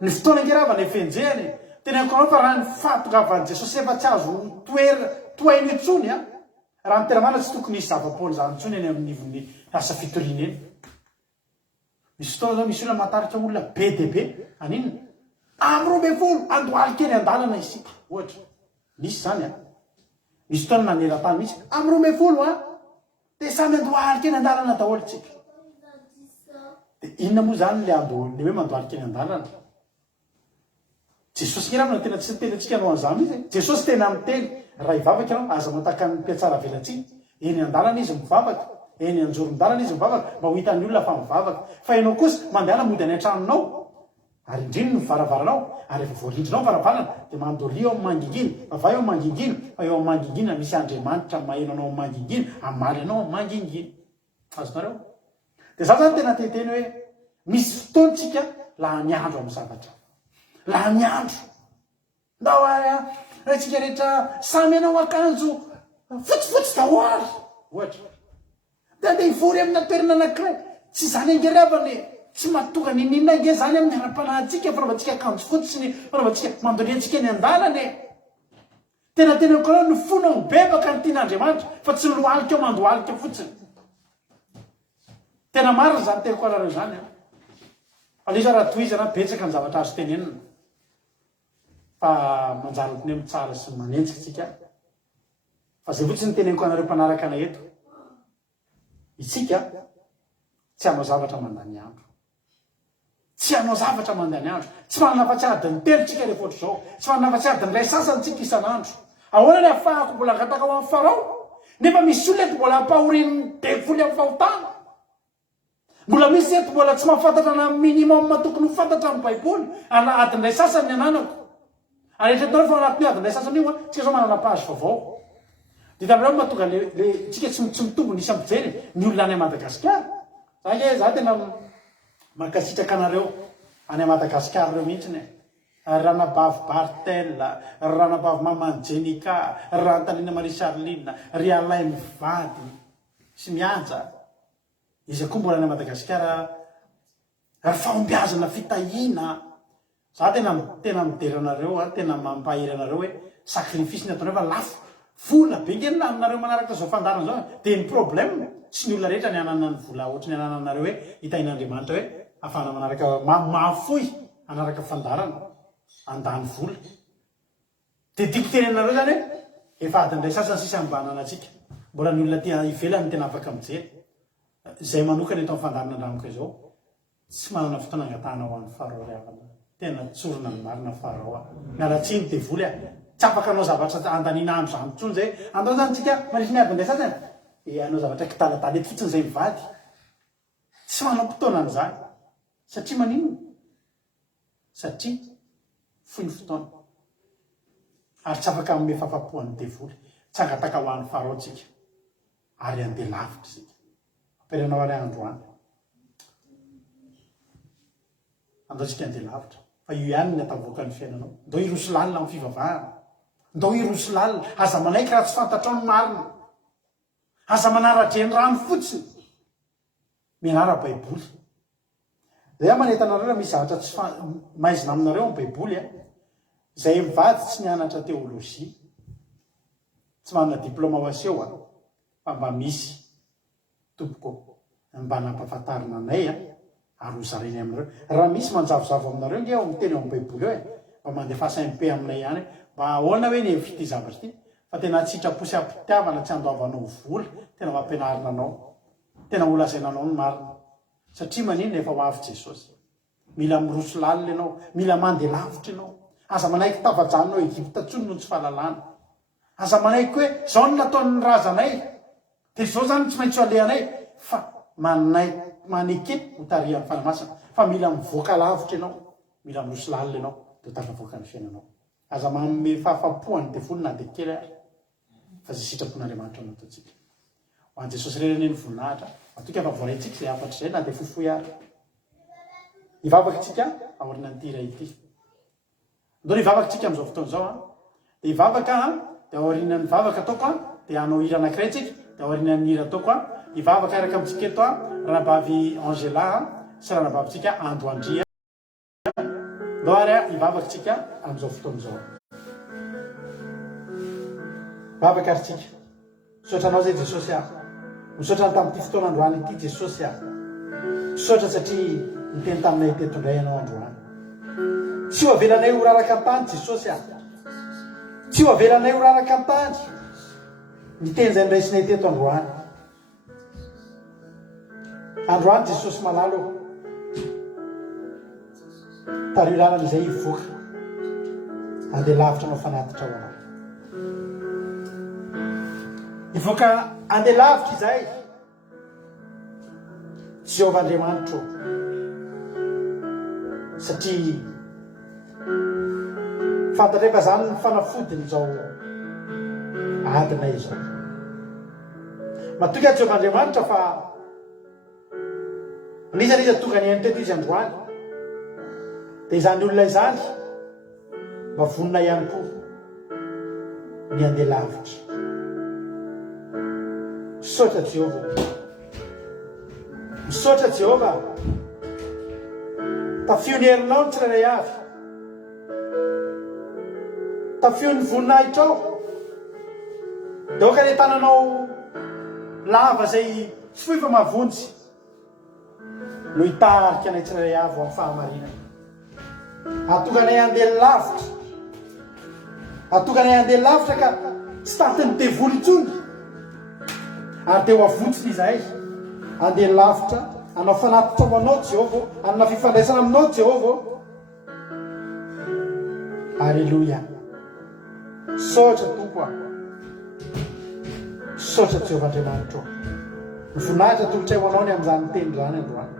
Ny fotoana ngeravana efenjehany tena ko anao fa raha ny fahatogavan'i Jesosy efa tsy azo toainy intsony a raha ny tena marina tsy tokony hisy zava-poana zany intsony eny amin'n'ivon'ny asa fitoriana eny. Misy fotoana zao misy olona matarika olona be dia be aninona amin'ny 20 andohalika eny an-dalana isika ohatra misy zany a. Misy fotoana naneran-tany misy amin'ny 20 dia samy andohalika eny an-dalana daholo tsika. Dia inona moa zany le hoe mandohalika eny an-dalana? Jesosy ngeravana tena tsy tenantsika anao an'izany izy. Jesosy tena miteny raha hivavaka ianao aza mataka ny mpiatsara velatsiny eny an-dalana izy mivavaka, eny anjoron-dalana izy mivavaka mba ho hitan'ny olona fa mivavaka. Fa ianao kosa mandehana mody any an-tranonao ary indriny ny varavaranao ary efa voarindrinao varavarana dia mandolia eo amin'ny mangingina, vava eo amin'ny mangingina, fa eo amin'ny mangingina misy Andriamanitra maheno anao amin'ny mangingina, amaly anao amin'ny mangingina. Azonareo? Dia za zany tena teteny hoe misy fotoantsika laha miandro amin'ny zavatra, laha miandro ndao retsika rehetra samy anao akanjo fotsifotsy dahoary ohatra dia andeha hivory amina toerana anankiray tsy zany angeravany tsy mahatonga ninina nge zany amin'ny ara-panahintsika fanaovantsika akanjo fotsiny fanaovantsika mandoliantsika eny an-dalana. Tena ko anao no fona mibebaka ny tian'Andriamanitra fa tsy lohalika eo mandohalika fotsiny. Tena marina zany teniko anareo zany a. Alisa raha toizana betsaka ny zavatra azo tenenina fa manjary otiny amin'ny tsara sy manenjika tsika. Fa zay fotsiny teneniko anareo mpanaraka ana eto, itsika tsy hanao zavatra mandany andro, tsy hanao zavatra mandany andro, tsy manana afa-tsy telo tsika rehefa ohatr'izao, tsy manana afa-tsy ny ray sasany tsika isan'andro. Ahoana ny ahafahako mbola angataka ho amin'ny farao nefa misy olona eto mbola ampahorin'ny devoly amin'ny fahotana, mbola misy eto mbola tsy mahafantatra na minimum tokony ho fantatra amin'ny baiboly adiny ray sasany ny ananako. Arehetratonareo fa anatin'ny adiny ray sasany io tsika zao manana page vaovao. Dia tamin'ireo mahatonga le tsika tsy mitombo nisy ampijery ny olona any Madagasikara. Za tena mankasitraka anareo any Madagasikara reo mihitsiny. Ranabavy Bartel, Ranabavy Mamany Jenika, Rantanina Marie Charline, ry Alay Mivady sy mianja. Izy koa mbola any Madagasikara ary fahombiazana fitahiana. Za tena midera anareo, tena mampahiry anareo hoe sakrifisy ny ataonareo fa lafo vola be nge nanareo manaraka zao fandarana zao. Dia ny problème sy ny olona rehetra ny anana ny vola ohatry ny anana anareo hoe hitahin'Andriamanitra hoe afahana manaraka mahafoy anaraka fandarana andany vola. Dia tiako tenenareo zany hoe efa adiny ray sasany sisa ambanana atsika, mbola ny olona tia ivelany tena afaka mijery. Izay manokana eto amin'ny fandarana andramiko izao tsy manana fotoana angatahana ho an'ny farao ry havana. Tena tsorona ny marina farao mialatsiny devoly tsy afaka anao zavatra andaniana andro zany intsony zay andao zany tsika manisy ny adiny ray sasany anao zavatra kitalatala eto fotsiny zay mivady, tsy manam-potoana an'izany satria maninona? Satria fohy ny fotoana ary tsy afaka amin'ny fahafapoan'ny devoly, tsy angataka ho an'ny farao tsika ary andeha lavitra sika amperanao ary androany andaotsika andeha lavitra. Fa io ihany ny atavoaka ny fiainanao. Ndao hiroso lalina amin'ny fivavahana, ndao hiroso lalina aza manaiky raha tsy fantatrao ny marina, aza manara-dreny rano fotsiny mianara baiboly. Zay maneta anareo raha misy zavatra tsy maizina aminareo amin'ny baiboly izay mivady tsy nianatra teolojia, tsy manana diplôma ho aseho fa mba misy tompoko mba nampahafantarina anay ary ho zareny aminareo. Raha misy manjavozavo aminareo nge miteny eo amin'ny baiboly eo mba mandefa saimpe aminay ihany mba ahoana hoe ny hevitra ity zavatra ity. Fa tena tsitrapo sy ampitiavana tsy andoavanao vola, tena mampianarina anao, tena ho lazaina anao ny marina. Satria maninona efa ho avy Jesosy. Mila miroso lalina ianao, mila mandeha lavitra ianao. Aza manaiky tavajanonao Egypta tsony no tsy fahalalana. Aza manaiky hoe zao no nataon'ny razanay dia zao zany tsy maintsy alehanay, fa manekety ho tarihan'ny fanamasina. Fa mila mivoaka lavitra ianao, mila miroso lalina ianao dia tafavoaka ny fiainanao. Aza manome fahafapoany devoly na dia kely ary fa zay sitrapon'Andriamanitra no ataontsika ho an'i Jesosy rerany ny voninahitra atoka afa voaraintsika zay afatra izay na dia fohifohy ary hivavaka tsika aorianan'ity iray ity andao hivavaka tsika amin'izao fotoana izao dia hivavaka dia aorianan'ny vavaka ataoko dia hanao hira anankiray tsika dia aorianan'ny hira ataoko hivavaka araka amintsika eto ranabavy Angela sy ranabavintsika Andoandria andao ary hivavaka tsika amin'izao fotoana izao vavaka ary tsika misaotra anao zay Jesosy misaotra ny tamin'ity fotoana androany ity Jesosy misaotra satria niteny taminay teto indray ianao androany tsy ho avelanay ho raraka an-tany Jesosy tsy ho avelanay ho raraka an-tany niteny zay niraisinay teto androany androany Jesosy malalo tario lalana izay hivoaka andeha lavitra anao fanatitra ho anao hivoaka andeha lavitra izay Jehovah Andriamanitra satria fantatrefa zany ny fanafodiny izao adinay izao matoka Jehovah Andriamanitra fa nisaniza tonga ny teto izy androany dia izany olona izany mba vonina ihany koa ny andeha lavitra misaotra Jehovah misaotra Jehovah tafio ny herinao ny tsirairay avy tafio ny voninahitrao dia oka ny tananao lava zay tsy fohy fa mavonjy no hitarika anay tsirairay avy ho amin'ny fahamarinana atokanay andeha lavitra atokanay andeha lavitra ka tsy tatiny devoly intsony ary dia ho avotsiny izahay andeha lavitra anao fanatitra ho anao Jehovah anona fifandraisana aminao Jehovah alleluia saotra tompo saotra Jehovah Andriamanitra ny voninahitra tolotray ho anao ny amin'izany teny zany androany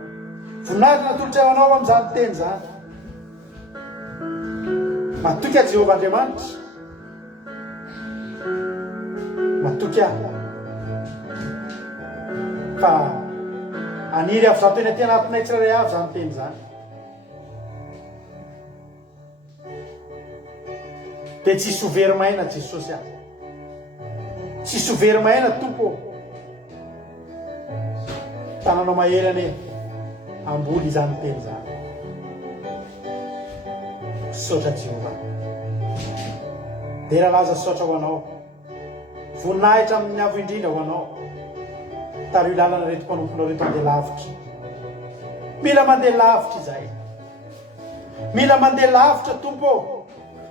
voninahitra natolotray ho anao amin'izany teny zany matoka Jehovah Andriamanitra matoka fa aniry avy zato eny aty anatinay tsirairay avy zany teny zany dia tsisy overmaina Jesosy tsisy overmaina tompo tananao maherany amboly izany teny zany saotra Jehovah dia rahalaza saotra ho anao voninahitra amin'ny avo indrindra ho anao tario lalana reto mpanomponao reto andeha lavitra mila mandeha lavitra izay mila mandeha lavitra tompo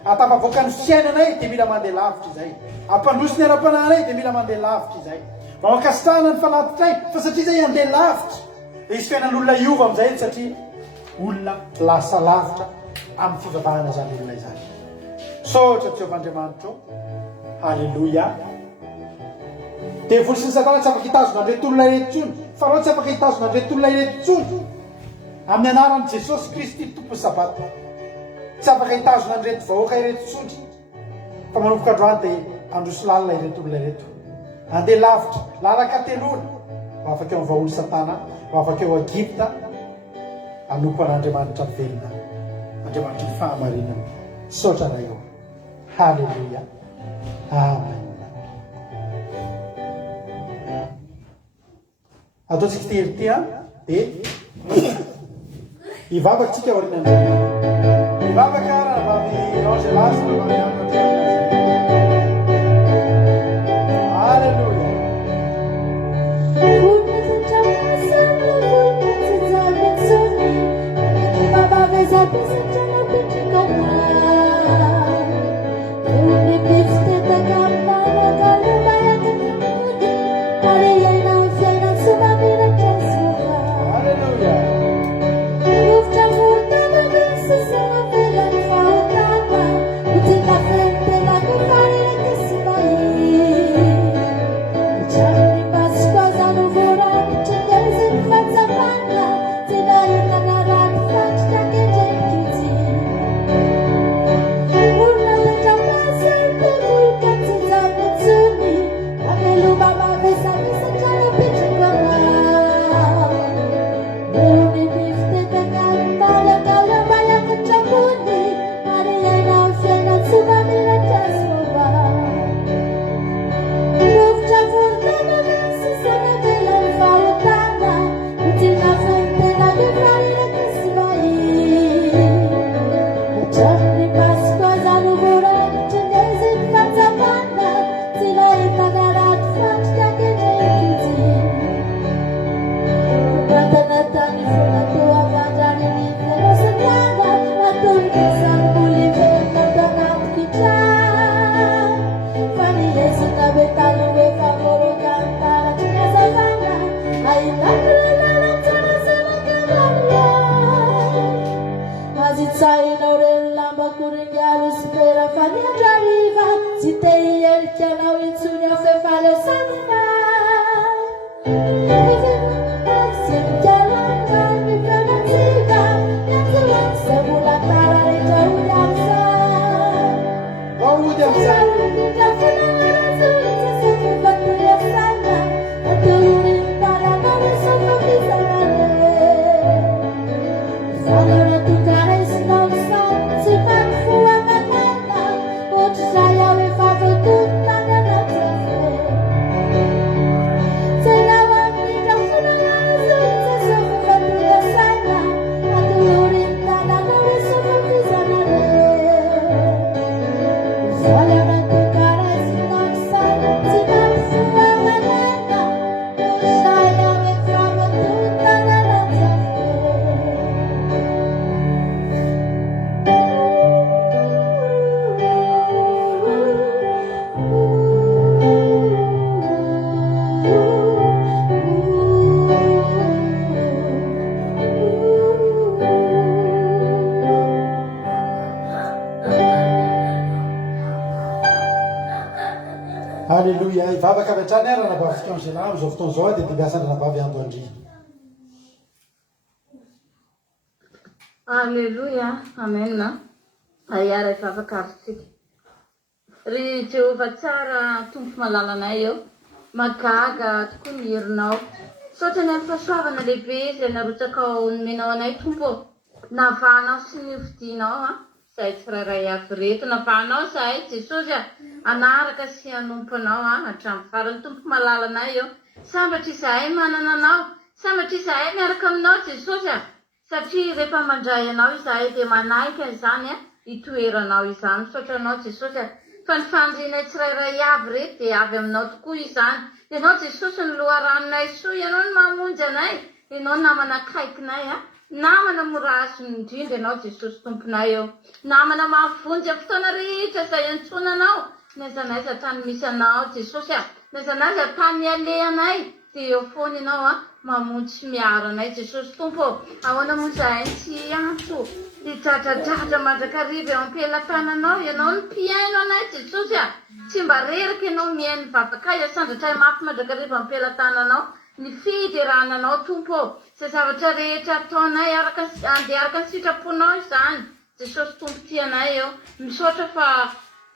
atafavoaka ny fiainanay dia mila mandeha lavitra izay ampandroso ny ara-pananay dia mila mandeha lavitra izay mba makasitrahana ny fanatitray fa satria izay andeha lavitra dia izy fiainan'olona iova amin'izay satria olona lasa lavitra amin'ny fivavahana zany olona izany saotra Jehovah Andriamanitra halleluia dia voly sy ny satana tsy afaka hitazona andreto olona ireto tsony fa rao tsy afaka hitazona andreto olona ireto tsony amin'ny anaran'i Jesosy Kristy tompo sabata tsy afaka hitazona andreto vahoaka ireto tsony fa manomboka androany dia androso lalina ireto olona ireto andeha lavitra lalaka teloana mba afaka eo vaholy satana mba afaka eo Egipta anompo an'Andriamanitra velona Andriamanitra ny fahamarinana saotra na eo halleluia amen ataontsika tery ty dia hivavaka tsika aorianandro hivavaka rahavavy Angela sy rahavavy halleluia Hallelujah. miandrariva tsy te hierikanao intsony ao fefaleo samifa Alléluia. Ivavaka avy hatrany ary ranavavy fikanzela am'izao fotoana izao dia miasa ranavavy ando andria. Alléluia. Amen. Ayara ivavaka avytsika. Ry Jehovah tsara tompo malalanay eo. Magaga tokoa ny herinao. Saotra ny fahasoavana lehibe izay narotsaka ao nomenao anay tompo. Navanao sy ny fidianao izay tsirairay avy reto. Navanao zahay Jesosy anaraka sy anomponao hatramin'ny farany tompo malalanay eo. Sambatra izahay manana anao. Sambatra izahay miaraka aminao Jesosy satria rehefa mandray anao izahay dia manaiky izany hitoeranao izany. Misaotra anao Jesosy fa ny fandrianay tsirairay avy reto dia avy aminao tokoa izany. Ianao Jesosy ny loharanonay soa, ianao ny mamonjy anay, ianao namana akaikinay namana mora azo indrindra ianao Jesosy tomponay eo. Namana mahavonjy amin'ny fotoana rehetra izay antsonanao. N'aiza n'aiza tany misy anao Jesosy n'aiza n'aiza tany alehanay dia eo foana ianao mamonjy sy miaro anay Jesosy tompo. Ahoana moa izahay tsy antso hidradradratra mandrakariva eo am-pelantananao. Ianao ny mpiaino anay Jesosy tsy mba reraka ianao miaino vavakay sandratra mafy mandrakariva am-pelantananao. Ny fiderananao tompo izay zavatra rehetra ataonay andeha araka ny sitraponao izany Jesosy tompo tianay eo. Misaotra fa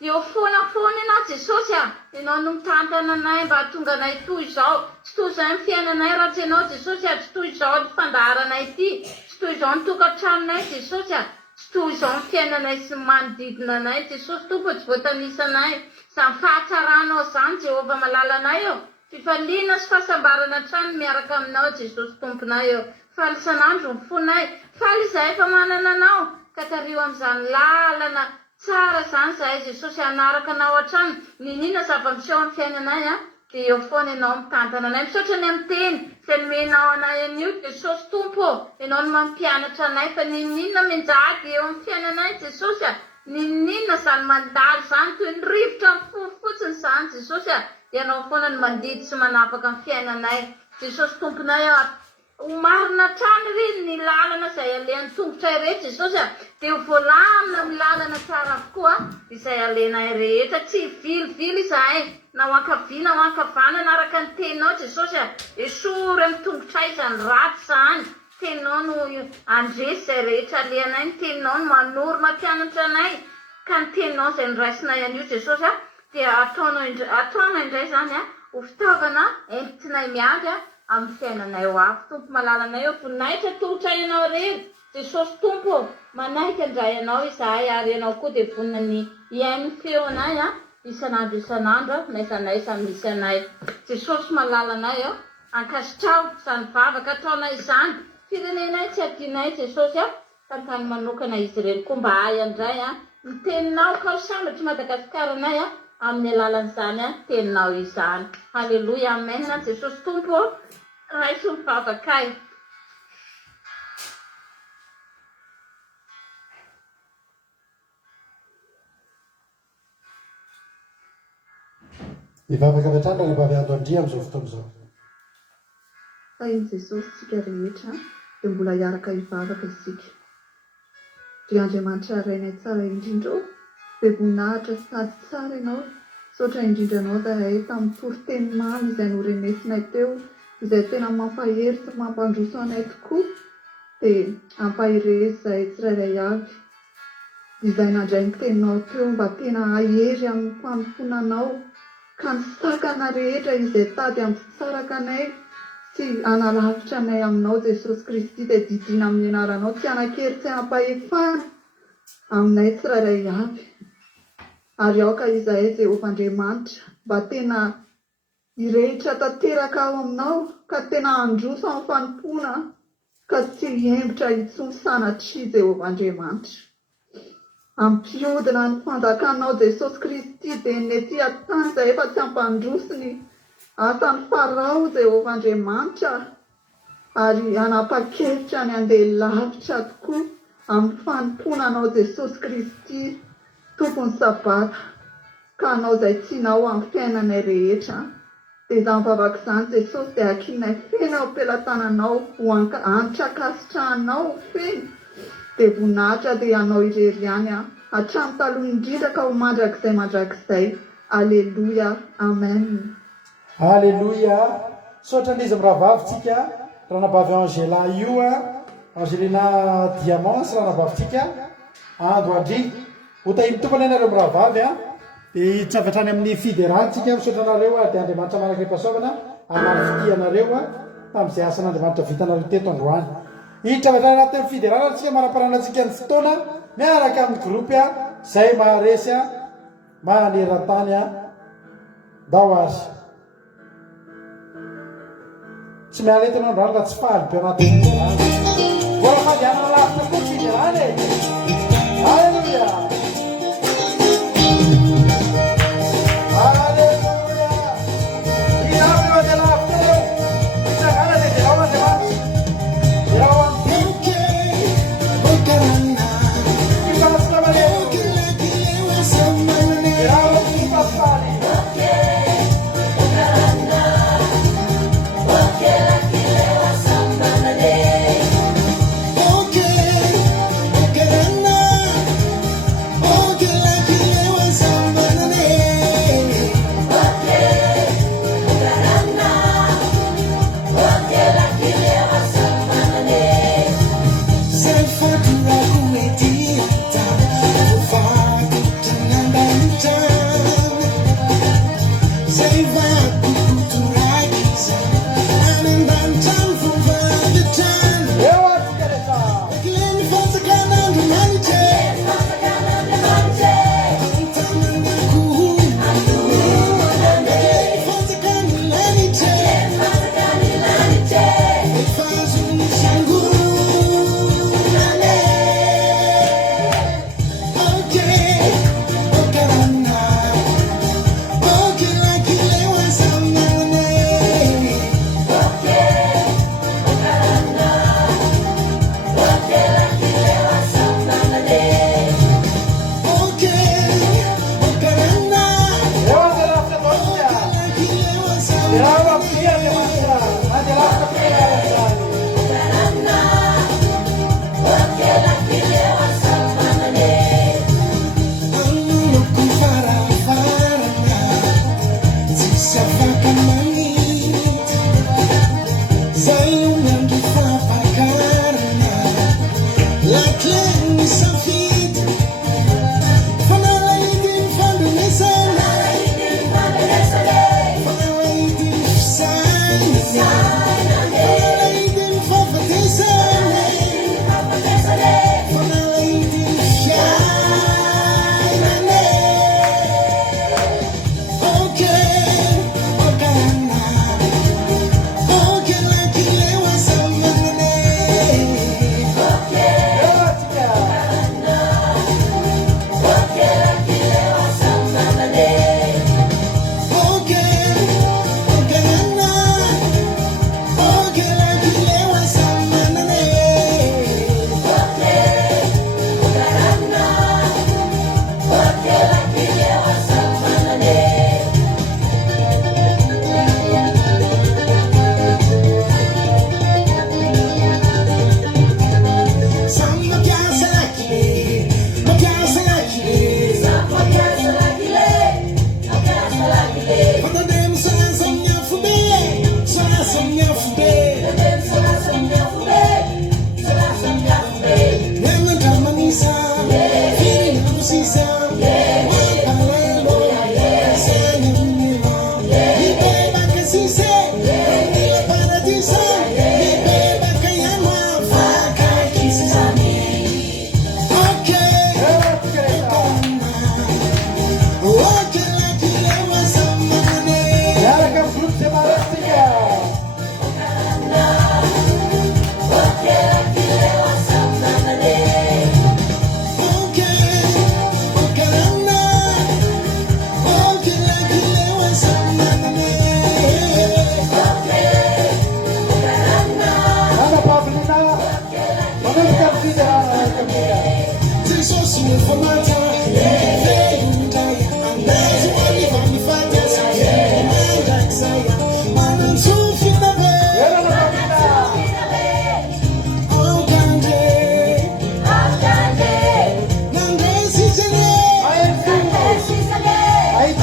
eo foana ianao Jesosy ianao no mitantana anay mba tonga anay toy izao. Tsy toy izay ny fiainanay raha tsy ianao Jesosy tsy toy izao ny fandaharanay ity, tsy toy izao ny tokantranonay Jesosy tsy toy izao ny fiainanay sy ny manodidina anay Jesosy tompo tsy voatanisanay. Izany fahatsaranao izany Jehovah malalanay eo. Fifaliana sy fahasambarana trano miaraka aminao Jesosy tomponay eo. Faly isan'andro ny fonay, faly izahay fa manana anao ka tario amin'izany lalana tsara izany izahay Jesosy anaraka anao hatrany. Ninina zava-miseho amin'ny fiainanay dia eo foana ianao mitantana anay. Misaotra ny amin'ny teny izay nomenao anay anio Jesosy tompo. Ianao no mampianatra anay fa ninina menjady eo amin'ny fiainanay Jesosy ninina izany mandalo izany toy ny rivotra mifono fotsiny izany Jesosy ianao foana ny mandidy sy manapaka amin'ny fiainanay Jesosy tomponay marina trany ry ny lalana izay alehan'ny tongotray rehetra Jesosy dia ho voalamina amin'ny lalana tsara avokoa izay alenay rehetra. Tsy vilivily izahay na ho ankavia na ho ankavana anaraka ny teninao Jesosy esory amin'ny tongotray izany ratsy izany. Teninao no andresy izay rehetra alehanay, ny teninao no manoro mampianatra anay ka ny teninao izay niraisinay anio Jesosy dia ataonao indray izany ho fitaovana entinay miady amin'ny fiainanay ho avy. Tompo malalanay eo voninahitra tongotray ianao rery Jesosy tompo. Manaiky andray ianao izahay ary ianao koa dia vonina ny iain'ny feo anay isan'andro n'aiza n'aiza misy anay Jesosy malalanay ankasitrao izany vavaka ataonay izany. Firenenay tsy adinay Jesosy tantany manokana izy ireny koa mba hay andray ny teninao ka ho sambatra Madagasikara-nay amin'ny alalan'izany teninao izany. Halleluia. Amen. Jesosy tompo raiso ny vavakay. Ivavaka avy hatrany ranavavy ando andria amin'izao fotoana izao. Fa iny Jesosy tsika rehetra dia mbola hiaraka hivavaka isika. Dia Andriamanitra rainay tsara indrindra dia voninahitra sady tsara ianao saotra indrindra anao zahay tamin'ny toriteny mamy izay norenesinay teo izay tena mampahery sy mampandroso anay tokoa dia ampahirezy zahay tsirairay avy izay nandray ny teninao teo mba tena ahery amin'ny fanomponanao ka ny sakana rehetra izay tady amin'ny tsaraka anay sy analavitra anay aminao Jesosy Kristy dia didina amin'ny anaranao tsy anakery tsy anampahefana aminay tsirairay avy ary aoka izahay Jehovah-Andriamanitra mba tena hirehitra tanteraka ao aminao ka tena handroso amin'ny fanompona ka tsy hembitra intsony sanatria Jehovah-Andriamanitra ampiodina ny fanjakanao Jesosy Kristy dia ny ety an-tany izay efa tsy ampandroso ny asany farao Jehovah-Andriamanitra ary anapa-kevitra ny andeha lavitra tokoa amin'ny fanomponanao Jesosy Kristy tompony sabata ka anao izay tianao amin'ny fiainanay rehetra dia izaho mivavaka izany Jesosy dia hakinay fena ao am-pelantananao ho hanitra kasitrahanao fena dia voninahitra dia anao irery ihany hatramin'ny taloha indrindra ka ho mandrakizay aleluia amen. Alléluia. Saotra an'izy mirahavavitsika ranabavy Angela io Angelina Diamant sy ranabavitsika Ando Andry hotahiny tompony anareo mirahavavy dia hitsafatrany amin'ny fidératsika misaotra anareo dia Andriamanitra manaka mpasaovana anafiki anareo tamin'izay asan'Andriamanitra vitanareo teto androany hitsafatrany anatin'ny fidéral tsika manamparanantsika ny fotoana miaraka amin'ny groupe izay maharesy maneran-tany dao azy tsy miala eto androany raha tsy faly be anatin'ny fidéral vola fandehanana lavitra koa fidéral Alleluia. Alleluia. Inavy eo andeha lavitra reo isangana dia dia ao Andriamanitra dia ao fifanasitra maleo dia ao fifafaly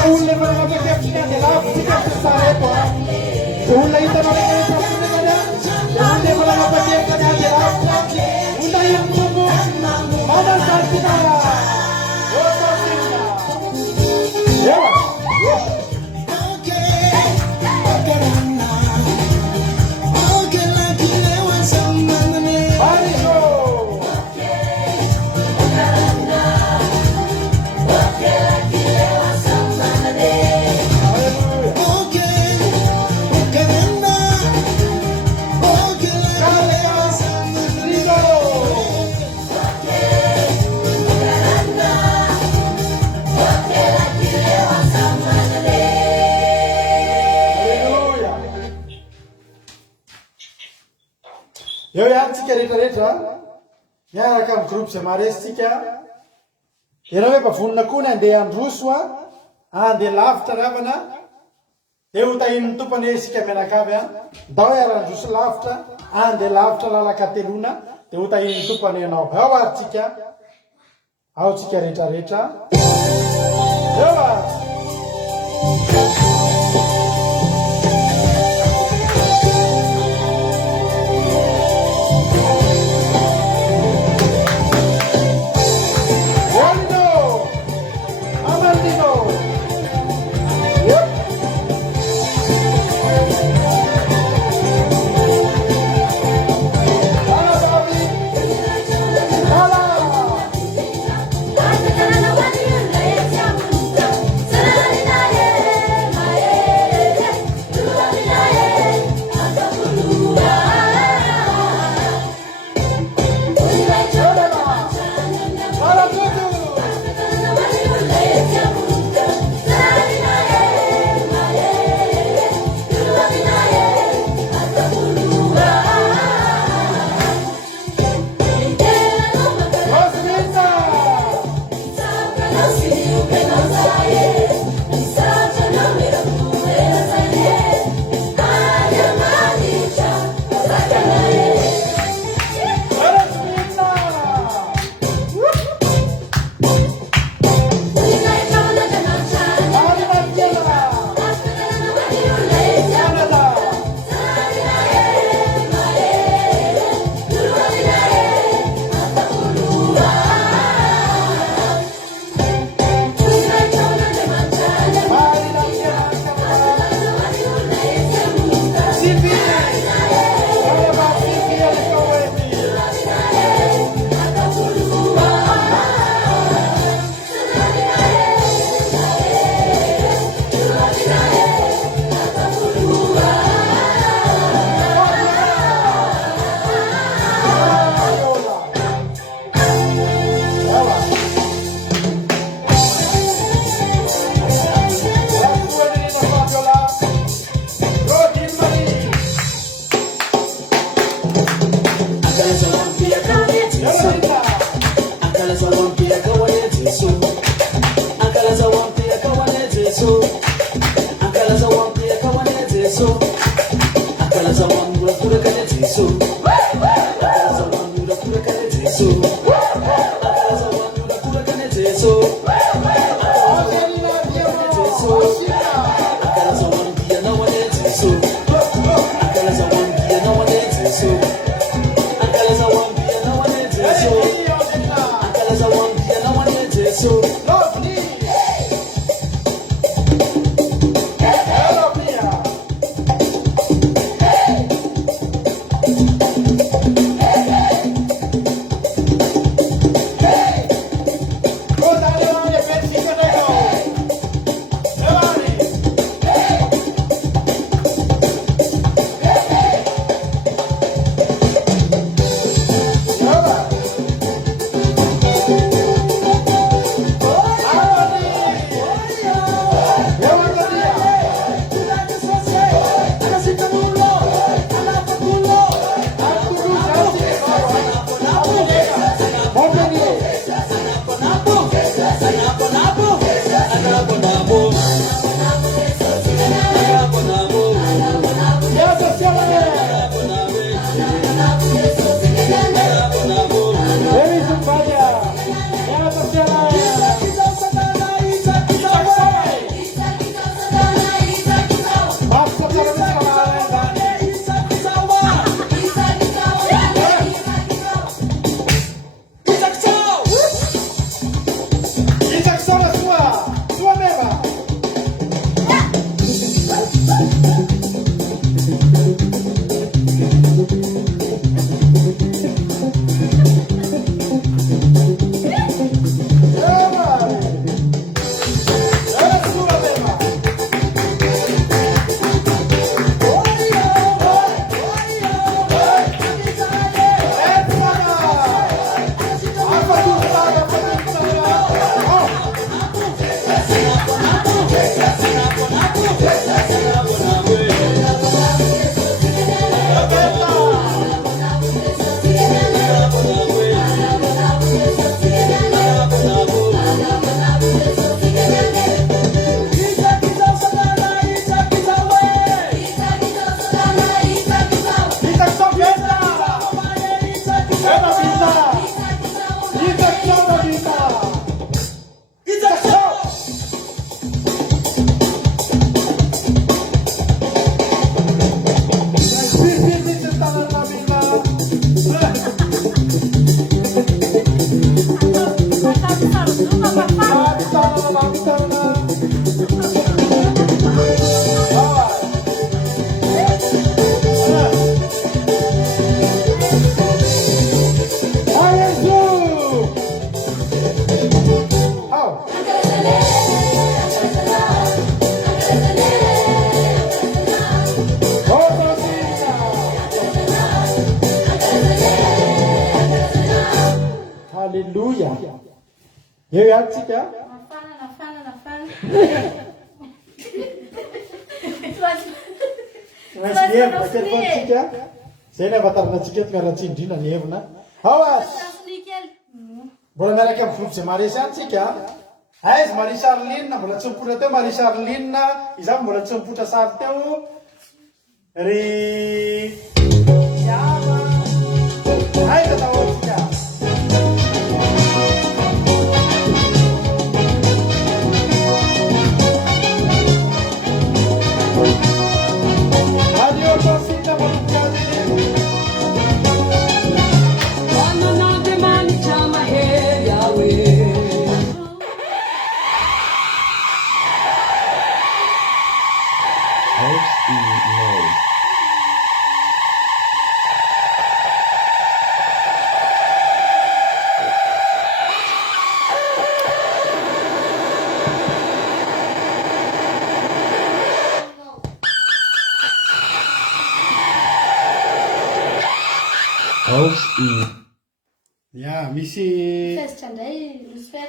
olona manana pekefina dia lafitsika sareto olona hitanao rehetra olona manana pekefina dia lafitra olona ihany tombo manasatina eo ihany tsika rehetrarehetra miaraka amin'ny groupe zay maresitsika ianao hoe mpavonina koa ny andeha androso andeha lavitra ravana dia ho tahin'ny tompany hoe isika mianakavy ndao iara-androso lavitra andeha lavitra lalaka telona dia ho tahin'ny tompany ianao ao ary tsika ao tsika rehetrarehetra eo ary eo iatsika maintsy hevina kely fotsika zay ny avataranatsika miaratsy indrindra ny hevina aoas mbola miaraka amin'ny groupe zay marisy anytsika aizy Marie Charline mbola tsy mipotra teo Marie Charline iza mbola tsy mipotra sary teo ry Yama aiza taotsika radio Pasita Malukiani ya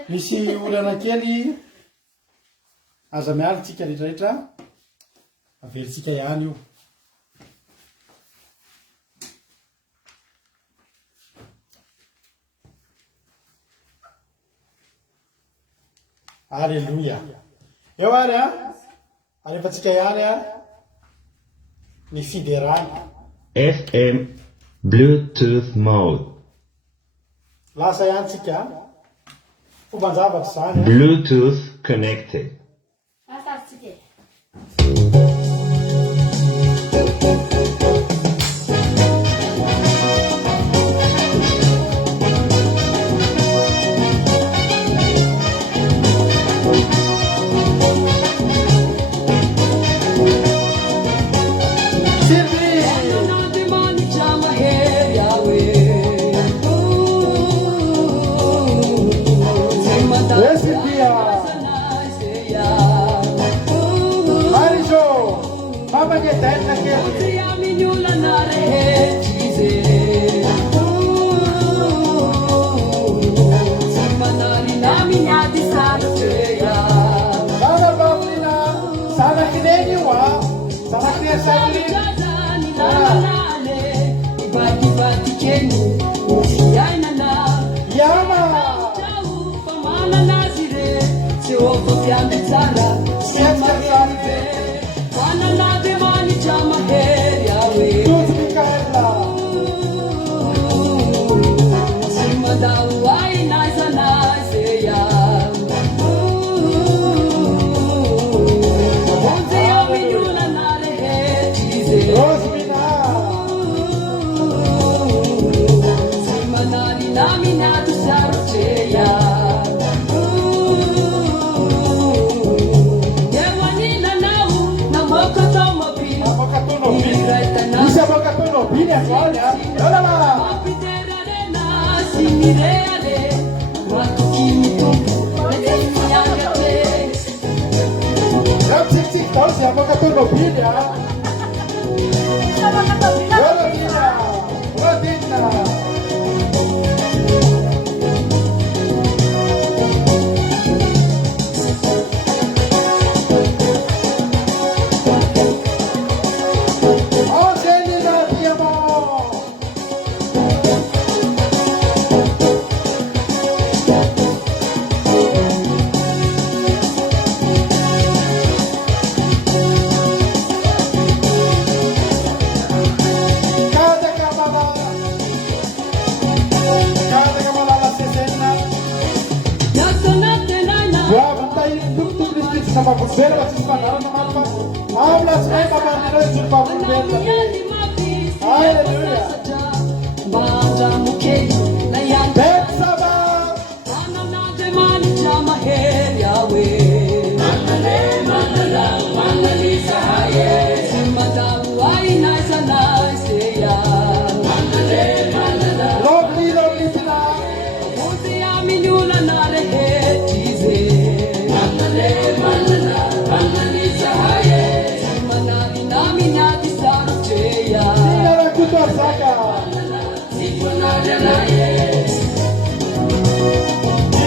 misy olana kely aza mialitsika rehetrarehetra avelitsika ihany io Alleluia eo ary alefatsika ihany ny fidérale FM Bluetooth mode. Lasa yantsika fomban-javatra zany Bluetooth connected.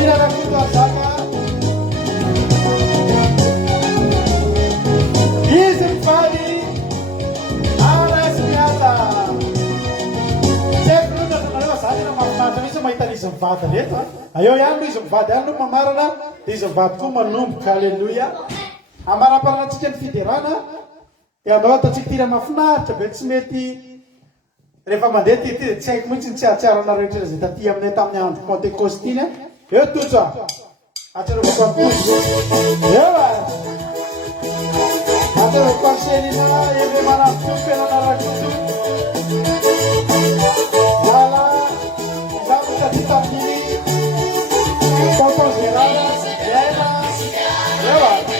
Ina la mivady reto eo ihany no izy mivady any no mamarana dia izy mivady koa manomboka aleloia amaram-paranantsika ny fiderana dia anao ataontsika tira mahafinaritra be tsy mety rehefa mandeha ty tsy haiko mihitsy ny tsiatsiarana rehetra zay taty aminay tamin'ny andro pentecoste iny eo tojo atsarako ampozy eo atsarako ansenina eve manampopenana rakoto lala izavatra ty tamin'ny composerala ela eo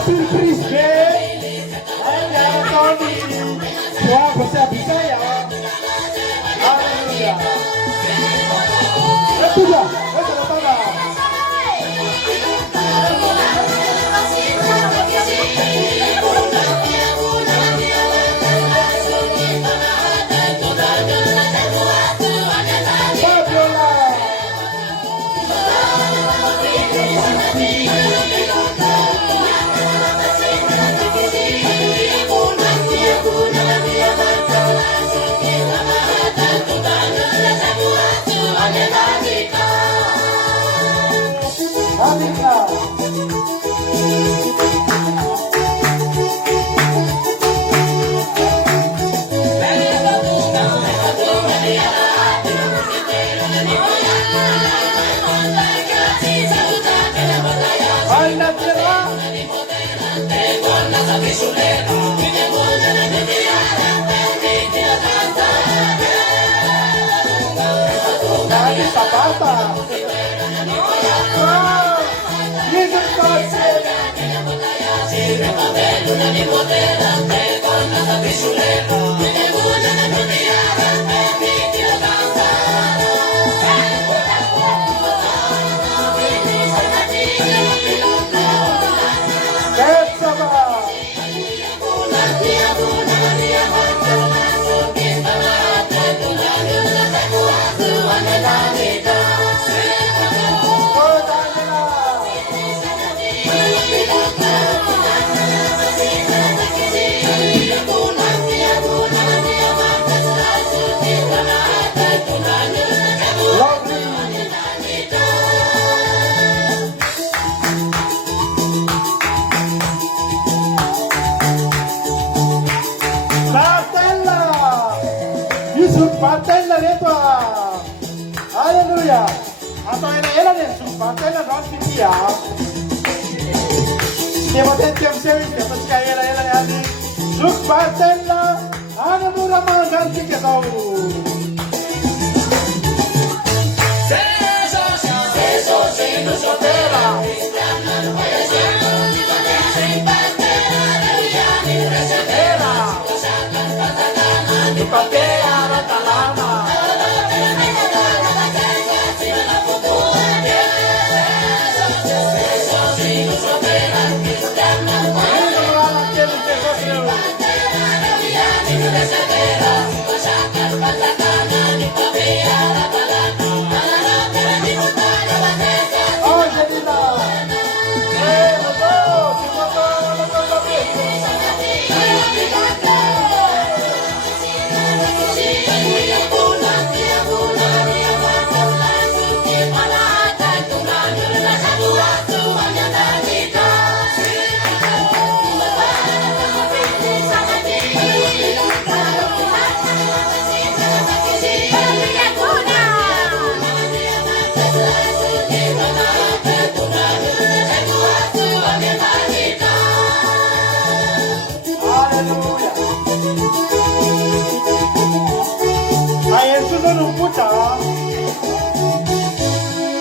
surprise be você avisa aí aleluia é tudo essa não tá Batella reto alleluia atau era dentro batella non si dia devo tentar sempre che per caere era ali sul batella alleluia mangiarti che dau se sotera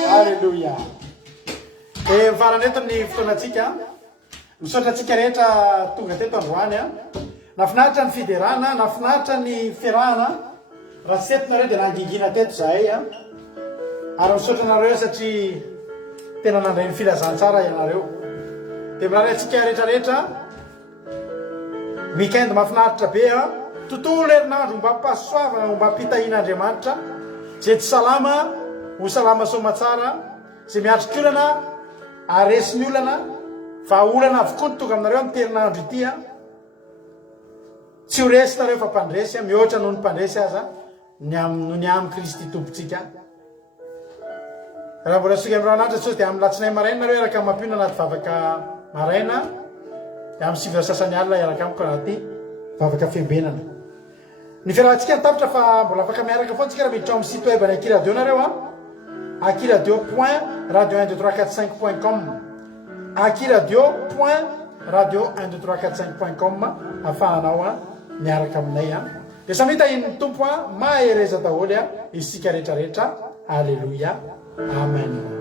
Alleluia. E faranento ny fotoanatsika misaotra atsika rehetra tonga teto androany nafinaritra ny fiderana nafinaritra ny fiarahana raha setinareo dia nangingina teto zahay ary misaotra anareo satria tena nandray ny filazantsara ianareo dia miraray atsika rehetrarehetra weekend mahafinaritra be a tontolo herinandro mba mpahasoavana mba mpitahian'Andriamanitra zay tsy salama ho salama somatsara zay miatrikolana aresy ny olana fa olana avokoa ny tonga aminareo amin'ny herinandro ity a tsy ho resinareo fa mpandresy a mihoatra noho ny mpandresy aza noho ny amin'ny Kristy tompontsika raha mbola soka amin'irao anatra tsy dia amin'ny latsinay maraina nareo araka mampiona anaty vavaka maraina dia amin'ny sivy sasany alina iaraka amiko anaty vavaka fiambenana ny fiarahantsika ny tapitra fa mbola afaka miaraka foana tsika raha miditra amin'ny site web ny Akiradio nareo a akiradio.radio12345.com akiradio.radio12345.com ahafahanao a miaraka aminay a dia samita iny tompo a mahereza daholo a isika rehetrarehetra alleluia amen